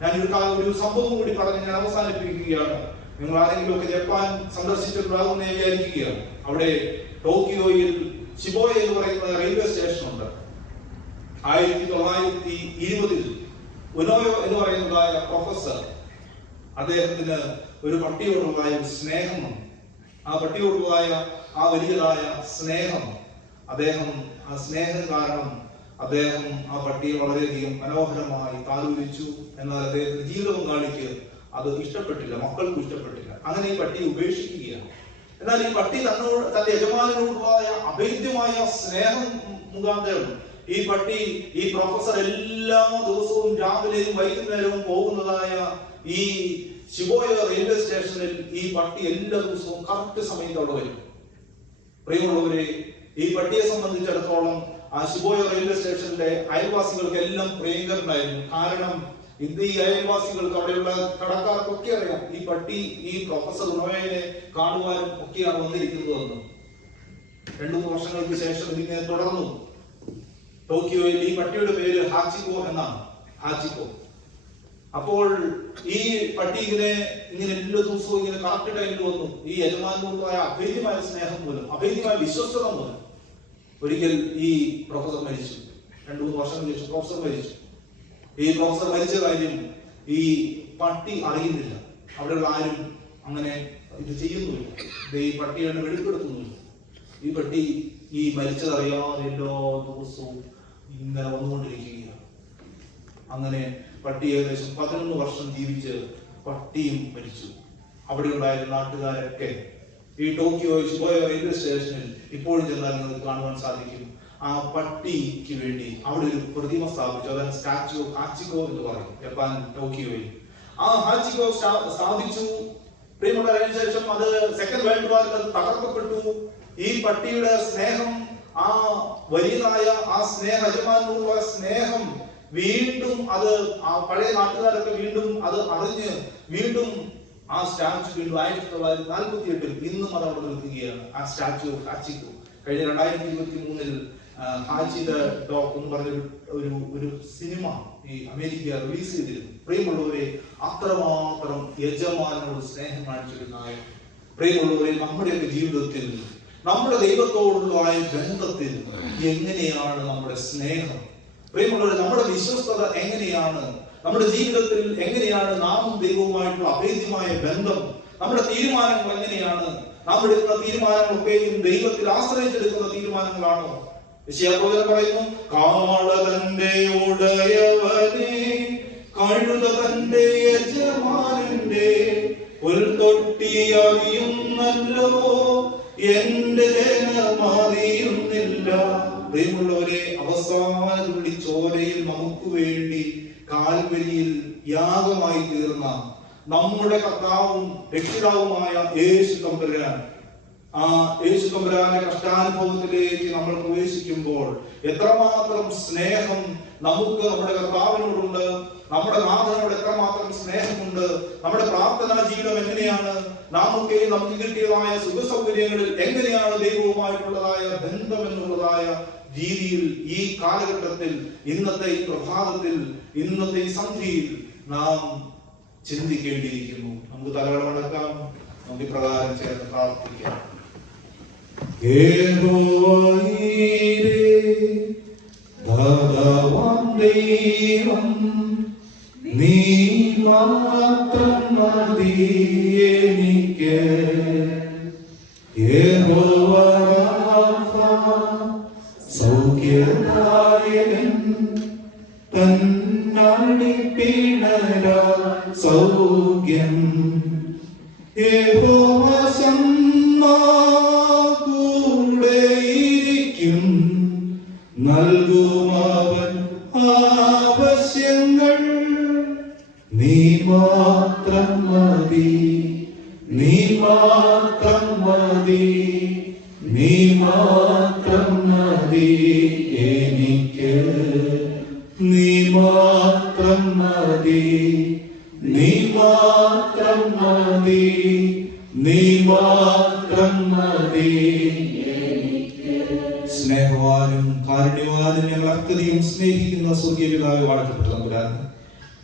ഞാൻ ഒരു സംഭവം കൂടി പറഞ്ഞ് ഞാൻ അവസാനിപ്പിക്കുകയാണ്. നിങ്ങൾ ആരെങ്കിലും ഒക്കെ ജപ്പാൻ സന്ദർശിച്ചിട്ടുണ്ടാകുന്ന വിചാരിക്കുകയാണ്. അവിടെ ടോക്കിയോയിൽ ഷിബോയ എന്ന് പറയുന്ന റെയിൽവേ സ്റ്റേഷൻ ഉണ്ട്. 1920 ഉനോയോ എന്ന് പറയുന്നതായ പ്രൊഫസർ, അദ്ദേഹത്തിന് ഒരു പട്ടിയോടുള്ളതായ സ്നേഹം, ആ പട്ടിയോടുള്ളതായ ആ വലിയതായ സ്നേഹം, അദ്ദേഹം ആ സ്നേഹം കാരണം അദ്ദേഹം ആ പട്ടിയെ വളരെയധികം മനോഹരമായി താലോലിച്ചു. എന്നാൽ അദ്ദേഹത്തിന്റെ ജീവിത പങ്കാളിക്ക് അത് ഇഷ്ടപ്പെട്ടില്ല, മക്കൾക്കും ഇഷ്ടപ്പെട്ടില്ല. അങ്ങനെ ഈ പട്ടിയെ ഉപേക്ഷിക്കുകയാണ്. എന്നാൽ ഈ പട്ടി തന്റെ യജമാനോടുള്ളതായ അഭേദ്യമായ സ്നേഹം മുഖാന്തരം ഈ പട്ടി, ഈ പ്രൊഫസർ എല്ലാ ദിവസവും രാവിലെയും വൈകുന്നേരവും പോകുന്നതായ ഈ ഷിബോയ റെയിൽവേ സ്റ്റേഷനിൽ ഈ പട്ടി എല്ലാ ദിവസവും കറക്റ്റ് സമയത്ത് അവിടെ വരും. പ്രിയമുള്ളവരെ, ഈ പട്ടിയെ സംബന്ധിച്ചിടത്തോളം ആ ഷിബോയ റെയിൽവേ സ്റ്റേഷനിലെ അയൽവാസികൾക്ക് എല്ലാം പ്രിയങ്കരനായിരുന്നു. കാരണം ഈ അയൽവാസികൾക്ക്, അവിടെയുള്ള കടക്കാർക്കൊക്കെ അറിയാം ഈ പട്ടി ഈ പ്രൊഫസർ ഉനോയെ കാണുവാനും ഒക്കെയാണ് വന്നിരിക്കുന്നതെന്ന്. 2-3 വർഷങ്ങൾക്ക് ശേഷം ഇതിങ്ങനെ തുടർന്നു. ടോക്കിയോയിൽ ഈ പട്ടിയുടെ പേര് ഹാച്ചിക്കോ എന്നാണ്, ഹാച്ചിക്കോ. അപ്പോൾ ഈ പട്ടി ഇങ്ങനെ എല്ലാ ദിവസവും ഇങ്ങനെ കറക്റ്റ് ടൈമിൽ വന്നു. ഈ യജമാനോടുമായ അഭേദ്യമായ സ്നേഹം മൂലം, അഭേദ്യമായ വിശ്വസ്തത മൂലം ഒരിക്കൽ ഈ പ്രൊഫസർ മരിച്ചു. 2-3 വർഷങ്ങൾക്ക് ശേഷം പ്രൊഫസർ മരിച്ചു. ഈ പ്രൊഫസർ മരിച്ച കാര്യം ഈ പട്ടി അറിയുന്നില്ല. അവിടെയുള്ള ആരും അങ്ങനെ ഇത് ചെയ്യുന്നില്ല. ഈ പട്ടിയാണ് വെളിപ്പെടുത്തുന്നില്ല. ഈ പട്ടി ഈ മരിച്ചതറിയാതെ എല്ലാ ദിവസവും ഇങ്ങനെ വന്നുകൊണ്ടിരിക്കുകയാണ്. അങ്ങനെ പട്ടി ഏകദേശം 11 വർഷം ജീവിച്ച് പട്ടിയും മരിച്ചു. അവിടെ ഉണ്ടായിരുന്ന നാട്ടുകാരൊക്കെ ഈ ടോക്കിയോ ഷിബോയ റെയിൽവേ സ്റ്റേഷനിൽ ഇപ്പോഴും ചെന്നാൽ നിങ്ങൾക്ക് കാണുവാൻ സാധിക്കും. ആ പട്ടിക്ക് വേണ്ടി അവിടെ ഒരു പ്രതിമ സ്ഥാപിച്ചു. അതാണ് സ്റ്റാച്യു ഓഫ് ഹാച്ചിക്കോ എന്ന് പറയും, ജപ്പാൻ ടോക്കിയോയിൽ. ആ ഹാച്ചിക്കോ സ്ഥാപിച്ചു. പ്രിയമുള്ളതിനു ശേഷം അത് സെക്കൻഡ് വേൾഡ് വാറിൽ അത് തകർക്കപ്പെട്ടു. ഈ പട്ടിയുടെ സ്നേഹം, ആ വലിയതായ ആ യജമാനോടുള്ള സ്നേഹം വീണ്ടും അത് ആ പഴയ നാട്ടുകാരൊക്കെ വീണ്ടും അത് അറിഞ്ഞ് വീണ്ടും ആ സ്റ്റാച്യു വീണ്ടും 1948 ഇന്നും അത് അവിടെ നിൽക്കുകയാണ്. ആ സ്റ്റാച്യു ഓഫ് ഹാച്ചിക്കോ കഴിഞ്ഞ 2023 ഹാച്ചി ദ ഡോഗ് എന്ന് പറഞ്ഞ ഒരു സിനിമ ഈ അമേരിക്ക റിലീസ് ചെയ്തിരുന്നു. പ്രിയമുള്ളവരെ, അത്രമാത്രം യജമാനോട് സ്നേഹം കാണിച്ചിരുന്ന പ്രിയമുള്ളവരെ, നമ്മുടെയൊക്കെ ജീവിതത്തിൽ നമ്മുടെ ദൈവത്തോടുള്ള ബന്ധത്തിൽ എങ്ങനെയാണ് നമ്മുടെ സ്നേഹം? പ്രിയമുള്ളവരെ, നമ്മുടെ വിശ്വസ്തത എങ്ങനെയാണ്? നമ്മുടെ ജീവിതത്തിൽ എങ്ങനെയാണ് നാമും ദൈവവുമായിട്ടുള്ള അഭേദ്യമായ ബന്ധം? നമ്മുടെ തീരുമാനങ്ങൾ എങ്ങനെയാണ്? നാം എടുക്കുന്ന തീരുമാനങ്ങളൊക്കെയും ദൈവത്തിൽ ആശ്രയിച്ചെടുക്കുന്ന തീരുമാനങ്ങളാണോ? യെശയ്യാപ്രവചനം പറയുന്നു, കാള തന്റെ ഉടയവനെ, കഴുത തന്റെ യജമാനന്റെ ഒരു തൊട്ടി അറിയുന്നല്ലോ, എന്റെ ജനമറിയുന്നില്ല. പ്രിയമുള്ളവരെ, അവസാന തുള്ളി ചോരയിൽ നമുക്ക് വേണ്ടി കാൽവരിയിൽ യാഗമായി തീർന്ന നമ്മുടെ കർത്താവും രക്ഷിതാവുമായ യേശു തമ്പുരാൻ, ആ യേശു തമ്പുരാന്റെ കഷ്ടാനുഭവത്തിലേക്ക് നമ്മൾ പ്രവേശിക്കുമ്പോൾ എത്രമാത്രം സ്നേഹം നമുക്ക് നമ്മുടെ കർത്താവിനോടുണ്ട്, നമ്മുടെ നാഥനോട് എത്രമാത്രം സ്നേഹമുണ്ട്, നമ്മുടെ പ്രാർത്ഥനാ ജീവിതം എങ്ങനെയാണ്, നമുക്ക് കിട്ടിയതായ സുഖസൗകര്യങ്ങളിൽ എങ്ങനെയാണ് ദൈവവുമായിട്ടുള്ളതായ ബന്ധം എന്നുള്ളതായ രീതിയിൽ ഈ കാലഘട്ടത്തിൽ, ഇന്നത്തെ ഈ പ്രഭാതത്തിൽ, ഇന്നത്തെ ഈ സന്ധ്യയിൽ നാം ചിന്തിക്കേണ്ടിയിരിക്കുന്നു. നമുക്ക് തലകൾ വണക്കാം, നമുക്ക് പ്രകാരം ചേർന്ന് പ്രാർത്ഥിക്കാം. ദൈവം നീ മാത്രം മതി എനിക്ക്, യഹോവ രാഫ സൗഖ്യദായകൻ, തന്നടിപ്പിണരാ സൗഖ്യം, യഹോവ ശമ്മാ കൂടെയിരിക്കും, നൽകുമവൻ ആവശ്യങ്ങൾ. നീ മാത്രം മതി, നീ മാത്രം മതി, നീ മാത്രം മതി എനിക്ക്, നീ മാത്രം മതി, നീ മാത്രം മതി, നീ മാത്രം മതി. സ്നേഹവാനും കാരുണ്യവാനും ഞങ്ങൾ അത്യധികം സ്നേഹിക്കുന്ന സ്വർഗീയ പിതാവേ, വാഴ്ത്തപ്പെട്ട തമ്പുരാൻ,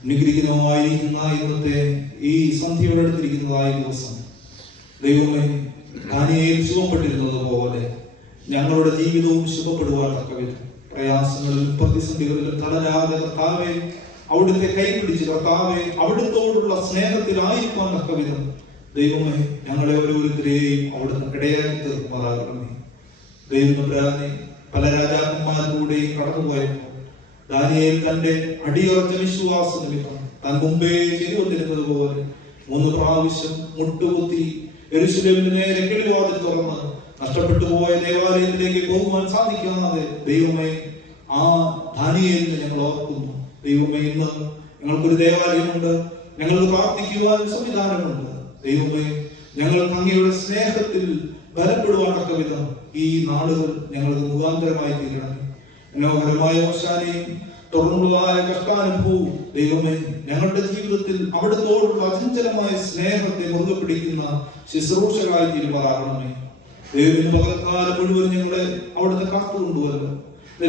അനുഗ്രഹിക്കുന്നതുമായിരിക്കുന്ന ഇന്നത്തെ ഈ സന്ധ്യയോടടുത്തിരിക്കുന്നതായ ദിവസം, ദൈവമേ, ദാനിയേൽ ശുഭപ്പെട്ടിരുന്നത് പോലെ ഞങ്ങളുടെ ജീവിതവും ശുഭപ്പെടുവാൻ തക്കവിധം പ്രയാസങ്ങളിലും പ്രതിസന്ധികളിലും തളരാതെ കർത്താവെ അവിടുത്തെ കൈപിടിച്ച്, കർത്താവെ അവിടുത്തോടുള്ള സ്നേഹത്തിലായിരിക്കാൻ തക്കവിധം ദൈവമേ ഞങ്ങളെ ഓരോരുത്തരെയും അവിടുന്ന് ഇടയാക്കി തീർക്കുമാറാകണമേ. ദൈവം പല രാജാക്കന്മാരിലൂടെയും കടന്നുപോയപ്പോൾ ദാനിയേൽ തന്റെ അടിയുറച്ച വിശ്വാസ നിമിത്തം താൻ മുമ്പേ ചെയ്തുകൊണ്ടിരുന്നത് പോലെ 3 പ്രാവശ്യം മുട്ടുകുത്തി യെരൂശലേമിന് നേരെ കിളിവാതിൽ തുറന്ന് നഷ്ടപ്പെട്ടു പോയ ദേവാലയത്തിലേക്ക് പോകുവാൻ സാധിക്കാതെ ദൈവമേ ആ ദാനിയേലിനെ ഞങ്ങൾ ഓർക്കുന്നു. ദൈവമേ, ഇന്ന് ഞങ്ങൾക്കൊരു ദേവാലയമുണ്ട്, ഞങ്ങൾക്ക് പ്രാർത്ഥിക്കുവാൻ സംവിധാനമുണ്ട്. ദൈവമേ, ഞങ്ങൾ അങ്ങയുടെ സ്നേഹത്തിൽ ബലപ്പെടുവാൻ തക്ക വിധം ഈ നാളുകൾ ഞങ്ങൾക്ക് മുഖാന്തരമായി തീരണമേ. മനോഹരമായ ഓശാനയും തുടർന്നുള്ളതായ കഷ്ടാനുഭവവും ദൈവമേ ഞങ്ങളുടെ ജീവിതത്തിൽ അവിടുത്തോടുള്ള അചഞ്ചലമായ സ്നേഹത്തെ മുറുകെ പിടിക്കുന്ന ശുശ്രൂഷകളായി തീരുമാറാകണമേ. ദൈവത്തിന് പകൽക്കാലം മുഴുവൻ ഞങ്ങളെ അവിടുന്ന് കാത്തുകൊണ്ടുവല്ലോ.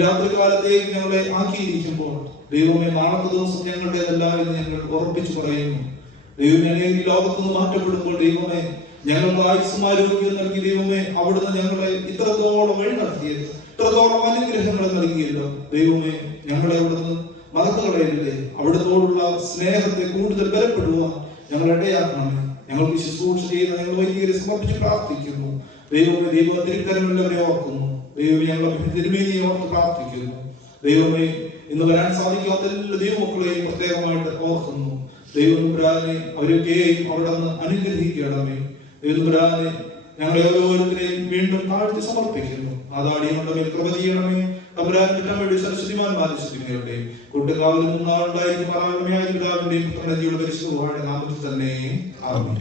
രാത്രികാലത്തേക്ക് ഞങ്ങളെ ആക്കിയിരിക്കുമ്പോൾ ദൈവമേ, നാളത്തെ ദിവസം ഞങ്ങളുടേതല്ല എന്ന് ഞങ്ങൾ ഉറപ്പിച്ചു പറയുന്നു. ദൈവമേ, ഈ ലോകത്തുനിന്ന് മാറ്റപ്പെടുമ്പോൾ ദൈവമേ ഞങ്ങൾക്ക് ആയുസ്സും ആരോഗ്യം നൽകി ദൈവമേ അവിടുന്ന് ഞങ്ങളെ ഇത്രത്തോളം വഴി നടത്തിയത്, ഇത്രത്തോളം അനുഗ്രഹങ്ങൾ നൽകിയല്ലോ. ദൈവമേ, ഞങ്ങളെ അവിടുന്ന് മറന്നു കളയരുതേ. അവിടുത്തോടുള്ള സ്നേഹത്തെ കൂടുതൽ ബലപ്പെടുവാൻ ഞങ്ങൾ ഇടയാക്കണമേ. ഞങ്ങൾക്ക് ശുശ്രൂഷ ചെയ്യുന്ന ഞങ്ങൾ വൈദികരെ സമർപ്പിച്ച് പ്രാർത്ഥിക്കുന്നു. ദൈവമേ, ദൈവ തിരുക്കരമുള്ളവരെ ഓർക്കുന്നു. ദൈവമേ, ഞങ്ങളെ തിരുമേനിയെ ഓർത്ത് പ്രാർത്ഥിക്കുന്നു. ദൈവമേ, ഇന്ന് വരാൻ സാധിക്കാത്ത എല്ലാ ദൈവമക്കളെയും പ്രത്യേകമായിട്ട് ഓർക്കുന്നു. ദൈവപുരാനെ അവരൊക്കെയും അവിടെ നിന്ന് അനുഗ്രഹിക്കണമേ. ദൈവപുരാനെ ഞങ്ങളെ ഓരോരുത്തരെയും വീണ്ടും താഴ്ത്തി സമർപ്പിക്കുന്നു. അതാടിയുടെ മേൽ കൃപ ചെയ്യണമേ. തമ്പുരാന്റെ വേണ്ടി സരസ്വതിമാന്മാരെ ശ്രദ്ധിക്കട്ടെ. കൂട്ടുകാവിൽ നിന്നാളുണ്ടായിരിക്കും പിതാവിന്റെയും പുത്രന്റെയും പരിശുദ്ധ നാമത്തിൽ തന്നെ ആമേൻ.